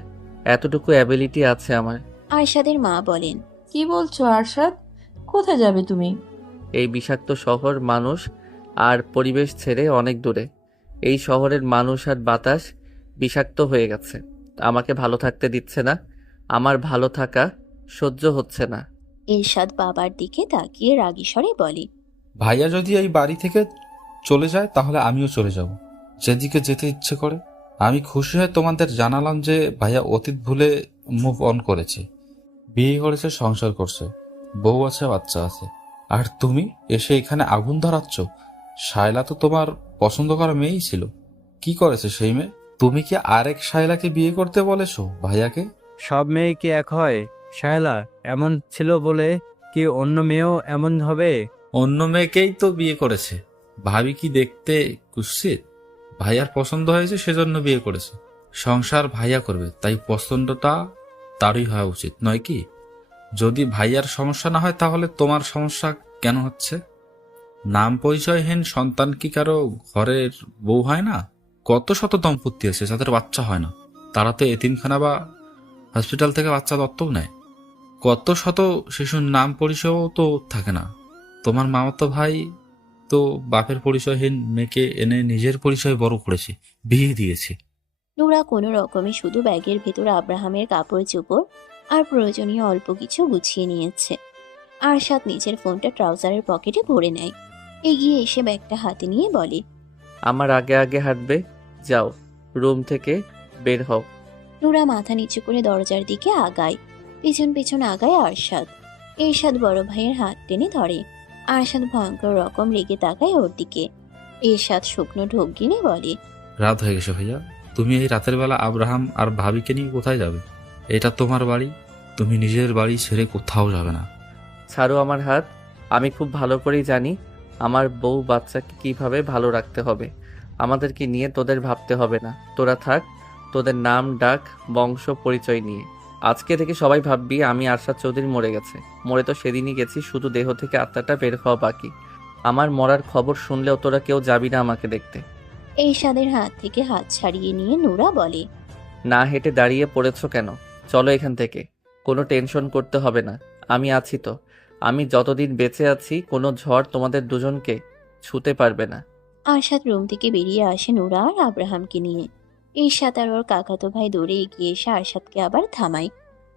এতটুকু অ্যাবিলিটি আছে আমার। আরশাদের মা বলেন। কি বলছো আরশাদ? কোথায় যাবে তুমি? এই বিষাক্ত শহর, মানুষ আর পরিবেশ ছেড়ে অনেক দূরে। এই শহরের মানুষ আর বাতাস বিষাক্ত হয়ে গেছে। আমাকে ভালো থাকতে দিচ্ছে না। আমার ভালো থাকা সহ্য হচ্ছে না। এরশাদ বাবার দিকে তাকিয়ে রাগী স্বরে বলে। ভাইয়া যদি এই বাড়ি থেকে চলে যায় তাহলে আমিও চলে যাব। যেদিকে যেতে ইচ্ছে করে। আমি খুশি হয়ে তোমাদের জানালাম যে ভাইয়া অতীত ভুলে মুভ অন করেছে, বিয়ে করেছে, সংসার করছে, বউ আছে, বাচ্চা আছে। আর তুমি এসে এখানে আগুন ধরাচ্ছ। শায়লা তো তোমার পছন্দ করা মেয়েই ছিল। কি করেছে সেই মেয়ে? তুমি কি আরেক শায়লাকে বিয়ে করতে বলেছো ভাইয়াকে? সব মেয়ে কি এক হয়? শায়লা এমন ছিল বলে কি অন্য মেয়েও এমন হবে? অন্য মেয়েকেই তো বিয়ে করেছে। ভাবি কি দেখতে কুৎসিত? ভাইয়ার পছন্দ হয়েছে সেজন্য বিয়ে করেছে। সংসার ভাইয়া করবে, তাই পছন্দটা তারই হওয়া উচিত নয় কি? যদি ভাইয়ার সমস্যা না হয় তাহলে তোমার সমস্যা কেন হচ্ছে? নাম পরিচয়হীন সন্তান কি কারো ঘরের বউ হয় না? কত শত দম্পতি আছে যাদের বাচ্চা হয় না, তারা তো এতিমখানা বা হসপিটাল থেকে বাচ্চা দত্তক নেয়। কত শত শিশুর নাম পরিচয়ও তো থাকে না। তোমার মামাতো ভাই তো বাপের পরিচয়হীন মেয়েকে এনে নিজের পরিচয় বড় করেছে, বিয়ে দিয়েছে। নুরা কোনো রকমে শুধু ব্যাগের ভেতর আব্রাহামের কাপড় চোপড় আর প্রয়োজনীয় অল্প কিছু গুছিয়ে নিয়েছে। আরশাদ নিজের ফোনটা ট্রাউজারের পকেটে ভরে নেয়। এগিয়ে এসে ব্যাগটা হাতে নিয়ে বলে, আমার আগে আগে হাঁটবে। যাও, রুম থেকে বের হও। নুরা মাথা নিচু করে দরজার দিকে আগায়। পিছন পিছন আগায় আরশাদ। এরশাদ বড় ভাইয়ের হাত টেনে ধরে। আরশাদ ভয়ঙ্কর রকম রেগে তাকায় ওর দিকে। এরশাদ শুকনো ঢোক গিলে বলে, রাত হয়ে গেছে ভাইয়া, তুমি এই রাতের বেলা আব্রাহাম আর ভাবিকে নিয়ে কোথায় যাবে? এটা তোমার বাড়ি, তুমি নিজের বাড়ি ছেড়ে কোথাও যাবে না। ছাড়ো আমার হাত। আমি খুব ভালো করেই জানি আমার বউ বাচ্চাকে কিভাবে ভালো রাখতে হবে। আমাদেরকে নিয়ে তোদের ভাবতে হবে না। তোরা থাক তোদের নাম ডাক বংশ পরিচয় নিয়ে। আজকে থেকে সবাই ভাববি আমি আরশাদ চৌধুরী মরে গেছে। মরে তো সেদিনই গেছি, শুধু দেহ থেকে আত্মাটা বের হওয়া বাকি। আমার মরার খবর শুনলেও তোরা কেউ যাবি না আমাকে দেখতে। এরশাদের হাত থেকে হাত ছাড়িয়ে নিয়ে নুরা বলে, না হেঁটে দাঁড়িয়ে পড়েছো কেন? চলো এখান থেকে। কোনো টেনশন করতে হবে না, আমি আছি তো। আমি যতদিন বেঁচে আছি কোনো ঝড় তোমাদের দুজনকে ছুতে পারবে না। আরশাদ রুম থেকে বেরিয়ে আসে নুরা আর আব্রাহামকে নিয়ে। এরশাদ আর ওর কাকাতো ভাই দৌড়ে এগিয়ে এসে আরশাদকে আবার থামায়।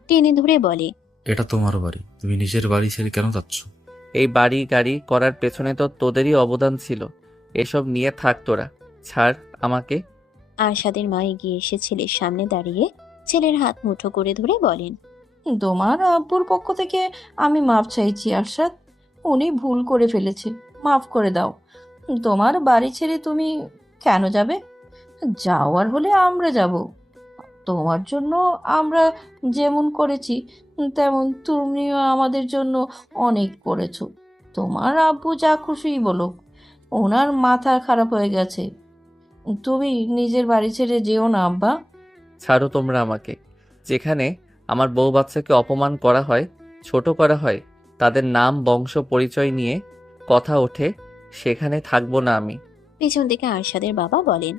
টেনে ধরে বলে, এটা তোমার বাড়ি, তুমি নিজের বাড়ি ছেড়ে কেন যাচ্ছ? এই বাড়ি গাড়ি করার পেছনে তো তোদেরই অবদান ছিল। এসব নিয়ে থাক তোরা, ছাড় আমাকে। আরশাদের মা এগিয়ে এসে ছেলের সামনে দাঁড়িয়ে ছেলের হাত মুঠো করে ধরে বলেন, তোমার আব্বুর পক্ষ থেকে আমি মাপ চাইছি আরশাদ। উনি ভুল করে ফেলেছে, মাফ করে দাও। তোমার বাড়ি ছেড়ে তুমি কেন যাবে? যাওয়ার হলে আমরা যাব। তোমার জন্য আমরা যেমন করেছি তেমন তুমিও আমাদের জন্য অনেক করেছো। তোমার আব্বু যা খুশিই বলো, ওনার মাথা খারাপ হয়ে গেছে। তুমি নিজের বাড়ি ছেড়ে যেও না আব্বা। ছাড়ো তোমরা আমাকে। যেখানে আমার বউ বাচ্চাকে অপমান করা হয়, ছোট করা হয়, তাদের নাম বংশ পরিচয় নিয়ে কথা ওঠে, সেখানে থাকবো না আমি। পেছন থেকে আরশাদের বাবা বলেন,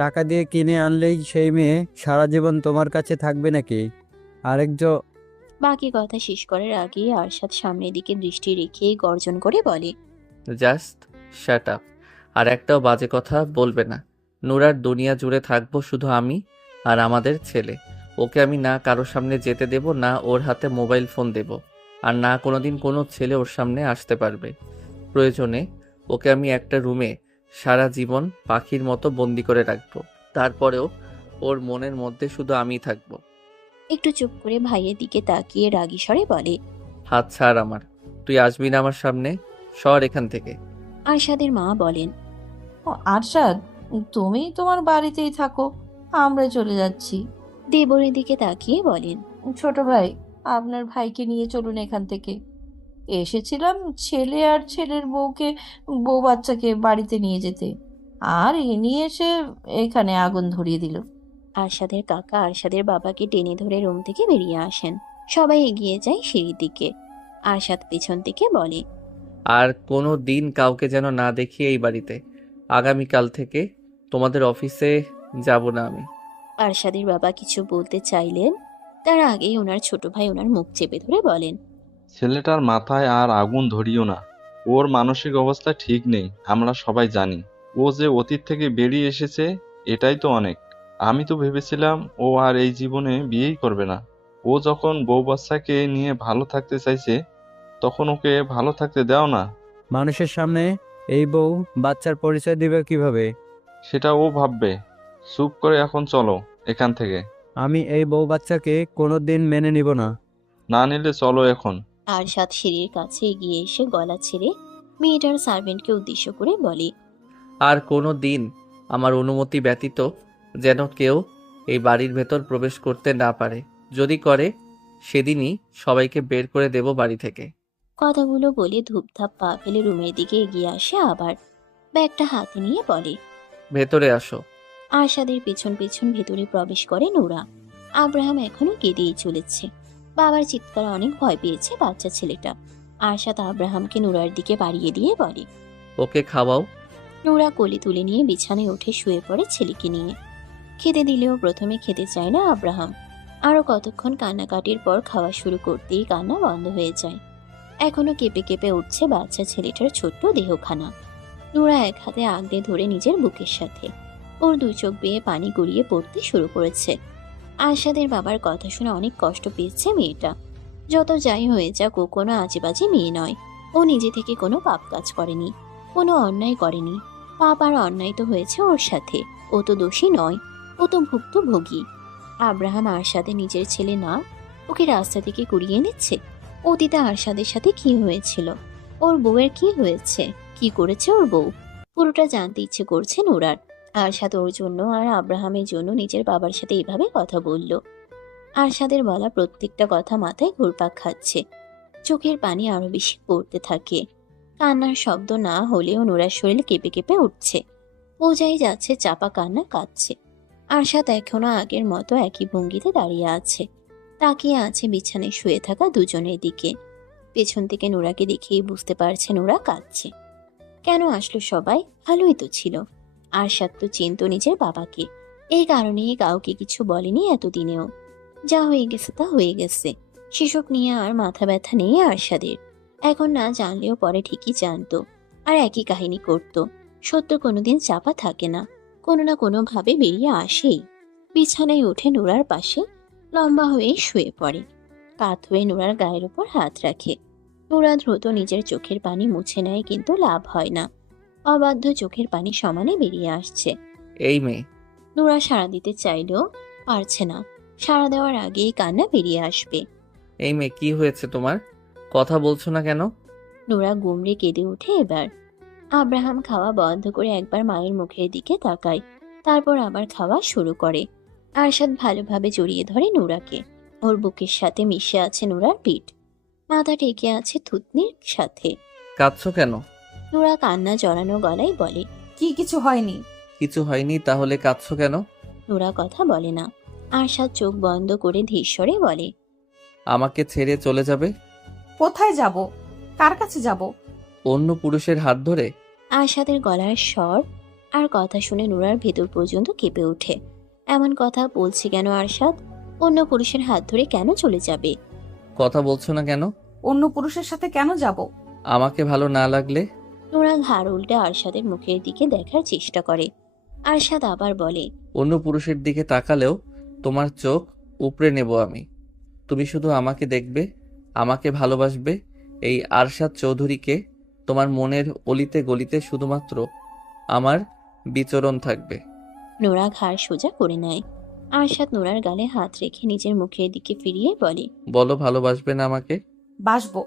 টাকা দিয়ে কিনে আনলেই সেই মেয়ে সারা জীবন তোমার কাছে থাকবে নাকি? আরেকজন বাকি কথা শেষ করার আগেই আরশাদ সামনের দিকে দৃষ্টি রেখে গর্জন করে বলে, জাস্ট শাট আপ। আর একটাও বাজে কথা বলবে না। নুরার দুনিয়া জুড়ে থাকবো শুধু আমি আর আমাদের ছেলে। ওকে আমি না কারোর সামনে যেতে দেব, না ওর হাতে মোবাইল ফোন দেব, আর না কোনোদিন কোনো ছেলে ওর সামনে আসতে পারবে। প্রয়োজনে ওকে আমি একটা রুমে সারা জীবন পাখির মতো বন্দি করে রাখবো। তারপরেও ওর মনের মধ্যে শুধু আমিই থাকবো। একটু চুপ করে ভাইয়ের দিকে তাকিয়ে রাগী স্বরে বলে, হাত ছাড় আমার। তুই আসবি না আমার সামনে, সর এখান থেকে। আরশাদের মা বলেন, ও আরশাদ, তুমি তোমার বাড়িতেই থাকো, আমরা চলে যাচ্ছি। দেবরের দিকে তাকিয়ে বলেন, ছোট ভাই, আপনার ভাইকে নিয়ে চলুন এখান থেকে। এসেছিলাম ছেলে আর ছেলের বউ বাচ্চাকে বাড়িতে নিয়ে যেতে, আর ইনি এসে এখানে আগুন ধরিয়ে দিল। আরশাদের কাকা আরশাদের বাবাকে টেনে ধরে রুম থেকে বেরিয়ে আসেন। সবাই এগিয়ে যায় সিঁড়ির দিকে। আরশাদ পেছন থেকে বলে, আর কোনো দিন কাউকে যেন না দেখি এই বাড়িতে। আগামীকাল থেকে তোমাদের অফিসে যাব না আমি। আরশাদের বাবা কিছু বলতে চাইলেন, তার আগেই ওনার ছোট ভাই ওনার মুখ চেপে ধরে বলেন, ছেলেটার মাথায় আর আগুন ধরিও না। ওর মানসিক অবস্থা ঠিক নেই, আমরা সবাই জানি। ও যে অতীত থেকে বেরিয়ে এসেছে এটাই তো অনেক। আমি তো ভেবেছিলাম ও আর এই জীবনে বিয়েই করবে না। ও যখন বউ বাচ্চাকে নিয়ে ভালো থাকতে চাইছে তখন ওকে ভালো থাকতে দাও না। মানুষের সামনে এই বউ বাচ্চার পরিচয় দিবে কিভাবে? সেটা ও ভাববে। চুপ করে এখন চলো এখান থেকে। আমি এই বউ বাচ্চাকে কোনোদিন মেনে নিব না। না নিলে চলো এখন। আরশাদ সিঁড়ির কাছে এগিয়ে এসে গলা ছেড়ে মেয়েটার সার্ভেন্টকে উদ্দেশ্য করে বলে, আর কোনো দিন আমার অনুমতি ব্যতীত যেন কেউ এই বাড়ির ভেতর প্রবেশ করতে না পারে। যদি করে সেদিনই সবাইকে বের করে দেব বাড়ি থেকে। কথাগুলো বলে ধূপধাপ পা ফেলে রুমের দিকে এগিয়ে আসে, আবার ব্যাগটা হাতে নিয়ে বলে। ভেতরে আসো। আরশাদের পেছন পেছন ভেতরে প্রবেশ করে নোরা। আব্রাহাম এখনো কেঁদেই চলেছে। বাবার চিৎকারে অনেক ভয় পেয়েছে বাচ্চা ছেলেটা। আরশাদ আব্রাহামকে নোরার দিকে বাড়িয়ে দিয়ে বলে। ওকে খাওয়াও। নোরা কোলে তুলে নিয়ে বিছানায় উঠে শুয়ে পড়ে ছেলেকে নিয়ে। খেতে দিলেও প্রথমে খেতে চায় না আব্রাহাম। আরো কতক্ষণ কান্নাকাটির পর খাওয়া শুরু করতেই কান্না বন্ধ হয়ে যায়। এখনো কেঁপে কেঁপে উঠছে বাচ্চা ছেলেটার ছোট্ট দেহখানা। নোরা এক হাতে আগলে ধরে নিজের বুকের সাথে। ওর দুই চোখ বেয়ে পানি গড়িয়ে পড়তে শুরু করেছে। আরশাদের বাবার কথা শুনে অনেক কষ্ট পেয়েছে মেয়েটা। যত যাই হয়ে যাক, ও কোনো আজেবাজে মেয়ে নয়। ও নিজে থেকে কোনো পাপ কাজ করেনি, কোনো অন্যায় করেনি। পাপ আর অন্যায় তো হয়েছে ওর সাথে। ও তো দোষী নয়, ও তো ভুক্তভোগী। আব্রাহাম আরশাদের নিজের ছেলে না, ওকে রাস্তা থেকে কুড়িয়ে নিচ্ছে। অতীতে আরশাদের সাথে কি হয়েছিল, ওর বউয়ের কি হয়েছে, কি করেছে ওর বউ, পুরোটা জানতে ইচ্ছে করছে নোরার। আরশাদ ওর জন্য আর আব্রাহামের জন্য নিজের বাবার সাথে এভাবে কথা বলল। আরশাদের বলা প্রত্যেকটা কথা মাথায় ঘুরপাক খাচ্ছে। চোখের পানি আরো বেশি পড়তে থাকে। কান্নার শব্দ না হলেও নোরার শরীর কেঁপে কেঁপে উঠছে। বোঝাই যাচ্ছে চাপা কান্না কাঁদছে। আরশাদ এখনো আগের মতো একই ভঙ্গিতে দাঁড়িয়ে আছে, তাকিয়ে আছে বিছানায় শুয়ে থাকা দুজনের দিকে। পেছন থেকে নোরাকে দেখেই বুঝতে পারছে নোরা কাঁদছে। কেন আসলো সবাই? ভালোই তো ছিল। আরশাদ তো চিনত নিজের বাবাকে, এই কারণেই কাউকে কিছু বলেনি এতদিনেও। যা হয়ে গেছে তা হয়ে গেছে, সেসব নিয়ে আর মাথা ব্যথা নেই আরশাদের। এখন না জানলেও পরে ঠিকই জানতো, আর একই কাহিনী করত। সত্য কোনোদিন চাপা থাকে না, কোনো না কোনো ভাবে বেরিয়ে আসেই। বিছানায় উঠে নোরার পাশে লম্বা হয়ে শুয়ে পড়ে। কাত হয়ে নোরার গায়ের উপর হাত রাখে। নোরা দ্রুত নিজের চোখের পানি মুছে নেয়, কিন্তু লাভ হয় না। অবাধ্য চোখের পানি সমানে বেরিয়ে আসছে। এই মেয়ে। নোরা সাড়া দিতে চাইলেও পারছে না। সাড়া দেওয়ার আগেই কান্না বেরিয়ে আসবে। এই মেয়ে, কি হয়েছে তোমার? কথা বলছো না কেন? নোরা গুমড়ে কেঁদে ওঠে এবার। আব্রাহাম খাওয়া বন্ধ করে একবার মায়ের মুখের দিকে তাকায়, তারপর আবার খাওয়া শুরু করে। আরশাদ ভালোভাবে জড়িয়ে ধরে নোরাকে। ওর বুকের সাথে মিশে আছে নোরার পিঠ, মাথা টেকে আছে থুতনির সাথে। কাঁদছো কেন? নোরা কান্না জড়ানো গলায় বলে, কিছু হয়নি। কিছু হয়নি তাহলে কাঁদছো কেন? নোরা কথা বলে না। আরশাদ চোখ বন্ধ করে ধীরস্বরে বলে, আমাকে ছেড়ে চলে যাবে? কোথায় যাব? কার কাছে যাব? অন্য পুরুষের হাত ধরে? আরশাদের গলার স্বর আর কথা শুনে নোরার ভেতর পর্যন্ত কেঁপে ওঠে। এমন কথা বলছে কেন আরশাদ? অন্য পুরুষের হাত ধরে কেন চলে যাবে? কথা বলছো না কেন? অন্য পুরুষের সাথে কেন যাব? আমাকে ভালো না লাগলে? নোরা ঘাড় উল্টে আরশাদের মুখের দিকে দেখার চেষ্টা করে। আরশাদ আবার বলে, অন্য পুরুষের দিকে তাকালেও তোমার চোখ উপড়ে নেব আমি। তুমি শুধু আমাকে দেখবে, আমাকে ভালোবাসবে। এই আরশাদ চৌধুরীকে তোমার মনের অলিতে গলিতে শুধুমাত্র আমার বিচরণ থাকবে। নোরা ঘাড় সোজা করে নেয়। আরশাদ নোরার গালে হাত রেখে নিজের মুখের দিকে ফিরিয়ে বলে, বলো, ভালোবাসবে না আমাকে? বাসবো।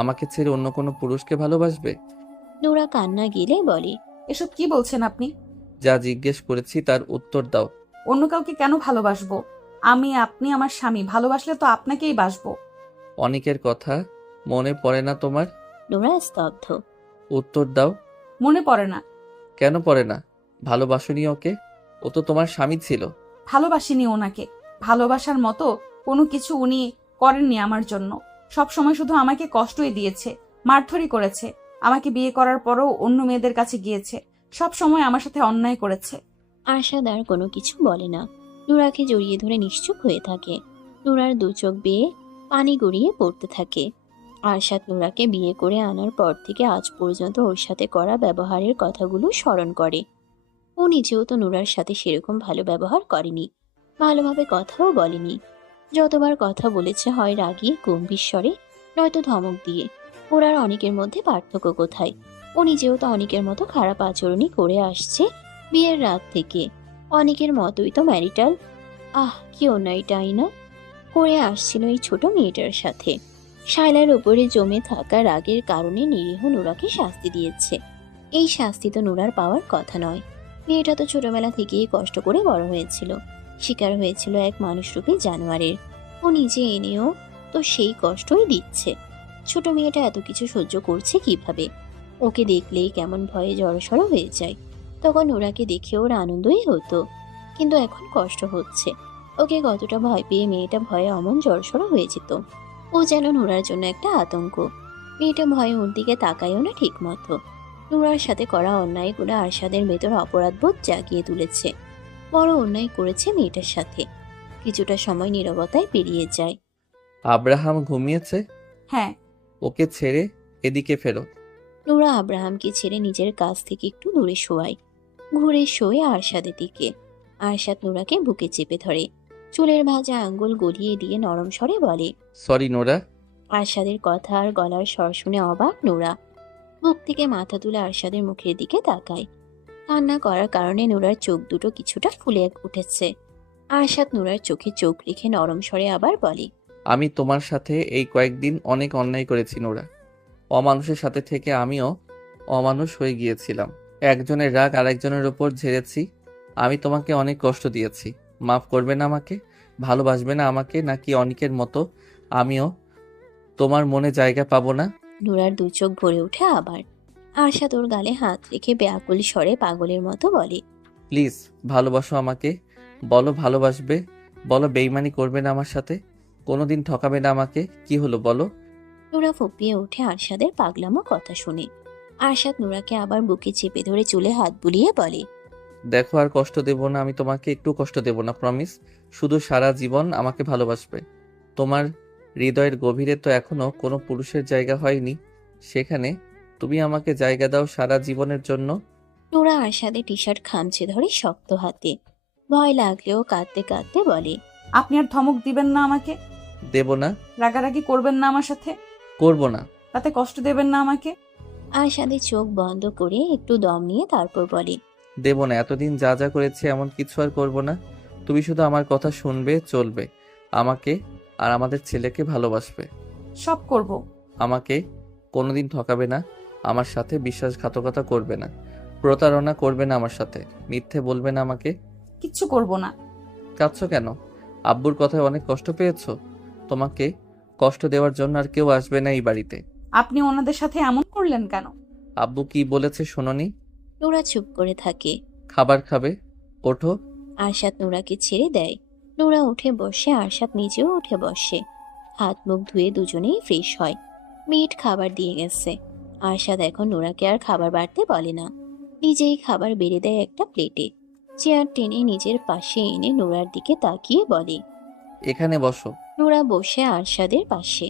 আমাকে ছেড়ে অন্য কোনো পুরুষকে ভালোবাসবে? নোরা কান্না গিলে বলে, এসব কি বলছেন আপনি? যা জিজ্ঞেস করেছি তার উত্তর দাও। অন্য কাউকে কেন ভালোবাসবো? আপনি আমার স্বামী, ভালোবাসলে তো আপনাকেই বাসবো। অনেকের কথা মনে পড়ে না তোমার? নোরা স্তব্ধ। উত্তর দাও। মনে পড়ে না। কেন পড়ে না? ভালোবাসনি ওকে? ও তো তোমার স্বামী ছিল। ভালোবাসিনি ওনাকে। ভালোবাসার মতো কোনো কিছু উনি করেননি আমার জন্য। সব সময় শুধু আমাকে কষ্টই দিয়েছে, মারধরি করেছে। আমাকে বিয়ে করার পরও অন্য মেয়েদের কাছে গিয়েছে। সব সময় আমার সাথে অন্যায় করেছে। আরশাদ আর কোনো কিছু বলে না। নোরাকে জড়িয়ে ধরে নিশ্চুপ হয়ে থাকে। নোরার দু চোখ বেয়ে পানি গড়িয়ে পড়তে থাকে। আরশাদ নোরাকে বিয়ে করে আনার পর থেকে আজ পর্যন্ত ওর সাথে করা ব্যবহারের কথাগুলো স্মরণ করে। ও নিজেও তো নোরার সাথে সেরকম ভালো ব্যবহার করেনি, ভালোভাবে কথাও বলেনি। যতবার কথা বলেছে হয় রাগী গম্ভীর স্বরে, নয়তো ধমক দিয়ে। ওর আর অনেকের মধ্যে পার্থক্য কোথায়? ও নিজেও তো অনেকের মতো খারাপ আচরণই করে আসছে, বিয়ের রাত থেকে অনেকের মতোই তো ম্যারিটাল কি অন্যায়টাই না করে আসছিল এই ছোট মেয়েটার সাথে। শায়লার উপরে জমে থাকা রাগের কারণে নিরীহ নুরাকে শাস্তি দিয়েছে। এই শাস্তি তো নুরার পাওয়ার কথা নয়। মেয়েটা তো ছোটবেলা থেকেই কষ্ট করে বড় হয়েছিল, শিকার হয়েছিল এক মানুষরূপী জানোয়ারের। ও নিজে এনেও তো সেই কষ্টই দিচ্ছে। ছোট মেয়েটা এত কিছু সহ্য করছে কিভাবে? ওকে দেখলেই কেমন ভয়ে জড়সড় হয়ে যায়। তখন নুরাকে দেখে ওর আনন্দই হতো, কিন্তু এখন কষ্ট হচ্ছে। ওকে কতটা ভয় পেয়ে মেয়েটা ভয়ে অমন জড়সড় হয়ে যেত। ও যেন নুরার জন্য একটা আতঙ্ক। মেয়েটা ভয়ে ওর দিকে তাকায়ও না ঠিক মতো। নুরার সাথে করা অন্যায়গুলো আরশাদের ভেতর অপরাধবোধ জাগিয়ে তুলেছে। বড় অন্যায় করেছে মেয়েটার সাথে। কিছুটা সময় নীরবতায় পেরিয়ে যায়। আব্রাহাম ঘুমিয়েছে? হ্যাঁ। ওকে ছেড়ে এদিকে ফেরো। নুরা আব্রাহামকে ছেড়ে নিজের কাছ থেকে একটু দূরে শোয়ায়। ঘুরে শোয়ে আরশাদের দিকে। আরশাদ নুরাকে বুকে চেপে ধরে, চুলের ভাজা আঙ্গুল গলিয়ে দিয়ে নরম স্বরে বলে, সরি নোরা। আরশাদের কথা আর গলার স্বর শুনে অবাক নুরা। বুক থেকে মাথা তুলে আরশাদের মুখের দিকে তাকায়। কান্না করার কারণে নুরার চোখ দুটো কিছুটা ফুলে উঠেছে। আরশাদ নুরার চোখে চোখ রেখে নরম স্বরে আবার বলে, আমি তোমার সাথে এই কয়েকদিন অনেক অন্যায় করেছি নোরা। অমানুষের সাথে থেকে আমিও অমানুষ হয়ে গিয়েছিলাম। একজনের রাগ আরেকজনের ওপর ঝেড়েছি। আমি তোমাকে অনেক কষ্ট দিয়েছি। মাফ করবে না আমাকে? ভালোবাসবে না আমাকে? নাকি অনেকের মতো আমিও তোমার মনে জায়গা পাবো না? নুরার দু চোখ ভরে ওঠে আবার। আরশাদ ওর গালে হাত রেখে ব্যাকুল স্বরে পাগলের মতো বলে, প্লিজ ভালোবাসো আমাকে। বলো ভালোবাসবে। বলো বেইমানি করবে না আমার সাথে। কোনোদিন ঠকাবে না আমাকে। কি হলো বলো? নুরা ফুপিয়ে ওঠে আরশাদের পাগলামো কথা শুনে। আরশাদ নুরাকে আবার বুকে চেপে ধরে চুলে হাত বুলিয়ে বলে, দেখো আর কষ্ট দেব না আমি তোমাকে, একটু কষ্ট দেব না, প্রমিস। শুধু সারা জীবন আমাকে ভালোবাসবে। তোমার হৃদয়ের গভীরে তো এখনো কোনো পুরুষের জায়গা হয়নি, সেখানে তুমি আমাকে জায়গা দাও সারা জীবনের জন্য। নুরা আরশাদের টি শার্ট খামচে ধরে শক্ত হাতে। ভয় লাগলেও কাঁদতে কাঁদতে বলে, আপনি আর ধমক দিবেন না আমাকে? দেব না। রাগারাগি করবেন না আমার সাথে? করব না। তাতে কষ্ট দেবেন না আমাকে? আরশাদের চোখ বন্ধ করে একটু দম নিয়ে তারপর বলে, দেব না। এতদিন যা যা করেছি এমন কিছু আর করব না। তুমি শুধু আমার কথা শুনবে, চলবে, আমাকে আর আমাদের ছেলেকে ভালোবাসবে। সব করব। আমাকে কোনোদিন ঠকাবে না, আমার সাথে বিশ্বাসঘাতকতা করবে না, প্রতারণা করবে না আমার সাথে, মিথ্যে বলবে না আমাকে। কিচ্ছু করব না। কাঁদছো কেন? আব্বুর কথায় অনেক কষ্ট পেয়েছো? তোমাকে কষ্ট দেওয়ার জন্য আর কেউ আসবে না এই বাড়িতে। আপনি ওনাদের সাথে এমন করলেন কেন? আব্বু কি বলেছে শোনোনি? নুরা চুপ করে থাকে। খাবার খাবে? ওঠো। আরশাদ নুরাকে ছেড়ে দেয়। নুরা উঠে বসে, আরশাদ নিজেও উঠে বসে। হাত মুখ ধুয়ে দুজনেই ফ্রেশ হয়। মিট খাবার দিয়ে গেছে। আরশাদ এখন নুরাকে আর খাবার বাড়তে বলে না, নিজেই খাবার বেড়ে দেয় একটা প্লেটে। চেয়ার টেনে নিজের পাশে এনে নুরার দিকে তাকিয়ে বলে, এখানে বসো। নুরা বসে আরশাদের পাশে।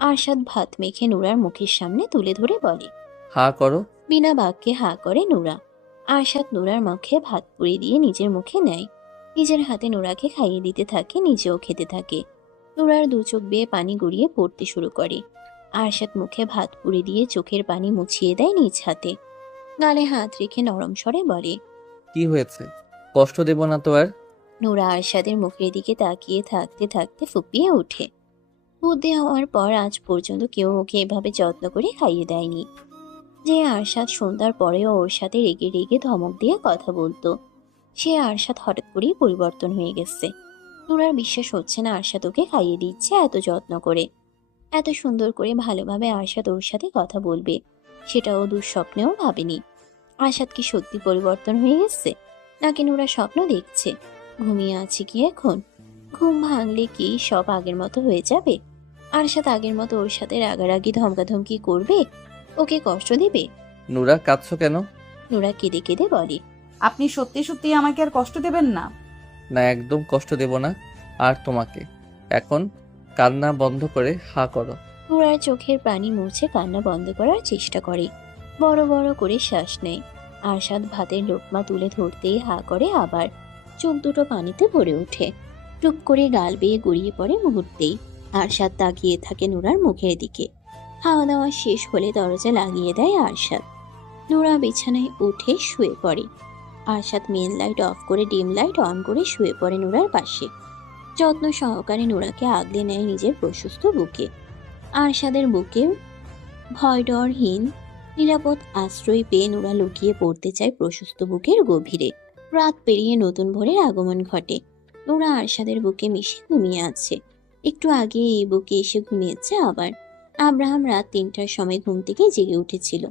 আরশাদ ভাত মেখে নুরার মুখের সামনে তুলে ধরে বলে, হা করো। বিনা বাক্যে হা করে নুরা। আরশাদ নুরার মুখে ভাত পুড়ে দিয়ে নিজের মুখে নেয়। নিজের হাতে নুরাকে খাইয়ে দিতে থাকে, নিজেও খেতে থাকে। নুরার দু চোখ বেয়ে পানি গড়িয়ে পড়তে শুরু করে। আরশাদ মুখে ভাত পুড়ে দিয়ে চোখের পানি মুছিয়ে দেয় নিজ হাতে। গালে হাত রেখে নরম স্বরে বলে, কি হয়েছে? কষ্ট দেব না তো আর? নুরা আরশাদের মুখের দিকে তাকিয়ে থাকতে থাকতে ফুপিয়ে ওঠে। বুদ্ধি হওয়ার পর আজ পর্যন্ত কেউ ওকে এভাবে যত্ন করে খাইয়ে দেয়নি। যে আরশাদ সন্ধ্যার পরেও ওর সাথে রেগে রেগে ধমক দিয়ে কথা বলতো, সে আরশাদ হঠাৎ করেই পরিবর্তন হয়ে গেছে। নুরার বিশ্বাস হচ্ছে না আরশাদ ওকে খাইয়ে দিচ্ছে এত যত্ন করে, এত সুন্দর করে ভালোভাবে আরশাদ ওর সাথে কথা বলবে, সেটা ও দুঃস্বপ্নেও ভাবেনি। আরশাদ কি সত্যি পরিবর্তন হয়ে গেছে, নাকি নুরা স্বপ্ন দেখছে? ঘুমিয়ে আছে কি এখন? ঘুম ভাঙলে কি সব আগের মতো হয়ে যাবে? আরশাদ আগের মতো ওর সাথে রাগারাগি ধমকাধমকি করবে, ওকে কষ্ট দেবে? নুরা কাঁদছো কেন? নুরা কেঁদে কেঁদে বলে, আপনি সত্যি সত্যি আমাকে আর কষ্ট দেবেন না? না, একদম কষ্ট দেব না। আর তোমাকে এখন কান্না বন্ধ করে হা করো। নুরার চোখের পানি মুছে কান্না বন্ধ করার চেষ্টা করে। বড় বড় করে শ্বাস নেয়। আরশাদ ভাতের লোকমা তুলে ধরতেই হা করে, আবার চোখ দুটো পানিতে ভরে ওঠে। টুপ করে গাল বেয়ে গড়িয়ে পড়ে মুহূর্তেই। আরশাদ তাকিয়ে থাকে নুরার মুখের দিকে। খাওয়া দাওয়া শেষ হলে দরজা লাগিয়ে দেয় আরশাদ। নুরা বিছানায় উঠে শুয়ে পড়ে। আরশাদ মেন লাইট অফ করে ডিম লাইট অন করে শুয়ে পড়ে নুরার পাশে। যত্ন সহকারে নুরাকে আগলে নেয় নিজের প্রশস্ত বুকে। আরশাদের বুকে ভয় ডরহীন নিরাপদ আশ্রয় পেয়ে নুরা লুকিয়ে পড়তে চায় প্রশস্ত বুকের গভীরে। রাত পেরিয়ে নতুন ভোরের আগমন ঘটে। নুরা আরশাদের বুকে মিশে ঘুমিয়ে আছে। একটু আগে এই বুকে এসে ঘুমিয়েছে আবার। আব্রাহাম রাত ৩টার সময় ঘুম থেকে জেগে উঠেছিল।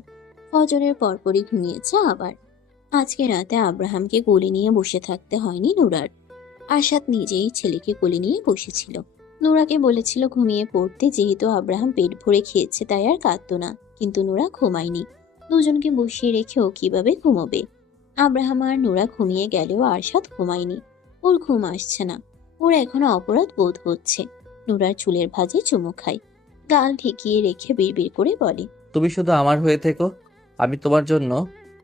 ফজরের পরপরই ঘুমিয়েছে আবার। আজকে রাতে আব্রাহামকে কোলে নিয়ে বসে থাকতে হয়নি নুরার। আরশাদ নিজেই ছেলেকে কোলে নিয়ে বসেছিল। নুরাকে বলেছিল ঘুমিয়ে পড়তে, যেহেতু আব্রাহাম পেট ভরে খেয়েছে তাই আর কাঁদতো না। কিন্তু নুরা ঘুমায়নি। দুজনকে বসিয়ে রেখেও কিভাবে ঘুমোবে? আব্রাহাম আর নুরা ঘুমিয়ে গেলেও আরশাদ ঘুমায়নি। ওর ঘুম আসছে না। ওর এখনো অপরাধ বোধ হচ্ছে। নুরার চুলের ভাঁজে চুমু খায়। গাল ঠেকিয়ে রেখে বিড়বিড় করে বলে, তুমি শুধু আমার হয়ে থেকো, আমি তোমার জন্য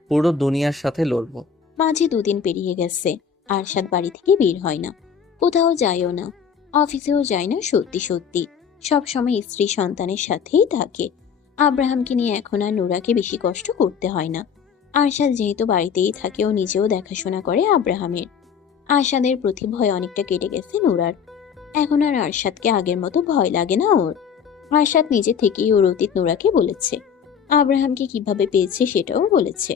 পুরো দুনিয়ার সাথে লড়বো। মাঝে 2 দিন পেরিয়ে গেছে। আরশাদ বাড়ি থেকে বের হয় না, কোথাও যায়ও না, অফিসেও যায় না। সত্যি সত্যি সবসময় স্ত্রী সন্তানের সাথেই থাকে। আব্রাহামকে নিয়ে এখন আর নুরাকে বেশি কষ্ট করতে হয় না। আরশাদ যেহেতু বাড়িতেই থাকে, ও নিজেও দেখাশোনা করে আব্রাহামের। আরশাদের প্রতি ভয় অনেকটা কেটে গেছে নুরার। এখন আর আরশাদকে আগের মতো ভয় লাগে না ওর। আরশাদ নিজে থেকেই ওর অতীত নুরাকে বলেছে। আব্রাহামকে কিভাবে পেয়েছে সেটাও বলেছে।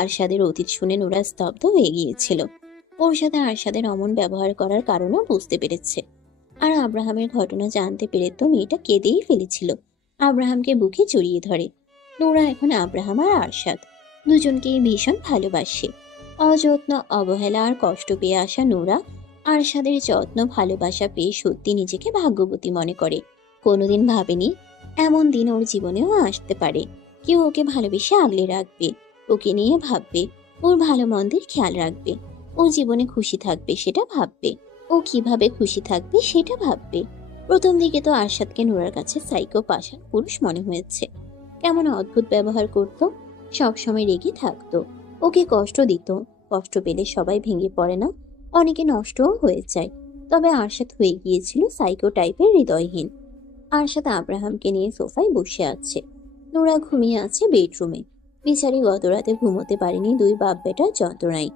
আরশাদের অতীত শুনে নুরা স্তব্ধ হয়ে গিয়েছিল। ওর সাথে আরশাদের অমন ব্যবহার করার কারণও বুঝতে পেরেছে। আর আব্রাহামের ঘটনা জানতে পেরে তো মেয়েটা কেঁদেই ফেলেছিল। আব্রাহামকে বুকে জড়িয়ে ধরে। নুরা এখন আব্রাহাম আর আরশাদ দুজনকেই ভীষণ ভালোবাসে। অযত্ন, অবহেলা আর কষ্ট পেয়ে আসা নুরা আরশাদের যত্ন, ভালোবাসা পেয়ে সত্যি নিজেকে ভাগ্যবতী মনে করে। কোনোদিন ভাবেনি এমন দিন ওর জীবনেও আসতে পারে। কেউ ওকে ভালোবেসে আগলে রাখবে, ওকে নিয়ে ভাববে, ওর ভালো মন্দের খেয়াল রাখবে, ও জীবনে খুশি থাকবে সেটা ভাববে, ও কিভাবে খুশি থাকবে সেটা ভাববে। প্রথম দিকে তো আরশাদকে নুরার কাছে সাইকো পাষাণ পুরুষ মনে হয়েছে। কেমন অদ্ভুত ব্যবহার করত, সবসময় রেগে থাকতো, ওকে কষ্ট দিত। কষ্ট পেলে সবাই ভেঙে পড়ে না, অনেকে নষ্টও হয়ে যায়। তবে আরশাদ হয়ে গিয়েছিল সাইকো টাইপের হৃদয়হীন। আরশাদ আব্রাহামকে নিয়ে সোফায় বসে আছে। নুরা ঘুমিয়ে আছে বেডরুমে। বিচারি গত রাতে ঘুমোতে পারেনি 2 বাপ বেটার যন্ত্রণায়।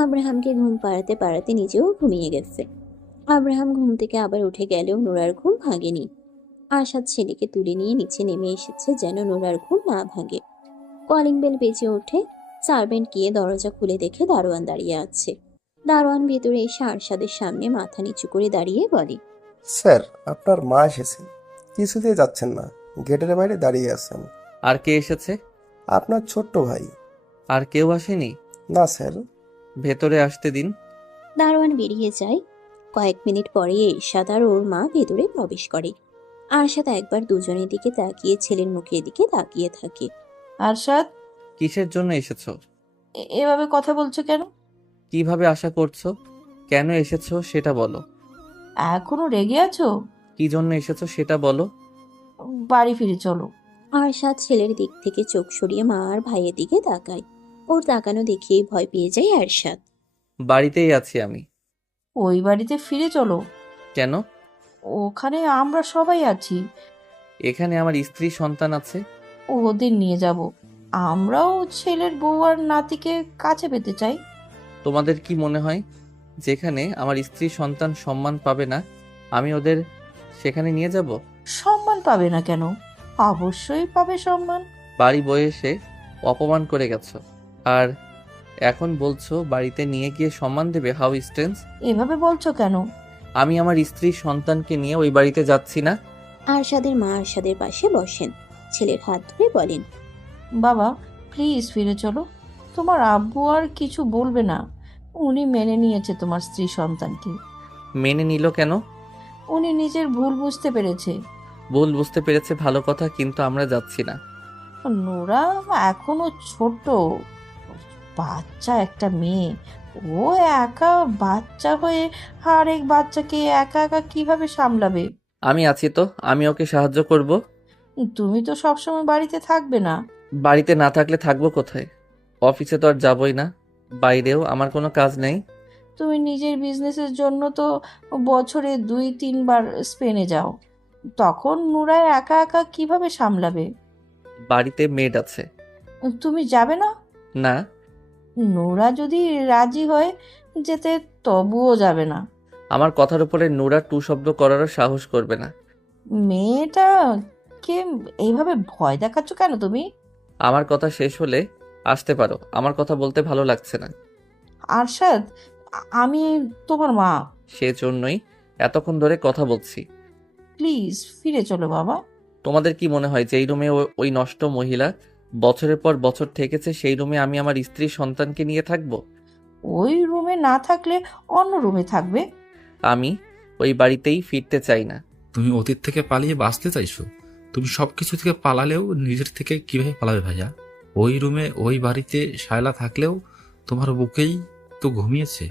আব্রাহামকে ঘুম পাড়াতে পাড়াতে নিজেও ঘুমিয়ে গেছে। আব্রাহাম ঘুম থেকে আবার উঠে গেলেও নুরার ঘুম ভাঙেনি। আরশাদ ছেলেকে তুলে নিয়ে নিচে নেমে এসেছে যেন নুরার ঘুম না ভাঙে। কলিং বেল বেজে ওঠে। সার্ভেন্ট গিয়ে দরজা খুলে দেখে দারোয়ান দাঁড়িয়ে আছে। দারোয়ান ভেতরে এসে আরশাদের সামনে মাথা নিচু করে দাঁড়িয়ে বলে, স্যার, আপনার মা এসেছেন। কিছুতেই যাচ্ছেন না, গেটের বাইরে দাঁড়িয়ে আছেন। আর কে এসেছে? আপনার ছোট্ট ভাই। আর কেউ আসেনি? না স্যার। ভেতরে আসতে দিন। দারোয়ান বেরিয়ে যায়। কয়েক মিনিট পরে এরশাদ আর ওর মা ভেতরে প্রবেশ করে। আরশাদ একবার দুজনের দিকে তাকিয়ে ছেলের মুখের দিকে তাকিয়ে থাকে। আরশাদ, কিসের জন্য এসেছো? এভাবে কথা বলছো কেন? কিভাবে আশা করছো? কেন এসেছো সেটা বলো। এখনো রেগে আছো? কি জন্য এসেছো সেটা বলো। বাড়ি ফিরে চলো। আরশাদ ছেলের দিক থেকে চোখ সরিয়ে মা আর ভাইয়ের দিকে তাকায়। ওর তাকানো দেখিয়ে ভয় পেয়ে যায় আরশাদ। বাড়িতেই আছি আমি। ওই বাড়িতে ফিরে চলো। কেন? ওখানে আমরা সবাই আছি। এখানে আমার স্ত্রী সন্তান আছে। ওদের নিয়ে যাব। আমরাও ছেলের বউ আর নাতিকে কাছে পেতে চাই। তোমাদের কি মনে হয় যেখানে আমার স্ত্রী সন্তান সম্মান পাবে না, আমি ওদের সেখানে নিয়ে যাব? সম্মান পাবে না কেন? অবশ্যই পাবে সম্মান। বাড়ি বয়ে এসে অপমান করে গেছো, আর এখন বলছো বাড়িতে নিয়ে গিয়ে সম্মান দেবে? How strange. এভাবে বলছো কেন? আমি আমার স্ত্রী সন্তানকে নিয়ে ওই বাড়িতে যাচ্ছি না। আরশাদের মা আরশাদের পাশে বসেন। ছেলের হাত ধরে বলেন, বাবা প্লিজ ফিরে চলো। তোমার আব্বু আর কিছু বলবে না। উনি মেনে নিয়েছে তোমার স্ত্রী সন্তানকে। মেনে নিল কেন? উনি নিজের ভুল বুঝতে পেরেছে। ভুল বুঝতে পেরেছে ভালো কথা, কিন্তু আমরা যাচ্ছি না। নোরা এখনো ছোট, বাচ্চা একটা মেয়ে। ও একা বাচ্চা হয়ে আরেক বাচ্চাকে একা একা কিভাবে সামলাবে? আমি আছি তো, আমি ওকে সাহায্য করব। তুমি তো সবসময় বাড়িতে থাকবে না। বাড়িতে না থাকলে থাকবো কোথায়? অফিসে তো আর যাবই না, বাইরেও আমার কোনো কাজ নেই। তুমি নিজের বিজনেসের জন্য তো বছরে 2-3 বার স্পেনে যাও। তখন নোরা একা একা কিভাবে সামলাবে? বাড়িতে মেড আছে। তুমি যাবে না? না। নোরা যদি রাজি হয় যেতে তবুও যাবে না। আমার কথার উপরে নুরা টু শব্দ করারও সাহস করবে না। মেয়েটাকে এইভাবে ভয় দেখাচ্ছ কেন তুমি? আমার কথা শেষ হলে আসতে পারো, আমার কথা বলতে ভালো লাগছে না। আরশাদ, আমি তোমার মা। সেজন্যই এতক্ষণ ধরে কথা বলছি। প্লিজ ফিরে চলো বাবা। তোমাদের কি মনে হয় যেই রুমে ওই নষ্ট মহিলা বছরের পর বছর থেকেছে সেই রুমে আমি আমার স্ত্রী সন্তানকে নিয়ে থাকবো? ওই রুমে না থাকলে অন্য রুমে থাকবে। আমি ওই বাড়িতেই ফিরতে চাই না। তুমি অতীত থেকে পালিয়ে বাঁচতে চাইছো? তুমি সবকিছু থেকে পালালেও নিজের থেকে কিভাবে পালাবে ভাইয়া? ওই রুমে ওই বাড়িতে শায়লা থাকলেও তোমার বুকেই তো ঘুমিয়েছে।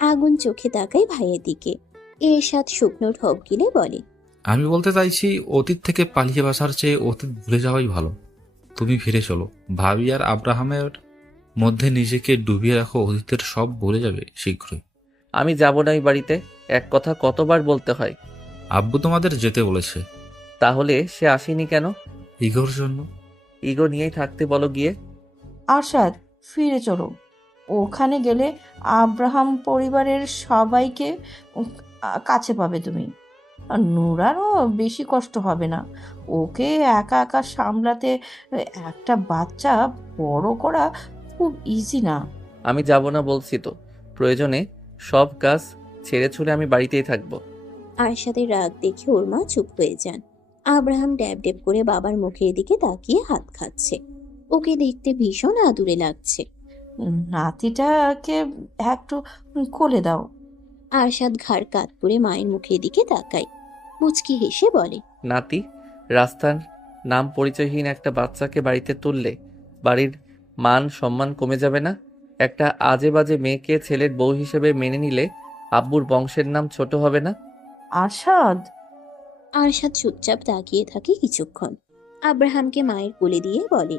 আগুন চোখে তাকায় ভাইয়ের দিকে। এরশাদ শুকনো ঢোক গিলে বলে, আমি বলতে চাইছি অতীত থেকে পালিয়ে বাঁচার চেয়ে অতীত ভুলে যাওয়াই ভালো। তুমি ফিরে চলো। ভাবি আর আব্রাহামের মধ্যে নিজেকে ডুবিয়ে রাখো, অতীতের সব ভুলে যাবে শীঘ্রই। আমি যাব না ওই বাড়িতে। এক কথা কতবার বলতে হয়? আব্বু তোমাদের যেতে বলেছে। তাহলে সে আসেনি কেন? ইগোর জন্য। ইগো নিয়েই থাকতে বলো গিয়ে। আরশাদ, ফিরে চলো। ওখানে গেলে আব্রাহাম পরিবারের সবাইকে কাছে পাবে তুমি। আর নুরারও বেশি কষ্ট হবে না। ওকে একা একা সামলাতে একটা বাচ্চা বড় করা খুব ইজি না। আমি যাব না বলছি তো। প্রয়োজনে সব কাজ ছেড়ে ছুড়ে আমি বাড়িতেই থাকবো। আরশাদের রাগ দেখে ওর মা চুপ হয়ে যান। আব্রাহাম ড্যাব ড্যাব করে বাবার মুখের দিকে তাকিয়ে হাত খাচ্ছে। ওকে দেখতে ভীষণ আদুরে লাগছে। নাতিটাকে একটু কোলে দাও। আরশাদ ঘাড় কাত করে মায়ের মুখের দিকে তাকায়। মুচকি হেসে বলে, নাতি? রাস্তার নাম পরিচয়হীন একটা বাচ্চাকে বাড়িতে তুললে বাড়ির মান সম্মান কমে যাবে না? একটা আজে বাজে মেয়েকে ছেলের বউ হিসেবে মেনে নিলে আব্বুর বংশের নাম ছোট হবে না? আরশাদ। আরশাদ চুপচাপ তাকিয়ে থাকে কিছুক্ষণ। আব্রাহামকে মায়ের কোলে দিয়ে বলে,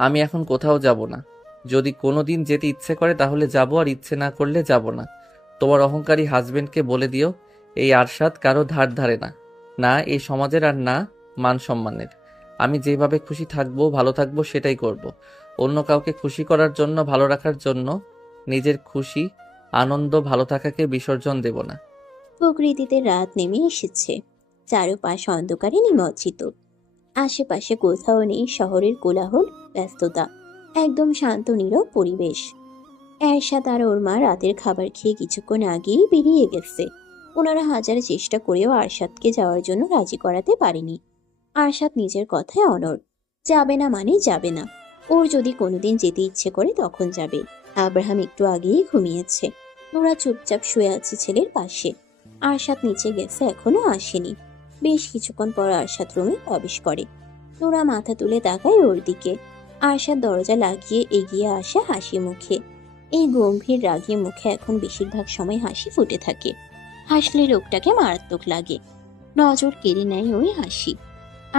আমি এখন কোথাও যাব না। যদি কোনোদিন যেতে ইচ্ছে করে তাহলে যাব, আর ইচ্ছে না করলে যাব না। তোমার অহংকারী হাজবেন্ডকে বলে দিও এই আরশাদ কারো ধার ধারে না, না এই সমাজের আর না মান সম্মানের। আমি যেভাবে খুশি থাকবো, ভালো থাকবো সেটাই করব। অন্য কাউকে খুশি করার জন্য, ভালো রাখার জন্য নিজের খুশি, আনন্দ, ভালো থাকাকে বিসর্জন দেব না। প্রকৃতিতে রাত নেমে এসেছে। চারপাশ অন্ধকারে নিমজ্জিত। আশেপাশে কোথাও নেই শহরের কোলাহল, ব্যস্ততা। একদম শান্ত নীরব পরিবেশ। এরশাদ আর ওর মা রাতের খাবার খেয়ে কিছুক্ষণ আগেই বেরিয়ে গেছে। ওনারা হাজার চেষ্টা করেও আরশাদকে যাওয়ার জন্য রাজি করাতে পারেনি। আরশাদ নিজের কথায় অনড়। যাবে না মানে যাবে না। ওর যদি কোনোদিন যেতে ইচ্ছে করে তখন যাবে। আব্রাহাম একটু আগেই ঘুমিয়েছে। নোরা চুপচাপ শুয়ে আছে ছেলের পাশে। আরশাদ নিচে গেছে, এখনো আসেনি। বেশ কিছুক্ষণ পর আরশাদ রুমে প্রবেশ করে। নোরা মাথা তুলে তাকায় ওর দিকে। আরশাদ দরজা লাগিয়ে এগিয়ে আসে হাসি মুখে। এই গম্ভীর রাগী মুখে এখন বেশিরভাগ সময় হাসি ফুটে থাকে। হাসলে লোকটাকে মারাত্মক লাগে। নজর কেড়ে নেয় ওই হাসি।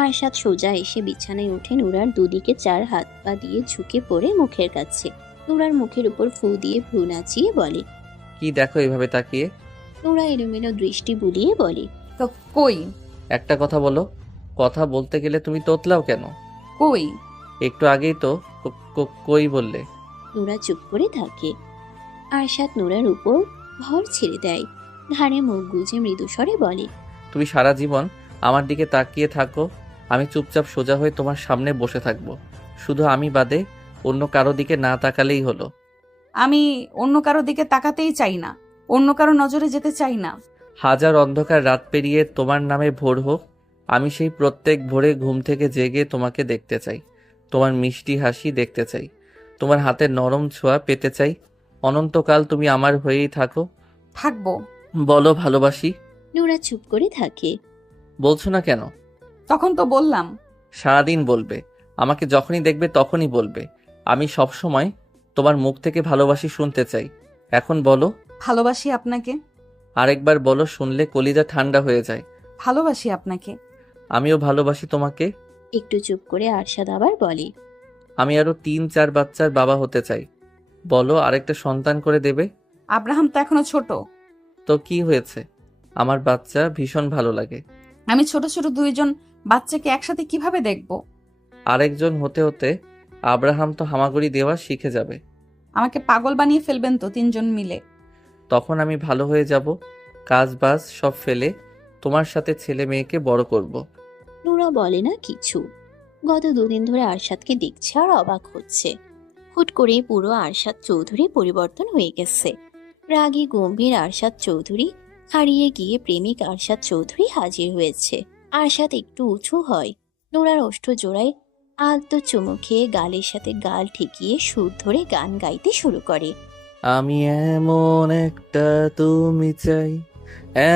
আরশাদ সোজা এসে বিছানায় উঠে নুরার দুদিকে চার হাত পা দিয়ে ঝুঁকে পড়ে মুখের কাছে। নুরার মুখের উপর ফু দিয়ে ভ্রু নাচিয়ে বলে, কি দেখো এভাবে তাকিয়ে? নুরা এলোমেলো দৃষ্টি বুলিয়ে বলে, তো কই? একটা কথা বলো। কথা বলতে গেলে তুমি তোতলাও কেন? কই? একটু আগেই তো কই বললে। নুরা চুপ করে থাকে। আরশাদ নুরার উপর ভর ছেড়ে দেয়। ঘাড়ে মুখ গুজে মৃদু স্বরে বলে, তুমি সারা জীবন আমার দিকে তাকিয়ে থাকো, আমি চুপচাপ সোজা হয়ে তোমার সামনে বসে থাকবো। শুধু আমি বাদে অন্য কারো দিকে না তাকালেই হলো। আমি অন্য কারো দিকে তাকাতেই চাই না, অন্য কারো নজরে যেতে চাই না। হাজার অন্ধকার রাত পেরিয়ে তোমার নামে ভোর হোক, আমি সেই প্রত্যেক ভোরে ঘুম থেকে জেগে তোমাকে দেখতে চাই। তোমার মিষ্টি হাসি দেখতে চাই, তোমার হাতের নরম ছোঁয়া পেতে চাই। অনন্তকাল তুমি আমার হয়েই থাকো। থাকবো। বলো ভালোবাসি। নুরা চুপ করে থাকে। বলছো না কেন? তখন তো বললাম। সারাদিন বলবে, আমাকে যখনই দেখবে তখনই বলবে। আমি সব সময় তোমার মুখ থেকে ভালোবাসি শুনতে চাই। এখন বলো। ভালোবাসি আপনাকে। আরেকবার বলো, শুনলে কলিজা ঠান্ডা হয়ে যায়। ভালোবাসি আপনাকে। আমিও ভালোবাসি তোমাকে। একটু চুপ করে আরশাদ আবার বলে, আমি আরো 3-4 বাচ্চার বাবা হতে চাই। বলো, আরেকটা সন্তান করে দেবে? আব্রাহাম তো এখনো ছোট। তো কি হয়েছে, আমার বাচ্চা ভীষণ ভালো লাগে। আমি ছোট ছোট দুইজন বাচ্চাকে একসাথে কিভাবে দেখব? আরেকজন হতে হতে আব্রাহাম তো হামাগুড়ি দেওয়া শিখে যাবে। আমাকে পাগল বানিয়ে ফেলবেন তো তিনজন মিলে। তখন আমি ভালো হয়ে যাব, কাজ বাজ সব ফেলে তোমার সাথে ছেলে মেয়েকে বড় করব। নুরা বলে না কিছু। গত 2 দিন ধরে আরশাদকে দেখছে আর অবাক হচ্ছে। হুট করেই পুরো আরশাদ চৌধুরী পরিবর্তন হয়ে গেছে। রাগী গম্ভীর আরশাদ চৌধুরী হারিয়ে গিয়ে প্রেমিক আরশাদ চৌধুরী হাজির হয়েছে। আরশাদ একটু উঁচু হয়, নোরার ওষ্ঠ জোড়ায় আলতো চুমু খেয়ে গালের সাথে গাল ঠেকিয়ে সুর ধরে গান গাইতে শুরু করে। আমি এমন একটা তুমি চাই,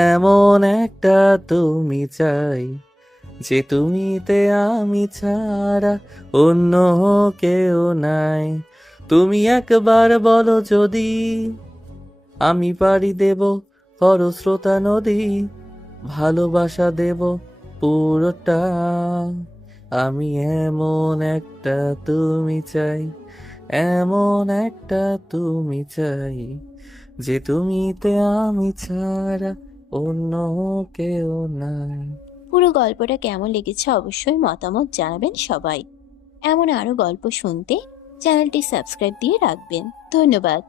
এমন একটা তুমি চাই, যে তুমিতে আমি ছাড়া অন্য কেউ নাই। তুমি একবার বলো যদি, আমি পাড়ি দেব খরস্রোতা নদী, ভালোবাসা দেব পুরোটা। আমি এমন একটা তুমি চাই, এমন একটা তুমি চাই, যে তুমিতে আমি ছাড়া অন্য কেউ নাই। পুরো গল্পটা কেমন লেগেছে অবশ্যই মতামত জানাবেন সবাই। এমন আরো গল্প শুনতে চ্যানেলটি সাবস্ক্রাইব দিয়ে রাখবেন। ধন্যবাদ।